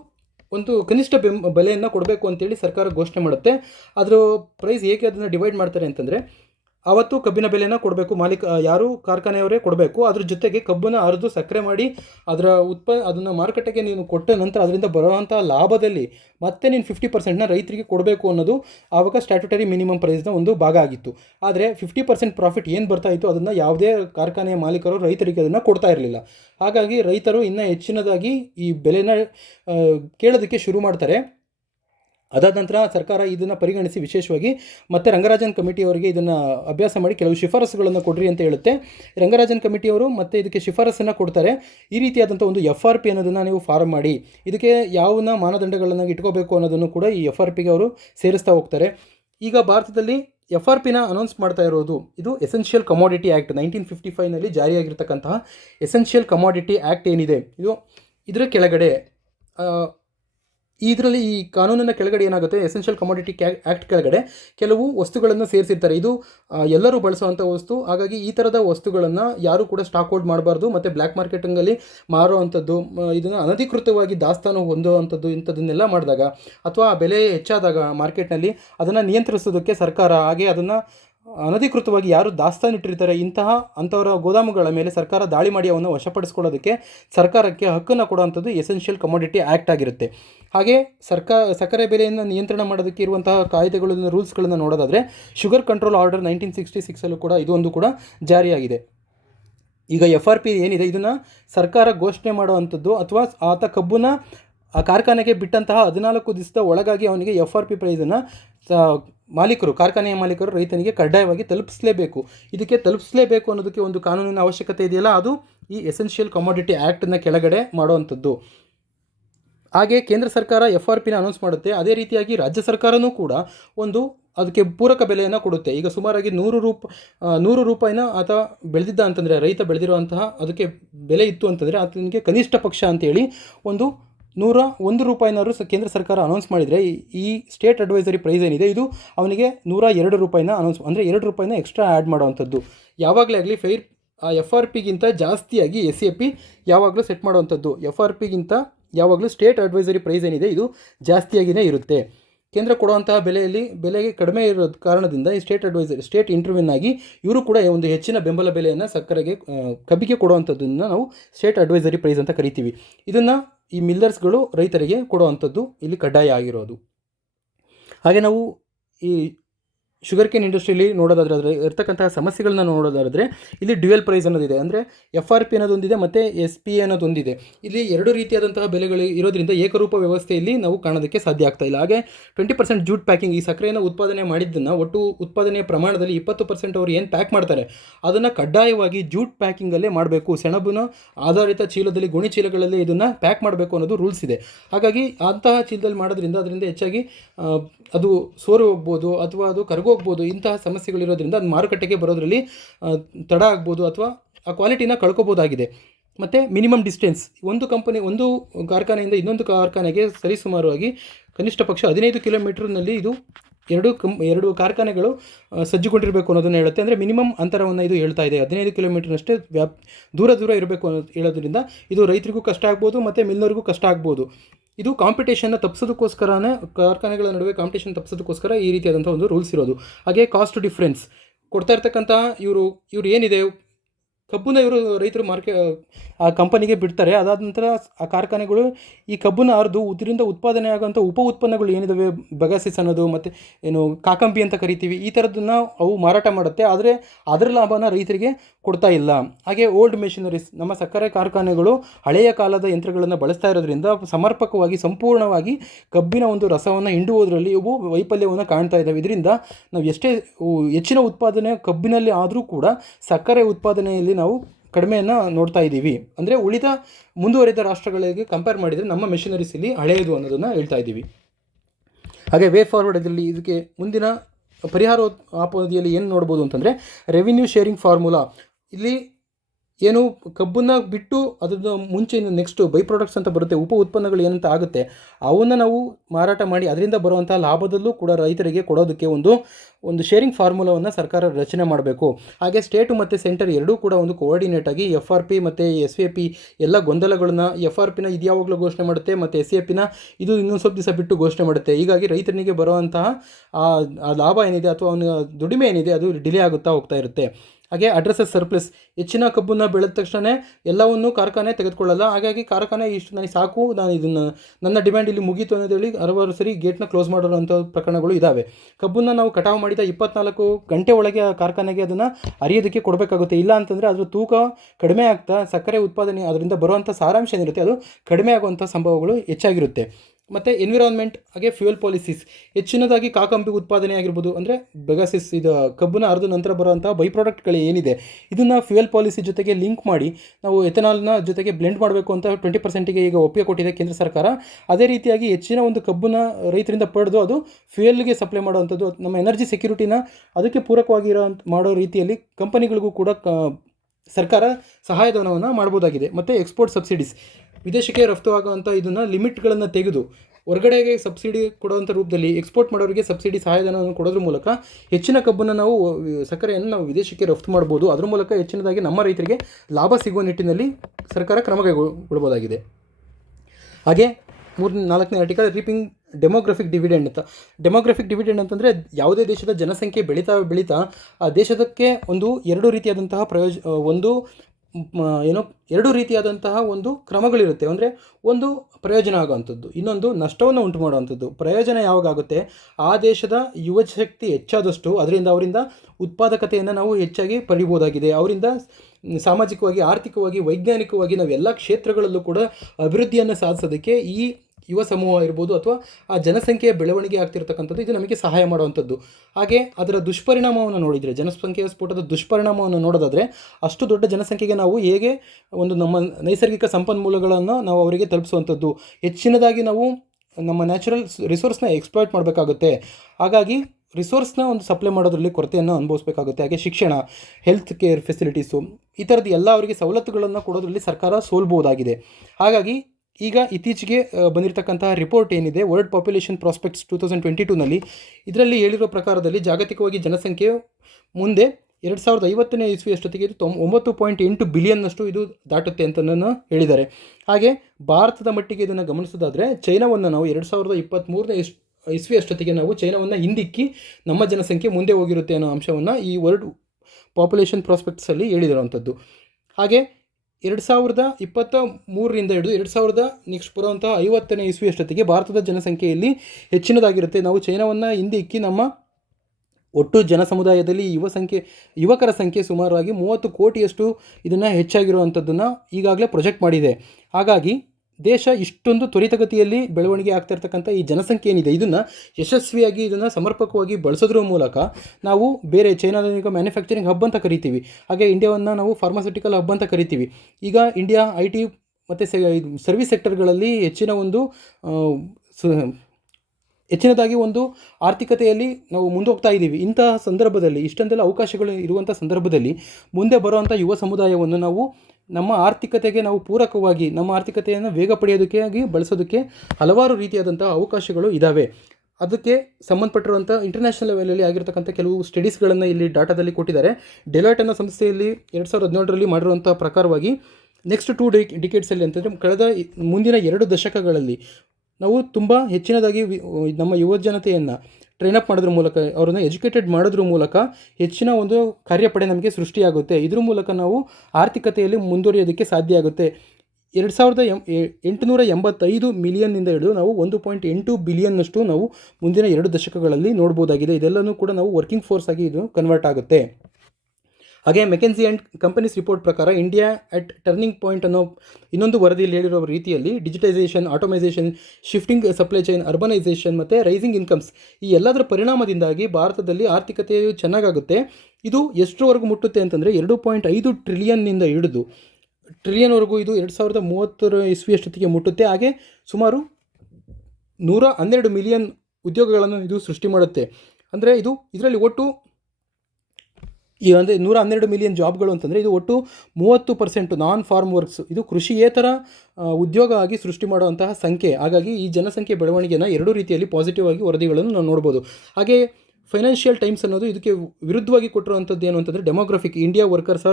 ಕನಿಷ್ಠ ಬೆಲೆಯನ್ನು ಕೊಡಬೇಕು ಅಂತೇಳಿ ಸರ್ಕಾರ ಘೋಷಣೆ ಮಾಡುತ್ತೆ. ಅದರ ಪ್ರೈಸ್ ಹೇಗೆ ಅದನ್ನು ಡಿವೈಡ್ ಮಾಡ್ತಾರೆ ಅಂತಂದರೆ, ಆವತ್ತು ಕಬ್ಬಿನ ಬೆಲೆನ ಕೊಡಬೇಕು, ಯಾರು ಕಾರ್ಖಾನೆಯವರೇ ಕೊಡಬೇಕು. ಅದ್ರ ಜೊತೆಗೆ ಕಬ್ಬನ್ನು ಅರೆದು ಸಕ್ಕರೆ ಮಾಡಿ ಅದನ್ನು ಮಾರುಕಟ್ಟೆಗೆ ನೀನು ಕೊಟ್ಟ ನಂತರ ಅದರಿಂದ ಬರುವಂಥ ಲಾಭದಲ್ಲಿ ಮತ್ತೆ ನೀನು 50%ನ ರೈತರಿಗೆ ಕೊಡಬೇಕು ಅನ್ನೋದು ಆವಾಗ ಸ್ಟ್ಯಾಟ್ಯುಟರಿ ಮಿನಿಮಮ್ ಪ್ರೈಸ್ನ ಒಂದು ಭಾಗ ಆಗಿತ್ತು. ಆದರೆ 50% ಪ್ರಾಫಿಟ್ ಏನು ಬರ್ತಾ ಇತ್ತು ಅದನ್ನು ಯಾವುದೇ ಕಾರ್ಖಾನೆಯ ಮಾಲೀಕರು ರೈತರಿಗೆ ಅದನ್ನು ಕೊಡ್ತಾ ಇರಲಿಲ್ಲ. ಹಾಗಾಗಿ ರೈತರು ಇನ್ನೂ ಹೆಚ್ಚಿನದಾಗಿ ಈ ಬೆಲೆನ ಕೇಳೋದಕ್ಕೆ ಶುರು ಮಾಡ್ತಾರೆ. ಅದಾದ ನಂತರ ಸರ್ಕಾರ ಇದನ್ನು ಪರಿಗಣಿಸಿ ವಿಶೇಷವಾಗಿ ಮತ್ತೆ ರಂಗರಾಜನ್ ಕಮಿಟಿಯವರಿಗೆ ಇದನ್ನು ಅಭ್ಯಾಸ ಮಾಡಿ ಕೆಲವು ಶಿಫಾರಸುಗಳನ್ನು ಕೊಡ್ರಿ ಅಂತ ಹೇಳುತ್ತೆ. ರಂಗರಾಜನ್ ಕಮಿಟಿಯವರು ಮತ್ತೆ ಇದಕ್ಕೆ ಶಿಫಾರಸನ್ನು ಕೊಡ್ತಾರೆ. ಈ ರೀತಿಯಾದಂಥ ಒಂದು FRP ಅನ್ನೋದನ್ನು ನೀವು ಫಾರ್ಮ್ ಮಾಡಿ, ಇದಕ್ಕೆ ಯಾವನ್ನ ಮಾನದಂಡಗಳನ್ನು ಇಟ್ಕೋಬೇಕು ಅನ್ನೋದನ್ನು ಕೂಡ ಈ FRPಗೆ ಅವರು ಸೇರಿಸ್ತಾ ಹೋಗ್ತಾರೆ. ಈಗ ಭಾರತದಲ್ಲಿ FRPನ ಅನೌನ್ಸ್ ಮಾಡ್ತಾ ಇರೋದು ಇದು ಎಸೆನ್ಷಿಯಲ್ ಕಮೋಡಿಟಿ ಆ್ಯಕ್ಟ್ 1955ನಲ್ಲಿ ಜಾರಿಯಾಗಿರ್ತಕ್ಕಂತಹ ಎಸೆನ್ಷಿಯಲ್ ಕಮೋಡಿಟಿ ಆ್ಯಕ್ಟ್ ಏನಿದೆ, ಇದರ ಕೆಳಗಡೆ ಇದರಲ್ಲಿ ಈ ಕಾನೂನಿನ ಕೆಳಗಡೆ ಏನಾಗುತ್ತೆ, ಎಸೆನ್ಷಿಯಲ್ ಕಮೋಡಿಟಿ ಆ್ಯಕ್ಟ್ ಕೆಳಗಡೆ ಕೆಲವು ವಸ್ತುಗಳನ್ನು ಸೇರಿಸಿರ್ತಾರೆ. ಇದು ಎಲ್ಲರೂ ಬಳಸುವಂಥ ವಸ್ತು. ಹಾಗಾಗಿ ಈ ಥರದ ವಸ್ತುಗಳನ್ನು ಯಾರೂ ಕೂಡ ಸ್ಟಾಕ್ ಹೋಲ್ಡ್ ಮಾಡಬಾರ್ದು ಮತ್ತು ಬ್ಲ್ಯಾಕ್ ಮಾರ್ಕೆಟಿಂಗಲ್ಲಿ ಮಾರುವಂಥದ್ದು, ಇದನ್ನು ಅನಧಿಕೃತವಾಗಿ ದಾಸ್ತಾನು ಹೊಂದುವಂಥದ್ದು, ಇಂಥದ್ದನ್ನೆಲ್ಲ ಮಾಡಿದಾಗ ಅಥವಾ ಬೆಲೆ ಹೆಚ್ಚಾದಾಗ ಮಾರ್ಕೆಟ್ನಲ್ಲಿ ಅದನ್ನು ನಿಯಂತ್ರಿಸೋದಕ್ಕೆ ಸರ್ಕಾರ, ಹಾಗೆ ಅದನ್ನು ಅನಧಿಕೃತವಾಗಿ ಯಾರು ದಾಸ್ತಾನಿಟ್ಟಿರ್ತಾರೆ ಅಂಥವರ ಗೋದಾಮುಗಳ ಮೇಲೆ ಸರ್ಕಾರ ದಾಳಿ ಮಾಡಿ ಅವನ್ನು ವಶಪಡಿಸ್ಕೊಳ್ಳೋದಕ್ಕೆ ಸರ್ಕಾರಕ್ಕೆ ಹಕ್ಕನ್ನು ಕೊಡುವಂಥದ್ದು ಎಸೆನ್ಷಿಯಲ್ ಕಮೋಡಿಟಿ ಆ್ಯಕ್ಟ್ ಆಗಿರುತ್ತೆ. ಹಾಗೆ ಸಕ್ಕರೆ ಬೆಲೆಯನ್ನು ನಿಯಂತ್ರಣ ಮಾಡೋದಕ್ಕೆ ಇರುವಂತಹ ಕಾಯ್ದೆಗಳನ್ನು, ರೂಲ್ಸ್ಗಳನ್ನು ನೋಡೋದಾದರೆ ಶುಗರ್ ಕಂಟ್ರೋಲ್ ಆರ್ಡರ್ 1966 ಕೂಡ ಇದೊಂದು ಕೂಡ ಜಾರಿಯಾಗಿದೆ. ಈಗ FRP ಏನಿದೆ ಇದನ್ನು ಸರ್ಕಾರ ಘೋಷಣೆ ಮಾಡುವಂಥದ್ದು ಅಥವಾ ಆತ ಕಬ್ಬನ್ನು ಆ ಕಾರ್ಖಾನೆಗೆ ಬಿಟ್ಟಂತಹ 14 ದಿವಸದ ಒಳಗಾಗಿ ಅವನಿಗೆ FRP ಪ್ರೈಸನ್ನು ಕಾರ್ಖಾನೆಯ ಮಾಲೀಕರು ರೈತನಿಗೆ ಕಡ್ಡಾಯವಾಗಿ ತಲುಪಿಸಲೇಬೇಕು. ಇದಕ್ಕೆ ತಲುಪಿಸಲೇಬೇಕು ಅನ್ನೋದಕ್ಕೆ ಒಂದು ಕಾನೂನಿನ ಅವಶ್ಯಕತೆ ಇದೆಯಲ್ಲ, ಅದು ಈ ಎಸೆನ್ಷಿಯಲ್ ಕಮೋಡಿಟಿ ಆ್ಯಕ್ಟನ್ನ ಕೆಳಗಡೆ ಮಾಡುವಂಥದ್ದು. ಹಾಗೆ ಕೇಂದ್ರ ಸರ್ಕಾರ FRPನ ಅನೌನ್ಸ್ ಮಾಡುತ್ತೆ. ಅದೇ ರೀತಿಯಾಗಿ ರಾಜ್ಯ ಸರ್ಕಾರನೂ ಕೂಡ ಅದಕ್ಕೆ ಪೂರಕ ಬೆಲೆಯನ್ನು ಕೊಡುತ್ತೆ. ಈಗ ಸುಮಾರಾಗಿ 100 ರೂಪಾಯಿನ ಆತ ಬೆಳೆದಿದ್ದ ಅಂತಂದರೆ, ರೈತ ಬೆಳೆದಿರುವಂತಹ ಅದಕ್ಕೆ ಬೆಲೆ ಇತ್ತು ಅಂತಂದರೆ ಆತನಿಗೆ ಕನಿಷ್ಠ ಪಕ್ಷ ಅಂತೇಳಿ 101 ರೂಪಾಯಿನಾದ್ರು ಕೇಂದ್ರ ಸರ್ಕಾರ ಅನೌನ್ಸ್ ಮಾಡಿದರೆ, ಈ ಸ್ಟೇಟ್ ಅಡ್ವೈಸರಿ ಪ್ರೈಸ್ ಏನಿದೆ ಇದು ಅವನಿಗೆ 102 ರೂಪಾಯಿನ ಅನೌನ್ಸ್, ಅಂದರೆ 2 ರೂಪಾಯಿನ ಎಕ್ಸ್ಟ್ರಾ ಆ್ಯಡ್ ಮಾಡುವಂಥದ್ದು. ಯಾವಾಗಲೇ ಆಗಲಿ FRPಗಿಂತ ಜಾಸ್ತಿಯಾಗಿ SAP ಯಾವಾಗಲೂ ಸೆಟ್ ಮಾಡುವಂಥದ್ದು. FRPಗಿಂತ ಯಾವಾಗಲೂ ಸ್ಟೇಟ್ ಅಡ್ವೈಸರಿ ಪ್ರೈಸ್ ಏನಿದೆ ಇದು ಜಾಸ್ತಿಯಾಗಿಯೇ ಇರುತ್ತೆ. ಕೇಂದ್ರ ಕೊಡುವಂತಹ ಬೆಲೆಗೆ ಕಡಿಮೆ ಇರೋ ಕಾರಣದಿಂದ ಈ ಸ್ಟೇಟ್ ಇಂಟರ್ವ್ಯೂನ್ ಆಗಿ ಇವರು ಕೂಡ ಒಂದು ಹೆಚ್ಚಿನ ಬೆಂಬಲ ಬೆಲೆಯನ್ನು ಕಬ್ಬಿಗೆ ಕೊಡುವಂಥದ್ದನ್ನು ನಾವು ಸ್ಟೇಟ್ ಅಡ್ವೈಸರಿ ಪ್ರೈಸ್ ಅಂತ ಕರಿತೀವಿ. ಇದನ್ನು ಈ ಮಿಲ್ಲರ್ಸ್ಗಳು ರೈತರಿಗೆ ಕೊಡುವಂಥದ್ದು ಇಲ್ಲಿ ಕಡ್ಡಾಯ ಆಗಿರೋದು. ಹಾಗೆ ನಾವು ಈ ಶುಗರ್ ಕೇನ್ ಇಂಡಸ್ಟ್ರಿಯಲ್ಲಿ ನೋಡೋದಾದ್ರೆ ಇರ್ತಕ್ಕಂತಹ ಸಮಸ್ಯೆಗಳನ್ನ ನೋಡೋದಾದರೆ ಇಲ್ಲಿ ಡ್ಯುಯಲ್ ಪ್ರೈಸ್ ಅನ್ನೋದಿದೆ. ಅಂದರೆ FRP ಅನ್ನೋದೊಂದಿದೆ ಮತ್ತು SPA ಅನ್ನೋದೊಂದಿದೆ. ಇಲ್ಲಿ 2 ರೀತಿಯಾದಂತಹ ಬೆಲೆಗಳು ಇರೋದ್ರಿಂದ ಏಕರೂಪ ವ್ಯವಸ್ಥೆಯಲ್ಲಿ ನಾವು ಕಾಣೋದಕ್ಕೆ ಸಾಧ್ಯ ಆಗ್ತಾ ಇಲ್ಲ. ಹಾಗೆ 20% ಜೂಟ್ ಪ್ಯಾಕಿಂಗ್, ಈ ಸಕ್ಕರೆಯನ್ನು ಉತ್ಪಾದನೆ ಮಾಡಿದ್ದನ್ನು ಒಟ್ಟು ಉತ್ಪಾದನೆಯ ಪ್ರಮಾಣದಲ್ಲಿ 20% ಅವರು ಏನು ಪ್ಯಾಕ್ ಮಾಡ್ತಾರೆ ಅದನ್ನು ಕಡ್ಡಾಯವಾಗಿ ಜೂಟ್ ಪ್ಯಾಕಿಂಗಲ್ಲೇ ಮಾಡಬೇಕು. ಸೆಣಬಿನ ಆಧಾರಿತ ಚೀಲದಲ್ಲಿ, ಗೋಣಿ ಚೀಲಗಳಲ್ಲಿ ಇದನ್ನು ಪ್ಯಾಕ್ ಮಾಡಬೇಕು ಅನ್ನೋದು ರೂಲ್ಸ್ ಇದೆ. ಹಾಗಾಗಿ ಅಂತಹ ಚೀಲದಲ್ಲಿ ಮಾಡೋದ್ರಿಂದ ಅದರಿಂದ ಹೆಚ್ಚಾಗಿ ಅದು ಸೋರಿ ಹೋಗ್ಬೋದು ಅಥವಾ ಅದು ಕರಗೋಗ್ಬೋದು. ಇಂತಹ ಸಮಸ್ಯೆಗಳಿರೋದ್ರಿಂದ ಅದು ಮಾರುಕಟ್ಟೆಗೆ ಬರೋದ್ರಲ್ಲಿ ತಡ ಆಗ್ಬೋದು ಅಥವಾ ಆ ಕ್ವಾಲಿಟಿನ ಕಳ್ಕೊಬೋದಾಗಿದೆ. ಮತ್ತು ಮಿನಿಮಮ್ ಡಿಸ್ಟೆನ್ಸ್, ಒಂದು ಕಾರ್ಖಾನೆಯಿಂದ ಇನ್ನೊಂದು ಕಾರ್ಖಾನೆಗೆ ಸರಿಸುಮಾರಾಗಿ ಕನಿಷ್ಠ ಪಕ್ಷ 15 ಕಿಲೋಮೀಟರ್ನಲ್ಲಿ ಇದು ಎರಡು ಕಾರ್ಖಾನೆಗಳು ಸಜ್ಜುಗೊಂಡಿರಬೇಕು ಅನ್ನೋದನ್ನು ಹೇಳುತ್ತೆ. ಅಂದರೆ ಮಿನಿಮಮ್ ಅಂತರವನ್ನು ಇದು ಹೇಳ್ತಾ ಇದೆ. 15 ಕಿಲೋಮೀಟರ್ನಷ್ಟೇ ದೂರ ಇರಬೇಕು ಹೇಳೋದ್ರಿಂದ ಇದು ರೈತರಿಗೂ ಕಷ್ಟ ಆಗ್ಬೋದು ಮತ್ತು ಮಿಲ್ನರಿಗೂ ಕಷ್ಟ ಆಗ್ಬೋದು. ಇದು ಕಾಂಪಿಟೇಷನ್ನ ತಪ್ಪಿಸೋದಕ್ಕೋಸ್ಕರನೇ, ಕಾರ್ಖಾನೆಗಳ ನಡುವೆ ಕಾಂಪಿಟೇಷನ್ ತಪ್ಪಿಸೋದಕ್ಕೋಸ್ಕರ ಈ ರೀತಿಯಾದಂಥ ಒಂದು ರೂಲ್ಸ್ ಇರೋದು. ಹಾಗೆ ಕಾಸ್ಟ್ ಡಿಫ್ರೆನ್ಸ್ ಕೊಡ್ತಾ ಇರ್ತಕ್ಕಂಥ ಇವರು ಏನಿದೆ ಕಬ್ಬನ್ನ ಇವರು ರೈತರು ಆ ಕಂಪನಿಗೆ ಬಿಡ್ತಾರೆ. ಅದಾದ ನಂತರ ಆ ಕಾರ್ಖಾನೆಗಳು ಈ ಕಬ್ಬನ್ನು ಅರೆದು ಇದರಿಂದ ಉತ್ಪಾದನೆ ಆಗುವಂಥ ಉಪ ಉತ್ಪನ್ನಗಳು ಏನಿದಾವೆ, ಬಗಾಸಿಸ್ ಅನ್ನೋದು ಮತ್ತು ಏನು ಕಾಕಂಬಿ ಅಂತ ಕರಿತೀವಿ, ಈ ಥರದನ್ನು ಅವು ಮಾರಾಟ ಮಾಡುತ್ತೆ. ಆದರೆ ಅದರ ಲಾಭನ ರೈತರಿಗೆ ಕೊಡ್ತಾ ಇಲ್ಲ. ಹಾಗೆ ಓಲ್ಡ್ ಮೆಷಿನರೀಸ್, ನಮ್ಮ ಸಕ್ಕರೆ ಕಾರ್ಖಾನೆಗಳು ಹಳೆಯ ಕಾಲದ ಯಂತ್ರಗಳನ್ನು ಬಳಸ್ತಾ ಇರೋದ್ರಿಂದ ಸಮರ್ಪಕವಾಗಿ ಸಂಪೂರ್ಣವಾಗಿ ಕಬ್ಬಿನ ಒಂದು ರಸವನ್ನು ಹಿಂಡುವುದರಲ್ಲಿ ಇವು ವೈಫಲ್ಯವನ್ನು ಕಾಣ್ತಾ ಇದ್ದಾವೆ. ಇದರಿಂದ ನಾವು ಎಷ್ಟೇ ಹೆಚ್ಚಿನ ಉತ್ಪಾದನೆ ಕಬ್ಬಿನಲ್ಲಿ ಆದರೂ ಕೂಡ ಸಕ್ಕರೆ ಉತ್ಪಾದನೆಯಲ್ಲಿ ನಾವು ಕಡಿಮೆಯನ್ನು ನೋಡ್ತಾ ಇದ್ದೀವಿ. ಅಂದರೆ ಉಳಿದ ಮುಂದುವರಿದ ರಾಷ್ಟ್ರಗಳಿಗೆ ಕಂಪೇರ್ ಮಾಡಿದರೆ ನಮ್ಮ ಮೆಷಿನರೀಸ್ ಇಲ್ಲಿ ಹಳೆಯದು ಅನ್ನೋದನ್ನು ಹೇಳ್ತಾ ಇದ್ದೀವಿ. ಹಾಗೆ ವೇ ಫಾರ್ವರ್ಡ್ ಇದರಲ್ಲಿ ಇದಕ್ಕೆ ಮುಂದಿನ ಪರಿಹಾರ ಆಪದಿಯಲ್ಲಿ ಏನು ನೋಡ್ಬೋದು ಅಂತಂದರೆ ರೆವಿನ್ಯೂ ಶೇರಿಂಗ್ ಫಾರ್ಮುಲಾ. ಇಲ್ಲಿ ಏನು ಕಬ್ಬನ್ನು ಬಿಟ್ಟು ಅದ್ರದ್ದು ಮುಂಚೆ ನೆಕ್ಸ್ಟ್ ಬೈ ಪ್ರಾಡಕ್ಟ್ಸ್ ಅಂತ ಬರುತ್ತೆ, ಉಪ ಉತ್ಪನ್ನಗಳು ಏನಂತ ಆಗುತ್ತೆ, ಅವನ್ನು ನಾವು ಮಾರಾಟ ಮಾಡಿ ಅದರಿಂದ ಬರುವಂಥ ಲಾಭದಲ್ಲೂ ಕೂಡ ರೈತರಿಗೆ ಕೊಡೋದಕ್ಕೆ ಒಂದು ಶೇರಿಂಗ್ ಫಾರ್ಮುಲಾವನ್ನು ಸರ್ಕಾರ ರಚನೆ ಮಾಡಬೇಕು. ಹಾಗೆ ಸ್ಟೇಟು ಮತ್ತು ಸೆಂಟರ್ ಎರಡೂ ಕೂಡ ಒಂದು ಕೋಆರ್ಡಿನೇಟ್ ಆಗಿ FRP ಮತ್ತು SAP ಎಲ್ಲ ಗೊಂದಲಗಳನ್ನ, FRPನ ಇದು ಯಾವಾಗಲೂ ಘೋಷಣೆ ಮಾಡುತ್ತೆ ಮತ್ತು SAPನ ಇದು ಇನ್ನೊಂದು ಸ್ವಲ್ಪ ದಿವಸ ಬಿಟ್ಟು ಘೋಷಣೆ ಮಾಡುತ್ತೆ. ಹೀಗಾಗಿ ರೈತನಿಗೆ ಬರುವಂತಹ ಆ ಲಾಭ ಏನಿದೆ ಅಥವಾ ಅವನ ದುಡಿಮೆ ಏನಿದೆ ಅದು ಡಿಲೇ ಆಗುತ್ತಾ ಹೋಗ್ತಾ ಇರುತ್ತೆ. ಹಾಗೆ ಅಡ್ರೆಸಸ್ ಸರ್ಪ್ಲಸ್, ಹೆಚ್ಚಿನ ಕಬ್ಬನ್ನು ಬೆಳೆದ ತಕ್ಷಣ ಎಲ್ಲವನ್ನು ಕಾರ್ಖಾನೆ ತೆಗೆದುಕೊಳ್ಳಲ್ಲ. ಹಾಗಾಗಿ ಕಾರ್ಖಾನೆ ಇಷ್ಟು ನನಗೆ ಸಾಕು, ನಾನು ಇದನ್ನು ನನ್ನ ಡಿಮ್ಯಾಂಡ್ ಇಲ್ಲಿ ಮುಗೀತು ಅನ್ನೋದೇಳಿ ಹಲವಾರು ಸರಿ ಗೇಟ್ನ ಕ್ಲೋಸ್ ಮಾಡೋಂಥ ಪ್ರಕರಣಗಳು ಇದ್ದಾವೆ. ಕಬ್ಬನ್ನು ನಾವು ಕಟಾವು ಮಾಡಿದ 24 ಗಂಟೆ ಒಳಗೆ ಆ ಕಾರ್ಖಾನೆಗೆ ಅದನ್ನು ಅರಿಯೋದಕ್ಕೆ ಕೊಡಬೇಕಾಗುತ್ತೆ. ಇಲ್ಲ ಅಂತಂದರೆ ಅದರ ತೂಕ ಕಡಿಮೆ ಆಗ್ತಾ ಸಕ್ಕರೆ ಉತ್ಪಾದನೆ ಅದರಿಂದ ಬರುವಂಥ ಸಾರಾಂಶ ಏನಿರುತ್ತೆ ಅದು ಕಡಿಮೆ ಆಗುವಂಥ ಸಂಭವಗಳು ಹೆಚ್ಚಾಗಿರುತ್ತೆ. ಮತ್ತು ಎನ್ವಿರಾನ್ಮೆಂಟ್ ಹಾಗೆ ಫ್ಯೂಯಲ್ ಪಾಲಿಸೀಸ್, ಹೆಚ್ಚಿನದಾಗಿ ಕಾಕಂಬಿ ಉತ್ಪಾದನೆ ಆಗಿರ್ಬೋದು, ಅಂದರೆ ಬೆಗಾಸಿಸ್ ಇದು ಕಬ್ಬನ್ನು ಅರೆದ ನಂತರ ಬರುವಂಥ ಬೈ ಪ್ರಾಡಕ್ಟ್ಗಳು ಏನಿದೆ ಇದನ್ನು ಫ್ಯೂಯಲ್ ಪಾಲಿಸಿ ಜೊತೆಗೆ ಲಿಂಕ್ ಮಾಡಿ ನಾವು ಎಥನಾಲ್ನ ಜೊತೆಗೆ ಬ್ಲೆಂಡ್ ಮಾಡಬೇಕು ಅಂತ 20% ಈಗ ಒಪ್ಪಿಗೆ ಕೊಟ್ಟಿದೆ ಕೇಂದ್ರ ಸರ್ಕಾರ. ಅದೇ ರೀತಿಯಾಗಿ ಹೆಚ್ಚಿನ ಒಂದು ಕಬ್ಬನ್ನು ರೈತರಿಂದ ಪಡೆದು ಅದು ಫ್ಯೂಯಲ್ಗೆ ಸಪ್ಲೈ ಮಾಡುವಂಥದ್ದು, ನಮ್ಮ ಎನರ್ಜಿ ಸೆಕ್ಯೂರಿಟಿನ ಅದಕ್ಕೆ ಮಾಡೋ ರೀತಿಯಲ್ಲಿ ಕಂಪನಿಗಳಿಗೂ ಕೂಡ ಸರ್ಕಾರ ಸಹಾಯಧನವನ್ನು ಮಾಡ್ಬೋದಾಗಿದೆ. ಮತ್ತು ಎಕ್ಸ್ಪೋರ್ಟ್ ಸಬ್ಸಿಡೀಸ್, ವಿದೇಶಕ್ಕೆ ರಫ್ತು ಆಗುವಂಥ ಇದನ್ನು ಲಿಮಿಟ್ಗಳನ್ನು ತೆಗೆದು ಹೊರಗಡೆಗೆ ಸಬ್ಸಿಡಿ ಕೊಡುವಂಥ ರೂಪದಲ್ಲಿ ಎಕ್ಸ್ಪೋರ್ಟ್ ಮಾಡೋರಿಗೆ ಸಬ್ಸಿಡಿ ಸಹಾಯಧನವನ್ನು ಕೊಡೋದ್ರ ಮೂಲಕ ಹೆಚ್ಚಿನ ಕಬ್ಬನ್ನು ನಾವು ಸಕ್ಕರೆಯನ್ನು ನಾವು ವಿದೇಶಕ್ಕೆ ರಫ್ತು ಮಾಡ್ಬೋದು. ಅದ್ರ ಮೂಲಕ ಹೆಚ್ಚಿನದಾಗಿ ನಮ್ಮ ರೈತರಿಗೆ ಲಾಭ ಸಿಗುವ ನಿಟ್ಟಿನಲ್ಲಿ ಸರ್ಕಾರ ಕ್ರಮ ಕೈಗೊಳ್ಳಬಹುದಾಗಿದೆ. ಹಾಗೆ 4ನೇ ಆರ್ಟಿಕಲ್ ರೀಪಿಂಗ್ ಡೆಮೋಗ್ರಫಿಕ್ ಡಿವಿಡೆಂಡ್ ಅಂತ. ಡೆಮೋಗ್ರಫಿಕ್ ಡಿವಿಡೆಂಡ್ ಅಂತಂದರೆ ಯಾವುದೇ ದೇಶದ ಜನಸಂಖ್ಯೆ ಬೆಳೀತಾ ಆ ದೇಶದಕ್ಕೆ ಎರಡು ರೀತಿಯಾದಂತಹ ಎರಡು ರೀತಿಯಾದಂತಹ ಒಂದು ಕ್ರಮಗಳಿರುತ್ತೆ. ಅಂದರೆ ಒಂದು ಪ್ರಯೋಜನ ಆಗುವಂಥದ್ದು, ಇನ್ನೊಂದು ನಷ್ಟವನ್ನು ಉಂಟು ಮಾಡುವಂಥದ್ದು. ಪ್ರಯೋಜನ ಯಾವಾಗುತ್ತೆ, ಆ ದೇಶದ ಯುವ ಶಕ್ತಿ ಹೆಚ್ಚಾದಷ್ಟು ಅವರಿಂದ ಉತ್ಪಾದಕತೆಯನ್ನು ನಾವು ಹೆಚ್ಚಾಗಿ ಪಡಿಬೋದಾಗಿದೆ. ಅವರಿಂದ ಸಾಮಾಜಿಕವಾಗಿ, ಆರ್ಥಿಕವಾಗಿ, ವೈಜ್ಞಾನಿಕವಾಗಿ ನಾವು ಎಲ್ಲ ಕ್ಷೇತ್ರಗಳಲ್ಲೂ ಕೂಡ ಅಭಿವೃದ್ಧಿಯನ್ನು ಸಾಧಿಸೋದಕ್ಕೆ ಈ ಯುವ ಸಮೂಹ ಇರ್ಬೋದು ಅಥವಾ ಆ ಜನಸಂಖ್ಯೆಯ ಬೆಳವಣಿಗೆ ಆಗ್ತಿರ್ತಕ್ಕಂಥದ್ದು ಇದು ನಮಗೆ ಸಹಾಯ ಮಾಡುವಂಥದ್ದು. ಹಾಗೆ ಅದರ ದುಷ್ಪರಿಣಾಮವನ್ನು ನೋಡಿದರೆ, ಜನಸಂಖ್ಯೆಯ ಸ್ಫೋಟದ ದುಷ್ಪರಿಣಾಮವನ್ನು ನೋಡೋದಾದರೆ, ಅಷ್ಟು ದೊಡ್ಡ ಜನಸಂಖ್ಯೆಗೆ ನಾವು ಹೇಗೆ ನಮ್ಮ ನೈಸರ್ಗಿಕ ಸಂಪನ್ಮೂಲಗಳನ್ನು ನಾವು ಅವರಿಗೆ ತಲುಪಿಸುವಂಥದ್ದು, ಹೆಚ್ಚಿನದಾಗಿ ನಾವು ನಮ್ಮ ನ್ಯಾಚುರಲ್ ರಿಸೋರ್ಸ್ನ ಎಕ್ಸ್ಪ್ಲಾಯ್ಟ್ ಮಾಡಬೇಕಾಗುತ್ತೆ. ಹಾಗಾಗಿ ರಿಸೋರ್ಸ್ನ ಸಪ್ಲೈ ಮಾಡೋದ್ರಲ್ಲಿ ಕೊರತೆಯನ್ನು ಅನುಭವಿಸಬೇಕಾಗುತ್ತೆ. ಹಾಗೆ ಶಿಕ್ಷಣ, ಹೆಲ್ತ್ ಕೇರ್ ಫೆಸಿಲಿಟೀಸು, ಈ ಥರದ್ದು ಎಲ್ಲ ಅವರಿಗೆ ಸವಲತ್ತುಗಳನ್ನು ಕೊಡೋದ್ರಲ್ಲಿ ಸರ್ಕಾರ ಸೋಲ್ಬೋದಾಗಿದೆ. ಹಾಗಾಗಿ ಈಗ ಇತ್ತೀಚೆಗೆ ಬಂದಿರತಕ್ಕಂತಹ ರಿಪೋರ್ಟ್ ಏನಿದೆ, ವರ್ಲ್ಡ್ ಪಾಪ್ಯುಲೇಷನ್ ಪ್ರಾಸ್ಪೆಕ್ಟ್ಸ್ 2022ನಲ್ಲಿ, ಇದರಲ್ಲಿ ಹೇಳಿರೋ ಪ್ರಕಾರದಲ್ಲಿ ಜಾಗತಿಕವಾಗಿ ಜನಸಂಖ್ಯೆ ಮುಂದೆ 2050ನೇ ಇಸ್ವಿ ಅಷ್ಟೊತ್ತಿಗೆ ಇದು 9.8 ಬಿಲಿಯನ್ನಷ್ಟು ಇದು ದಾಟುತ್ತೆ ಅಂತ ಹೇಳಿದ್ದಾರೆ. ಹಾಗೆ ಭಾರತದ ಮಟ್ಟಿಗೆ ಇದನ್ನು ಗಮನಿಸೋದಾದರೆ ಚೈನಾವನ್ನು ನಾವು 2023ನೇ ಇಸ್ವಿ ಅಷ್ಟೊತ್ತಿಗೆ ನಾವು ಚೈನಾವನ್ನು ಹಿಂದಿಕ್ಕಿ ನಮ್ಮ ಜನಸಂಖ್ಯೆ ಮುಂದೆ ಹೋಗಿರುತ್ತೆ ಅನ್ನೋ ಅಂಶವನ್ನು ಈ ವರ್ಲ್ಡ್ ಪಾಪ್ಯುಲೇಷನ್ ಪ್ರಾಸ್ಪೆಕ್ಟ್ಸಲ್ಲಿ ಹೇಳಿದಿರುವಂಥದ್ದು. ಹಾಗೆ 2023ರಿಂದ ಹಿಡಿದು ನೆಕ್ಸ್ಟ್ ಬರುವಂಥ 50ನೇ ಇಸ್ವಿ ಅಷ್ಟೊತ್ತಿಗೆ ಭಾರತದ ಜನಸಂಖ್ಯೆಯಲ್ಲಿ ಹೆಚ್ಚಿನದಾಗಿರುತ್ತೆ. ನಾವು ಚೈನಾವನ್ನು ಹಿಂದಿಕ್ಕಿ ನಮ್ಮ ಒಟ್ಟು ಜನ ಸಮುದಾಯದಲ್ಲಿ ಯುವಕರ ಸಂಖ್ಯೆ ಸುಮಾರಾಗಿ 30 ಕೋಟಿಯಷ್ಟು ಇದನ್ನು ಹೆಚ್ಚಾಗಿರುವಂಥದ್ದನ್ನು ಈಗಾಗಲೇ ಪ್ರೊಜೆಕ್ಟ್ ಮಾಡಿದೆ. ಹಾಗಾಗಿ ದೇಶ ಇಷ್ಟೊಂದು ತ್ವರಿತಗತಿಯಲ್ಲಿ ಬೆಳವಣಿಗೆ ಆಗ್ತಿರ್ತಕ್ಕಂಥ ಈ ಜನಸಂಖ್ಯೆ ಏನಿದೆ ಇದನ್ನು ಯಶಸ್ವಿಯಾಗಿ ಇದನ್ನು ಸಮರ್ಪಕವಾಗಿ ಬಳಸೋದ್ರ ಮೂಲಕ ನಾವು ಬೇರೆ ಚೈನಾದ ಮ್ಯಾನುಫ್ಯಾಕ್ಚರಿಂಗ್ ಹಬ್ ಅಂತ ಕರಿತೀವಿ, ಹಾಗೆ ಇಂಡಿಯಾವನ್ನು ನಾವು ಫಾರ್ಮಾಸ್ಯೂಟಿಕಲ್ ಹಬ್ ಅಂತ ಕರಿತೀವಿ. ಈಗ ಇಂಡಿಯಾ IT ಮತ್ತು ಸರ್ವಿಸ್ ಸೆಕ್ಟರ್ಗಳಲ್ಲಿ ಹೆಚ್ಚಿನದಾಗಿ ಆರ್ಥಿಕತೆಯಲ್ಲಿ ನಾವು ಮುಂದೋಗ್ತಾ ಇದ್ದೀವಿ. ಇಂತಹ ಸಂದರ್ಭದಲ್ಲಿ ಇಷ್ಟೊಂದೆಲ್ಲ ಅವಕಾಶಗಳು ಇರುವಂಥ ಸಂದರ್ಭದಲ್ಲಿ ಮುಂದೆ ಬರುವಂಥ ಯುವ ಸಮುದಾಯವನ್ನು ನಾವು ನಮ್ಮ ಆರ್ಥಿಕತೆಗೆ ನಾವು ಪೂರಕವಾಗಿ ನಮ್ಮ ಆರ್ಥಿಕತೆಯನ್ನು ವೇಗ ಪಡೆಯೋದಕ್ಕಾಗಿ ಬಳಸೋದಕ್ಕೆ ಹಲವಾರು ರೀತಿಯಾದಂಥ ಅವಕಾಶಗಳು ಇದ್ದಾವೆ. ಅದಕ್ಕೆ ಸಂಬಂಧಪಟ್ಟಿರುವಂಥ ಇಂಟರ್ನ್ಯಾಷನಲ್ ಲೆವೆಲಲ್ಲಿ ಆಗಿರ್ತಕ್ಕಂಥ ಕೆಲವು ಸ್ಟಡೀಸ್ಗಳನ್ನು ಇಲ್ಲಿ ಡಾಟಾದಲ್ಲಿ ಕೊಟ್ಟಿದ್ದಾರೆ. ಡೆಲಾಯ್ಟ್ ಅನ್ನೋ ಸಂಸ್ಥೆಯಲ್ಲಿ 2017ರಲ್ಲಿ ಮಾಡಿರುವಂಥ ಪ್ರಕಾರವಾಗಿ ನೆಕ್ಸ್ಟ್ 2 ಡಿಕೇಡ್ಸಲ್ಲಿ ಅಂತಂದರೆ ಮುಂದಿನ 2 ದಶಕಗಳಲ್ಲಿ ನಾವು ತುಂಬ ಹೆಚ್ಚಿನದಾಗಿ ನಮ್ಮ ಯುವ ಜನತೆಯನ್ನು ಟ್ರೈನ್ ಅಪ್ ಮಾಡೋದ್ರ ಮೂಲಕ, ಅವರನ್ನು ಎಜುಕೇಟೆಡ್ ಮಾಡೋದ್ರ ಮೂಲಕ ಹೆಚ್ಚಿನ ಒಂದು ಕಾರ್ಯಪಡೆ ನಮಗೆ ಸೃಷ್ಟಿಯಾಗುತ್ತೆ. ಇದ್ರ ಮೂಲಕ ನಾವು ಆರ್ಥಿಕತೆಯಲ್ಲಿ ಮುಂದುವರಿಯೋದಕ್ಕೆ ಸಾಧ್ಯ ಆಗುತ್ತೆ. 2885 ಮಿಲಿಯನ್ನಿಂದ ಹಿಡಿದು ನಾವು 1.8 ಬಿಲಿಯನ್ನಷ್ಟು ನಾವು ಮುಂದಿನ 2 ದಶಕಗಳಲ್ಲಿ ನೋಡ್ಬೋದಾಗಿದೆ. ಇದೆಲ್ಲನೂ ಕೂಡ ನಾವು ವರ್ಕಿಂಗ್ ಫೋರ್ಸ್ ಆಗಿ ಇದು ಕನ್ವರ್ಟ್ ಆಗುತ್ತೆ. ಹಾಗೆ ಮೆಕೆನ್ಸಿ ಆ್ಯಂಡ್ ಕಂಪನೀಸ್ ರಿಪೋರ್ಟ್ ಪ್ರಕಾರ ಇಂಡಿಯಾ ಅಟ್ ಟರ್ನಿಂಗ್ ಪಾಯಿಂಟ್ ಅನ್ನೋ ಇನ್ನೊಂದು ವರದಿಯಲ್ಲಿ ಹೇಳಿರೋ ರೀತಿಯಲ್ಲಿ digitisation, automisation, shifting supply chain, urbanisation ಮತ್ತು ರೈಸಿಂಗ್ ಇನ್ಕಮ್ಸ್ ಈ ಎಲ್ಲದರ ಪರಿಣಾಮದಿಂದಾಗಿ ಭಾರತದಲ್ಲಿ ಆರ್ಥಿಕತೆಯು ಚೆನ್ನಾಗಾಗುತ್ತೆ. ಇದು ಎಷ್ಟರವರೆಗೂ ಮುಟ್ಟುತ್ತೆ ಅಂತಂದರೆ 2.5 ಟ್ರಿಲಿಯನ್ನಿಂದ ಹಿಡಿದು ಟ್ರಿಲಿಯನ್ವರೆಗೂ ಇದು 2030 ಇಸ್ವಿಯಷ್ಟೊತ್ತಿಗೆ ಮುಟ್ಟುತ್ತೆ. ಹಾಗೆ ಸುಮಾರು 112 ಮಿಲಿಯನ್ ಉದ್ಯೋಗಗಳನ್ನು ಇದು ಸೃಷ್ಟಿ ಮಾಡುತ್ತೆ. ಅಂದರೆ ಇದರಲ್ಲಿ ಒಟ್ಟು ಅಂದರೆ 112 ಮಿಲಿಯನ್ ಜಾಬ್ಗಳು ಅಂತಂದರೆ ಇದು ಒಟ್ಟು 30% ನಾನ್ ಫಾರ್ಮ್ ವರ್ಕ್ಸ್, ಇದು ಕೃಷಿಯೇತರ ಉದ್ಯೋಗ ಆಗಿ ಸೃಷ್ಟಿ ಮಾಡುವಂತಹ ಸಂಖ್ಯೆ. ಹಾಗಾಗಿ ಈ ಜನಸಂಖ್ಯೆ ಬೆಳವಣಿಗೆನ ಎರಡೂ ರೀತಿಯಲ್ಲಿ ಪಾಸಿಟಿವ್ ಆಗಿ ವರದಿಗಳನ್ನು ನಾವು ನೋಡ್ಬೋದು. ಹಾಗೆ ಫೈನಾನ್ಷಿಯಲ್ ಟೈಮ್ಸ್ ಅನ್ನೋದು ಇದಕ್ಕೆ ವಿರುದ್ಧವಾಗಿ ಕೊಟ್ಟಿರುವಂಥದ್ದು ಏನು ಅಂತಂದರೆ demographic India workers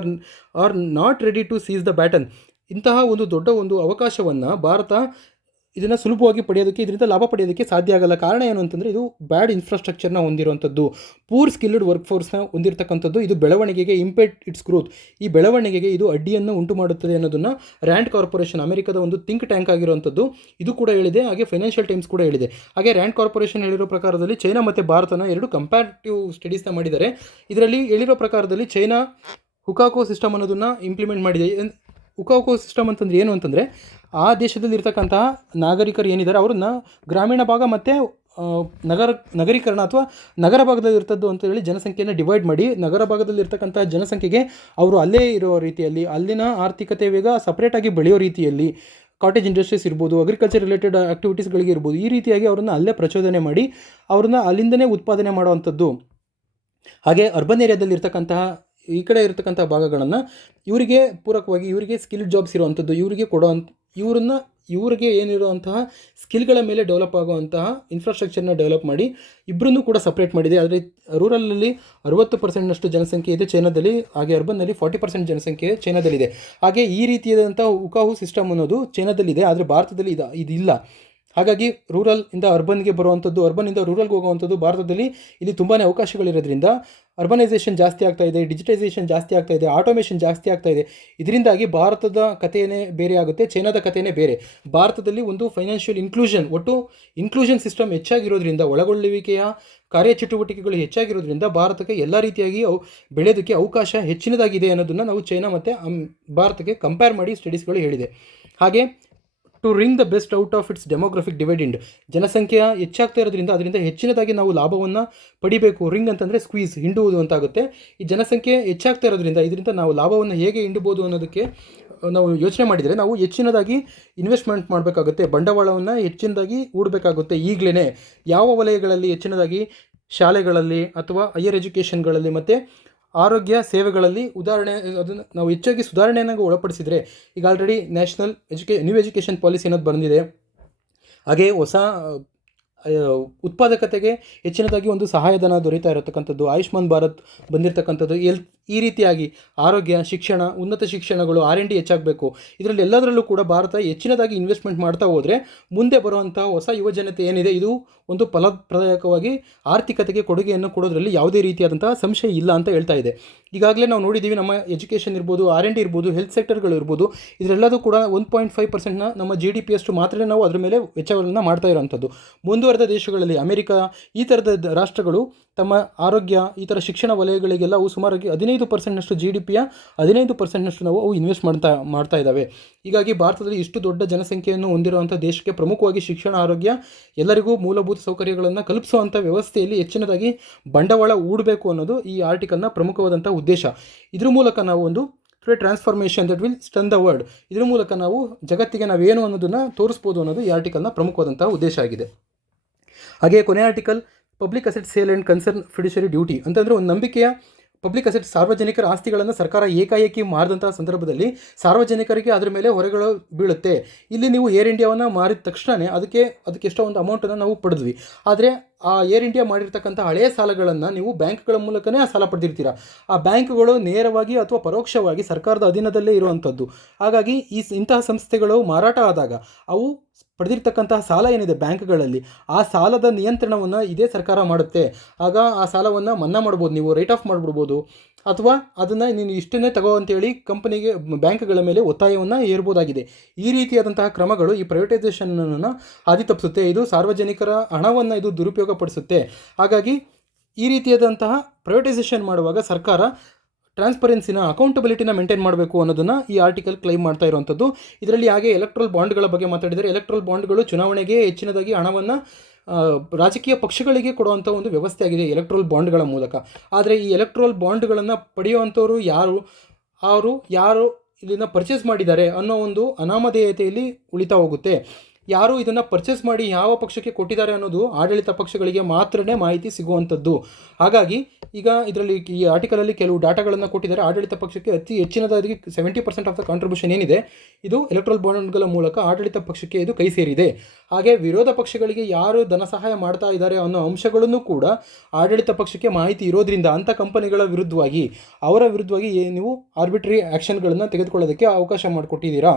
are not ready to seize the baton. ಇಂತಹ ಒಂದು ದೊಡ್ಡ ಒಂದು ಅವಕಾಶವನ್ನು ಭಾರತ ಇದನ್ನು ಸುಲಭವಾಗಿ ಪಡೆಯೋದಕ್ಕೆ, ಇದರಿಂದ ಲಾಭ ಪಡೆಯೋದಕ್ಕೆ ಸಾಧ್ಯ ಆಗಲ್ಲ. ಕಾರಣ ಏನು ಅಂತಂದರೆ ಇದು ಬ್ಯಾಡ್ ಇನ್ಫ್ರಾಸ್ಟ್ರಕ್ಚರ್ನ ಹೊಂದಿರುವಂಥದ್ದು, ಪೂರ್ ಸ್ಕಿಲ್ಡ್ ವರ್ಕ್ ಫೋರ್ಸ್ನ ಹೊಂದಿರತಕ್ಕಂಥದ್ದು. ಇದು ಬೆಳವಣಿಗೆಗೆ ಇಂಪೆಡ್ ಇಟ್ಸ್ ಗ್ರೋತ್, ಈ ಬೆಳವಣಿಗೆಗೆ ಇದು ಅಡ್ಡಿಯನ್ನು ಉಂಟು ಮಾಡುತ್ತದೆ ಅನ್ನೋದನ್ನು ರ್ಯಾಂಡ್ ಕಾರ್ಪೊರೇಷನ್, ಅಮೆರಿಕದ ಒಂದು ಥಿಂಕ್ ಟ್ಯಾಂಕ್ ಆಗಿರುವಂಥದ್ದು, ಇದು ಕೂಡ ಹೇಳಿದೆ. ಹಾಗೆ ಫೈನಾನ್ಷಿಯಲ್ ಟೈಮ್ಸ್ ಕೂಡ ಹೇಳಿದೆ. ಹಾಗೆ ರ್ಯಾಂಡ್ ಕಾರ್ಪೊರೇಷನ್ ಹೇಳಿರೋ ಪ್ರಕಾರದಲ್ಲಿ ಚೈನಾ ಮತ್ತು ಭಾರತನ 2 ಕಂಪ್ಯಾರಿಟಿವ್ ಸ್ಟಡೀಸ್ನ ಮಾಡಿದ್ದಾರೆ. ಇದರಲ್ಲಿ ಹೇಳಿರೋ ಪ್ರಕಾರದಲ್ಲಿ ಚೈನಾ ಹುಕಾಕೋ ಸಿಸ್ಟಮ್ ಅನ್ನೋದನ್ನು ಇಂಪ್ಲಿಮೆಂಟ್ ಮಾಡಿದೆ. ಹುಕಾಕೋ ಸಿಸ್ಟಮ್ ಅಂತಂದರೆ ಏನು ಅಂತಂದರೆ ಆ ದೇಶದಲ್ಲಿರ್ತಕ್ಕಂತಹ ನಾಗರಿಕರು ಏನಿದ್ದಾರೆ ಅವ್ರನ್ನ ಗ್ರಾಮೀಣ ಭಾಗ ಮತ್ತು ನಗರೀಕರಣ ಅಥವಾ ನಗರ ಭಾಗದಲ್ಲಿರ್ತದ್ದು ಅಂತ ಹೇಳಿ ಜನಸಂಖ್ಯೆಯನ್ನು ಡಿವೈಡ್ ಮಾಡಿ, ನಗರ ಭಾಗದಲ್ಲಿರ್ತಕ್ಕಂಥ ಜನಸಂಖ್ಯೆಗೆ ಅವರು ಅಲ್ಲೇ ಇರೋ ರೀತಿಯಲ್ಲಿ, ಅಲ್ಲಿನ ಆರ್ಥಿಕತೆ ವೇಗ ಸಪ್ರೇಟಾಗಿ ಬೆಳೆಯೋ ರೀತಿಯಲ್ಲಿ, ಕಾಟೇಜ್ ಇಂಡಸ್ಟ್ರೀಸ್ ಇರ್ಬೋದು, ಅಗ್ರಿಕಲ್ಚರ್ ರಿಲೇಟೆಡ್ ಆಕ್ಟಿವಿಟೀಸ್ಗಳಿಗೆ ಇರ್ಬೋದು, ಈ ರೀತಿಯಾಗಿ ಅವರನ್ನು ಅಲ್ಲೇ ಪ್ರಚೋದನೆ ಮಾಡಿ ಅವ್ರನ್ನ ಅಲ್ಲಿಂದನೇ ಉತ್ಪಾದನೆ ಮಾಡುವಂಥದ್ದು. ಹಾಗೆ ಅರ್ಬನ್ ಏರಿಯಾದಲ್ಲಿ ಇರ್ತಕ್ಕಂತಹ ಈ ಕಡೆ ಇರತಕ್ಕಂಥ ಭಾಗಗಳನ್ನು ಇವರಿಗೆ ಪೂರಕವಾಗಿ, ಇವರಿಗೆ ಸ್ಕಿಲ್ ಜಾಬ್ಸ್ ಇರುವಂಥದ್ದು, ಇವರಿಗೆ ಏನಿರುವಂತಹ ಸ್ಕಿಲ್ಗಳ ಮೇಲೆ ಡೆವಲಪ್ ಆಗುವಂತಹ ಇನ್ಫ್ರಾಸ್ಟ್ರಕ್ಚರ್ನ ಡೆವಲಪ್ ಮಾಡಿ ಇಬ್ಬರನ್ನೂ ಕೂಡ ಸಪ್ರೇಟ್ ಮಾಡಿದೆ. ಆದರೆ ರೂರಲಲ್ಲಿ 60% ಜನಸಂಖ್ಯೆ ಇದೆ ಚೈನಾದಲ್ಲಿ, ಹಾಗೆ ಅರ್ಬನ್ನಲ್ಲಿ 40% ಜನಸಂಖ್ಯೆ ಚೈನಾದಲ್ಲಿದೆ. ಹಾಗೆ ಈ ರೀತಿಯಾದಂಥ ಹುಕಾಹು ಸಿಸ್ಟಮ್ ಅನ್ನೋದು ಚೈನಾದಲ್ಲಿದೆ, ಆದರೆ ಭಾರತದಲ್ಲಿ ಇದಿಲ್ಲ. ಹಾಗಾಗಿ ರೂರಲ್ ಇಂದ ಅರ್ಬನ್ಗೆ ಬರುವಂಥದ್ದು, ಅರ್ಬನ್ನಿಂದ ರೂರಲ್ಗೆ ಹೋಗುವಂಥದ್ದು ಭಾರತದಲ್ಲಿ ಇಲ್ಲಿ ತುಂಬಾ ಅವಕಾಶಗಳಿರೋದ್ರಿಂದ ಅರ್ಬನೈಸೇಷನ್ ಜಾಸ್ತಿ ಆಗ್ತಾ ಇದೆ, ಡಿಜಿಟೈಸೇಷನ್ ಜಾಸ್ತಿ ಆಗ್ತಾ ಇದೆ, ಆಟೋಮೇಷನ್ ಜಾಸ್ತಿ ಆಗ್ತಾ ಇದೆ. ಇದರಿಂದಾಗಿ ಭಾರತದ ಕಥೆಯೇ ಬೇರೆ ಆಗುತ್ತೆ, ಚೈನಾದ ಕಥೆಯೇ ಬೇರೆ. ಭಾರತದಲ್ಲಿ ಒಂದು ಫೈನಾನ್ಷಿಯಲ್ ಒಟ್ಟು ಇನ್ಕ್ಲೂಷನ್ ಸಿಸ್ಟಮ್ ಹೆಚ್ಚಾಗಿರೋದ್ರಿಂದ, ಒಳಗೊಳ್ಳುವಿಕೆಯ ಕಾರ್ಯಚಟುವಟಿಕೆಗಳು ಹೆಚ್ಚಾಗಿರೋದ್ರಿಂದ ಭಾರತಕ್ಕೆ ಎಲ್ಲ ರೀತಿಯಾಗಿ ಬೆಳೆಯೋದಕ್ಕೆ ಅವಕಾಶ ಹೆಚ್ಚಿನದಾಗಿದೆ ಅನ್ನೋದನ್ನು ನಾವು ಚೈನಾ ಮತ್ತು ಭಾರತಕ್ಕೆ ಕಂಪೇರ್ ಮಾಡಿ ಸ್ಟಡೀಸ್ಗಳು ಹೇಳಿದೆ. ಹಾಗೆ to ring the best out of its demographic dividend, ಜನಸಂಖ್ಯೆಯ ಹೆಚ್ಚಾಗ್ತಾ ಇರೋದ್ರಿಂದ ಅದರಿಂದ ಹೆಚ್ಚಿನದಾಗಿ ನಾವು ಲಾಭವನ್ನು ಪಡಿಬೇಕು. ರಿಂಗ್ ಅಂತಂದರೆ ಸ್ಕ್ವೀಸ್, ಹಿಂಡುವುದು ಅಂತಾಗುತ್ತೆ. ಈ ಜನಸಂಖ್ಯೆ ಹೆಚ್ಚಾಗ್ತಾ ಇರೋದ್ರಿಂದ ಇದರಿಂದ ನಾವು ಲಾಭವನ್ನು ಹೇಗೆ ಹಿಂಡಬಹುದು ಅನ್ನೋದಕ್ಕೆ ನಾವು ಯೋಚನೆ ಮಾಡಿದರೆ ನಾವು ಹೆಚ್ಚಿನದಾಗಿ ಇನ್ವೆಸ್ಟ್ಮೆಂಟ್ ಮಾಡಬೇಕಾಗುತ್ತೆ, ಬಂಡವಾಳವನ್ನು ಹೆಚ್ಚಿನದಾಗಿ ಹೂಡಬೇಕಾಗುತ್ತೆ. ಈಗಲೇ ಯಾವ ವಲಯಗಳಲ್ಲಿ ಹೆಚ್ಚಿನದಾಗಿ ಶಾಲೆಗಳಲ್ಲಿ ಅಥವಾ ಹೈಯರ್ ಎಜುಕೇಷನ್ಗಳಲ್ಲಿ ಮತ್ತು ಆರೋಗ್ಯ ಸೇವೆಗಳಲ್ಲಿ ಅದನ್ನು ನಾವು ಹೆಚ್ಚಾಗಿ ಸುಧಾರಣೆಯನ್ನು ಒಳಪಡಿಸಿದರೆ, ಈಗ already national new education policy ಅನ್ನೋದು ಬಂದಿದೆ. ಹಾಗೆ ಹೊಸ ಉತ್ಪಾದಕತೆಗೆ ಹೆಚ್ಚಿನದಾಗಿ ಒಂದು ಸಹಾಯಧನ ದೊರೀತಾ ಇರತಕ್ಕಂಥದ್ದು, ಆಯುಷ್ಮಾನ್ ಭಾರತ್ ಬಂದಿರತಕ್ಕಂಥದ್ದು, ಈ ರೀತಿಯಾಗಿ ಆರೋಗ್ಯ, ಶಿಕ್ಷಣ, ಉನ್ನತ ಶಿಕ್ಷಣಗಳು, R&D ಹೆಚ್ಚಾಗಬೇಕು. ಇದರಲ್ಲಿ ಎಲ್ಲದರಲ್ಲೂ ಕೂಡ ಭಾರತ ಹೆಚ್ಚಿನದಾಗಿ ಇನ್ವೆಸ್ಟ್ಮೆಂಟ್ ಮಾಡ್ತಾ ಹೋದರೆ ಮುಂದೆ ಬರುವಂಥ ಹೊಸ ಯುವಜನತೆ ಏನಿದೆ ಇದು ಒಂದು ಫಲಪ್ರದಾಯಕವಾಗಿ ಆರ್ಥಿಕತೆಗೆ ಕೊಡುಗೆಯನ್ನು ಕೊಡೋದ್ರಲ್ಲಿ ಯಾವುದೇ ರೀತಿಯಾದಂಥ ಸಂಶಯ ಇಲ್ಲ ಅಂತ ಹೇಳ್ತಾ ಇದೆ. ಈಗಾಗಲೇ ನಾವು ನೋಡಿದ್ದೀವಿ, ನಮ್ಮ ಎಜುಕೇಷನ್ ಇರ್ಬೋದು, R&D ಇರ್ಬೋದು, ಹೆಲ್ತ್ ಸೆಕ್ಟರ್ಗಳು ಇರ್ಬೋದು, ಇದರೆಲ್ಲದೂ ಕೂಡ 1.5% ನಮ್ಮ GDP ಅಷ್ಟು ಮಾತ್ರ ನಾವು ಅದರ ಮೇಲೆ ವೆಚ್ಚಗಳನ್ನು ಮಾಡ್ತಾ ಇರೋವಂಥದ್ದು. ಮುಂದುವರೆದ ದೇಶಗಳಲ್ಲಿ ಅಮೆರಿಕ ಈ ಥರದ ರಾಷ್ಟ್ರಗಳು ತಮ್ಮ ಆರೋಗ್ಯ ಈ ಥರ ಶಿಕ್ಷಣ ವಲಯಗಳಿಗೆಲ್ಲ ಅವು ಸುಮಾರಾಗಿ 15% GDPಯ 15% ನಾವು ಅವು ಇನ್ವೆಸ್ಟ್ ಮಾಡ್ತಾ ಇದ್ದಾವೆ. ಹೀಗಾಗಿ ಭಾರತದಲ್ಲಿ ಇಷ್ಟು ದೊಡ್ಡ ಜನಸಂಖ್ಯೆಯನ್ನು ಹೊಂದಿರುವಂಥ ದೇಶಕ್ಕೆ ಪ್ರಮುಖವಾಗಿ ಶಿಕ್ಷಣ, ಆರೋಗ್ಯ, ಎಲ್ಲರಿಗೂ ಮೂಲಭೂತ ಸೌಕರ್ಯಗಳನ್ನು ಕಲ್ಪಿಸುವಂಥ ವ್ಯವಸ್ಥೆಯಲ್ಲಿ ಹೆಚ್ಚಿನದಾಗಿ ಬಂಡವಾಳ ಹೂಡಬೇಕು ಅನ್ನೋದು ಈ ಆರ್ಟಿಕಲ್ನ ಪ್ರಮುಖವಾದಂಥ ಉದ್ದೇಶ. ಇದ್ರ ಮೂಲಕ ನಾವು ಒಂದು transformation that will stun the world, ಇದ್ರ ಮೂಲಕ ನಾವು ಜಗತ್ತಿಗೆ ನಾವೇನು ಅನ್ನೋದನ್ನು ತೋರಿಸ್ಬೋದು ಅನ್ನೋದು ಈ ಆರ್ಟಿಕಲ್ನ ಪ್ರಮುಖವಾದಂಥ ಉದ್ದೇಶ ಆಗಿದೆ. ಹಾಗೆ ಕೊನೆ article public asset sale and concern fiduciary duty ಅಂತಂದರೆ ಒಂದು ನಂಬಿಕೆಯ ಪಬ್ಲಿಕ್ ಅಸೆಟ್, ಸಾರ್ವಜನಿಕರ ಆಸ್ತಿಗಳನ್ನು ಸರ್ಕಾರ ಏಕಾಏಕಿ ಮಾರಿದಂಥ ಸಂದರ್ಭದಲ್ಲಿ ಸಾರ್ವಜನಿಕರಿಗೆ ಅದರ ಮೇಲೆ ಹೊರೆಗಳು ಬೀಳುತ್ತೆ. ಇಲ್ಲಿ ನೀವು ಏರ್ ಇಂಡಿಯಾವನ್ನು ಮಾರಿದ ತಕ್ಷಣವೇ ಅದಕ್ಕೆ ಎಷ್ಟೋ ಒಂದು ಅಮೌಂಟನ್ನು ನಾವು ಪಡೆದ್ವಿ. ಆದರೆ ಆ ಏರ್ ಇಂಡಿಯಾ ಮಾಡಿರ್ತಕ್ಕಂಥ ಹಳೆಯ ಸಾಲಗಳನ್ನು ನೀವು ಬ್ಯಾಂಕ್ಗಳ ಮೂಲಕನೇ ಆ ಸಾಲ ಪಡೆದಿರ್ತೀರ. ಆ ಬ್ಯಾಂಕ್ಗಳು ನೇರವಾಗಿ ಅಥವಾ ಪರೋಕ್ಷವಾಗಿ ಸರ್ಕಾರದ ಅಧೀನದಲ್ಲೇ ಇರುವಂಥದ್ದು. ಹಾಗಾಗಿ ಇಂತಹ ಸಂಸ್ಥೆಗಳು ಮಾರಾಟ ಆದಾಗ ಅವು ಪಡೆದಿರ್ತಕ್ಕಂತಹ ಸಾಲ ಏನಿದೆ ಬ್ಯಾಂಕ್ಗಳಲ್ಲಿ, ಆ ಸಾಲದ ನಿಯಂತ್ರಣವನ್ನು ಇದೇ ಸರ್ಕಾರ ಮಾಡುತ್ತೆ. ಆಗ ಆ ಸಾಲವನ್ನು ಮನ್ನಾ ಮಾಡ್ಬೋದು, ನೀವು ರೈಟ್ ಆಫ್ ಮಾಡಿಬಿಡ್ಬೋದು, ಅಥವಾ ಅದನ್ನು ನೀನು ಇಷ್ಟನ್ನೇ ತಗೋ ಅಂತೇಳಿ ಕಂಪನಿಗೆ, ಬ್ಯಾಂಕ್ಗಳ ಮೇಲೆ ಒತ್ತಾಯವನ್ನು ಹೇರ್ಬೋದಾಗಿದೆ. ಈ ರೀತಿಯಾದಂತಹ ಕ್ರಮಗಳು ಈ ಪ್ರೈವೇಟೈಸೇಷನನ್ನು ಹಾದಿ ತಪ್ಪಿಸುತ್ತೆ. ಇದು ಸಾರ್ವಜನಿಕರ ಹಣವನ್ನು ಇದು ದುರುಪಯೋಗಪಡಿಸುತ್ತೆ. ಹಾಗಾಗಿ ಈ ರೀತಿಯಾದಂತಹ ಪ್ರೈವೇಟೈಸೇಷನ್ ಮಾಡುವಾಗ ಸರ್ಕಾರ ಟ್ರಾನ್ಸ್ಪರೆನ್ಸಿನ, ಅಕೌಂಟಬಿಲಿಟಿನ ಮೇಂಟೈನ್ ಮಾಡಬೇಕು ಅನ್ನೋದನ್ನು ಈ ಆರ್ಟಿಕಲ್ ಕ್ಲೈಮ್ ಮಾಡ್ತಾ ಇರುವಂಥದ್ದು. ಇದರಲ್ಲಿ ಹಾಗೆ ಎಲೆಕ್ಟ್ರಲ್ ಬಾಂಡ್ಗಳ ಬಗ್ಗೆ ಮಾತಾಡಿದರೆ, ಎಲೆಕ್ಟ್ರಲ್ ಬಾಂಡ್ಗಳು ಚುನಾವಣೆಗೆ ಹೆಚ್ಚಿನದಾಗಿ ಹಣವನ್ನು ರಾಜಕೀಯ ಪಕ್ಷಗಳಿಗೆ ಕೊಡುವಂಥ ಒಂದು ವ್ಯವಸ್ಥೆ ಆಗಿದೆ ಎಲೆಕ್ಟ್ರಲ್ ಬಾಂಡ್ಗಳ ಮೂಲಕ. ಆದರೆ ಈ ಎಲೆಕ್ಟ್ರಲ್ ಬಾಂಡ್ಗಳನ್ನು ಪಡೆಯುವಂಥವ್ರು ಯಾರು ಇದನ್ನು ಪರ್ಚೇಸ್ ಮಾಡಿದ್ದಾರೆ ಅನ್ನೋ ಒಂದು ಅನಾಮಧೇಯತೆಯಲ್ಲಿ ಉಳಿತಾ ಹೋಗುತ್ತೆ. ಯಾರು ಇದನ್ನು ಪರ್ಚೇಸ್ ಮಾಡಿ ಯಾವ ಪಕ್ಷಕ್ಕೆ ಕೊಟ್ಟಿದ್ದಾರೆ ಅನ್ನೋದು ಆಡಳಿತ ಪಕ್ಷಗಳಿಗೆ ಮಾತ್ರನೇ ಮಾಹಿತಿ ಸಿಗುವಂಥದ್ದು. ಹಾಗಾಗಿ ಈಗ ಇದರಲ್ಲಿ ಈ ಆರ್ಟಿಕಲಲ್ಲಿ ಕೆಲವು ಡಾಟಾಗಳನ್ನು ಕೊಟ್ಟಿದ್ದಾರೆ. ಆಡಳಿತ ಪಕ್ಷಕ್ಕೆ ಅತಿ ಹೆಚ್ಚಿನದಾಗಿ 70% ಆಫ್ ದ ಕಾಂಟ್ರಿಬ್ಯೂಷನ್ ಏನಿದೆ, ಇದು ಎಲೆಕ್ಟ್ರಲ್ ಬಾಂಡ್ಗಳ ಮೂಲಕ ಆಡಳಿತ ಪಕ್ಷಕ್ಕೆ ಇದು ಕೈ ಸೇರಿದೆ. ಹಾಗೆ ವಿರೋಧ ಪಕ್ಷಗಳಿಗೆ ಯಾರು ಧನ ಸಹಾಯ ಮಾಡ್ತಾ ಇದ್ದಾರೆ ಅನ್ನೋ ಅಂಶಗಳನ್ನು ಕೂಡ ಆಡಳಿತ ಪಕ್ಷಕ್ಕೆ ಮಾಹಿತಿ ಇರೋದ್ರಿಂದ ಅಂಥ ಕಂಪನಿಗಳ ವಿರುದ್ಧವಾಗಿ, ಅವರ ವಿರುದ್ಧವಾಗಿ ನೀವು ಆರ್ಬಿಟ್ರರಿ ಆ್ಯಕ್ಷನ್ಗಳನ್ನು ತೆಗೆದುಕೊಳ್ಳೋದಕ್ಕೆ ಅವಕಾಶ ಮಾಡಿಕೊಟ್ಟಿದ್ದೀರಾ.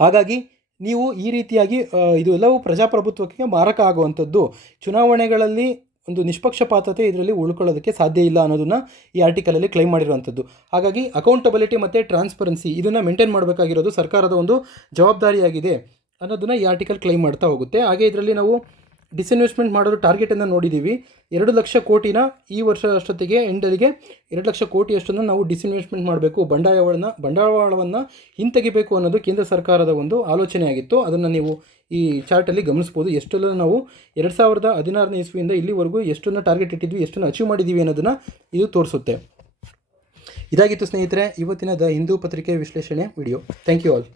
ಹಾಗಾಗಿ ನೀವು ಈ ರೀತಿಯಾಗಿ ಇದು ಎಲ್ಲವೂ ಪ್ರಜಾಪ್ರಭುತ್ವಕ್ಕೆ ಮಾರಕ ಆಗುವಂಥದ್ದು. ಚುನಾವಣೆಗಳಲ್ಲಿ ಒಂದು ನಿಷ್ಪಕ್ಷಪಾತತೆ ಇದರಲ್ಲಿ ಉಳ್ಕೊಳ್ಳೋದಕ್ಕೆ ಸಾಧ್ಯ ಇಲ್ಲ ಅನ್ನೋದನ್ನು ಈ ಆರ್ಟಿಕಲಲ್ಲಿ ಕ್ಲೈಮ್ ಮಾಡಿರುವಂಥದ್ದು. ಹಾಗಾಗಿ ಅಕೌಂಟಬಿಲಿಟಿ ಮತ್ತು ಟ್ರಾನ್ಸ್ಪರೆನ್ಸಿ ಇದನ್ನು ಮೇಂಟೈನ್ ಮಾಡಬೇಕಾಗಿರೋದು ಸರ್ಕಾರದ ಒಂದು ಜವಾಬ್ದಾರಿಯಾಗಿದೆ ಅನ್ನೋದನ್ನು ಈ ಆರ್ಟಿಕಲ್ ಕ್ಲೈಮ್ ಮಾಡ್ತಾ ಹೋಗುತ್ತೆ. ಹಾಗೆ ಇದರಲ್ಲಿ ನಾವು ಡಿಸ್ಇನ್ವೆಸ್ಟ್ಮೆಂಟ್ ಮಾಡೋದು ಟಾರ್ಗೆಟನ್ನು ನೋಡಿದ್ದೀವಿ. 2 ಲಕ್ಷ ಕೋಟಿನ ಈ ವರ್ಷ ಅಷ್ಟೊತ್ತಿಗೆ ಎಂಡಲ್ಲಿಗೆ 2 ಲಕ್ಷ ಕೋಟಿಯಷ್ಟನ್ನು ನಾವು ಡಿಸ್ಇನ್ವೆಸ್ಟ್ಮೆಂಟ್ ಮಾಡಬೇಕು, ಬಂಡವಾಳವನ್ನು ಹಿಂತೆಗಿಬೇಕು ಅನ್ನೋದು ಕೇಂದ್ರ ಸರ್ಕಾರದ ಒಂದು ಆಲೋಚನೆಯಾಗಿತ್ತು. ಅದನ್ನು ನೀವು ಈ ಚಾರ್ಟಲ್ಲಿ ಗಮನಿಸ್ಬೋದು. ಎಷ್ಟೆಲ್ಲ ನಾವು 2016ನೇ ಇಸ್ವಿಯಿಂದ ಇಲ್ಲಿವರೆಗೂ ಎಷ್ಟನ್ನು ಟಾರ್ಗೆಟ್ ಇಟ್ಟಿದ್ವಿ, ಎಷ್ಟನ್ನು ಅಚೀವ್ ಮಾಡಿದ್ದೀವಿ ಅನ್ನೋದನ್ನು ಇದು ತೋರಿಸುತ್ತೆ. ಇದಾಗಿತ್ತು ಸ್ನೇಹಿತರೆ ಇವತ್ತಿನ ದ ಹಿಂದೂ ಪತ್ರಿಕೆ ವಿಶ್ಲೇಷಣೆ ವಿಡಿಯೋ. Thank you all.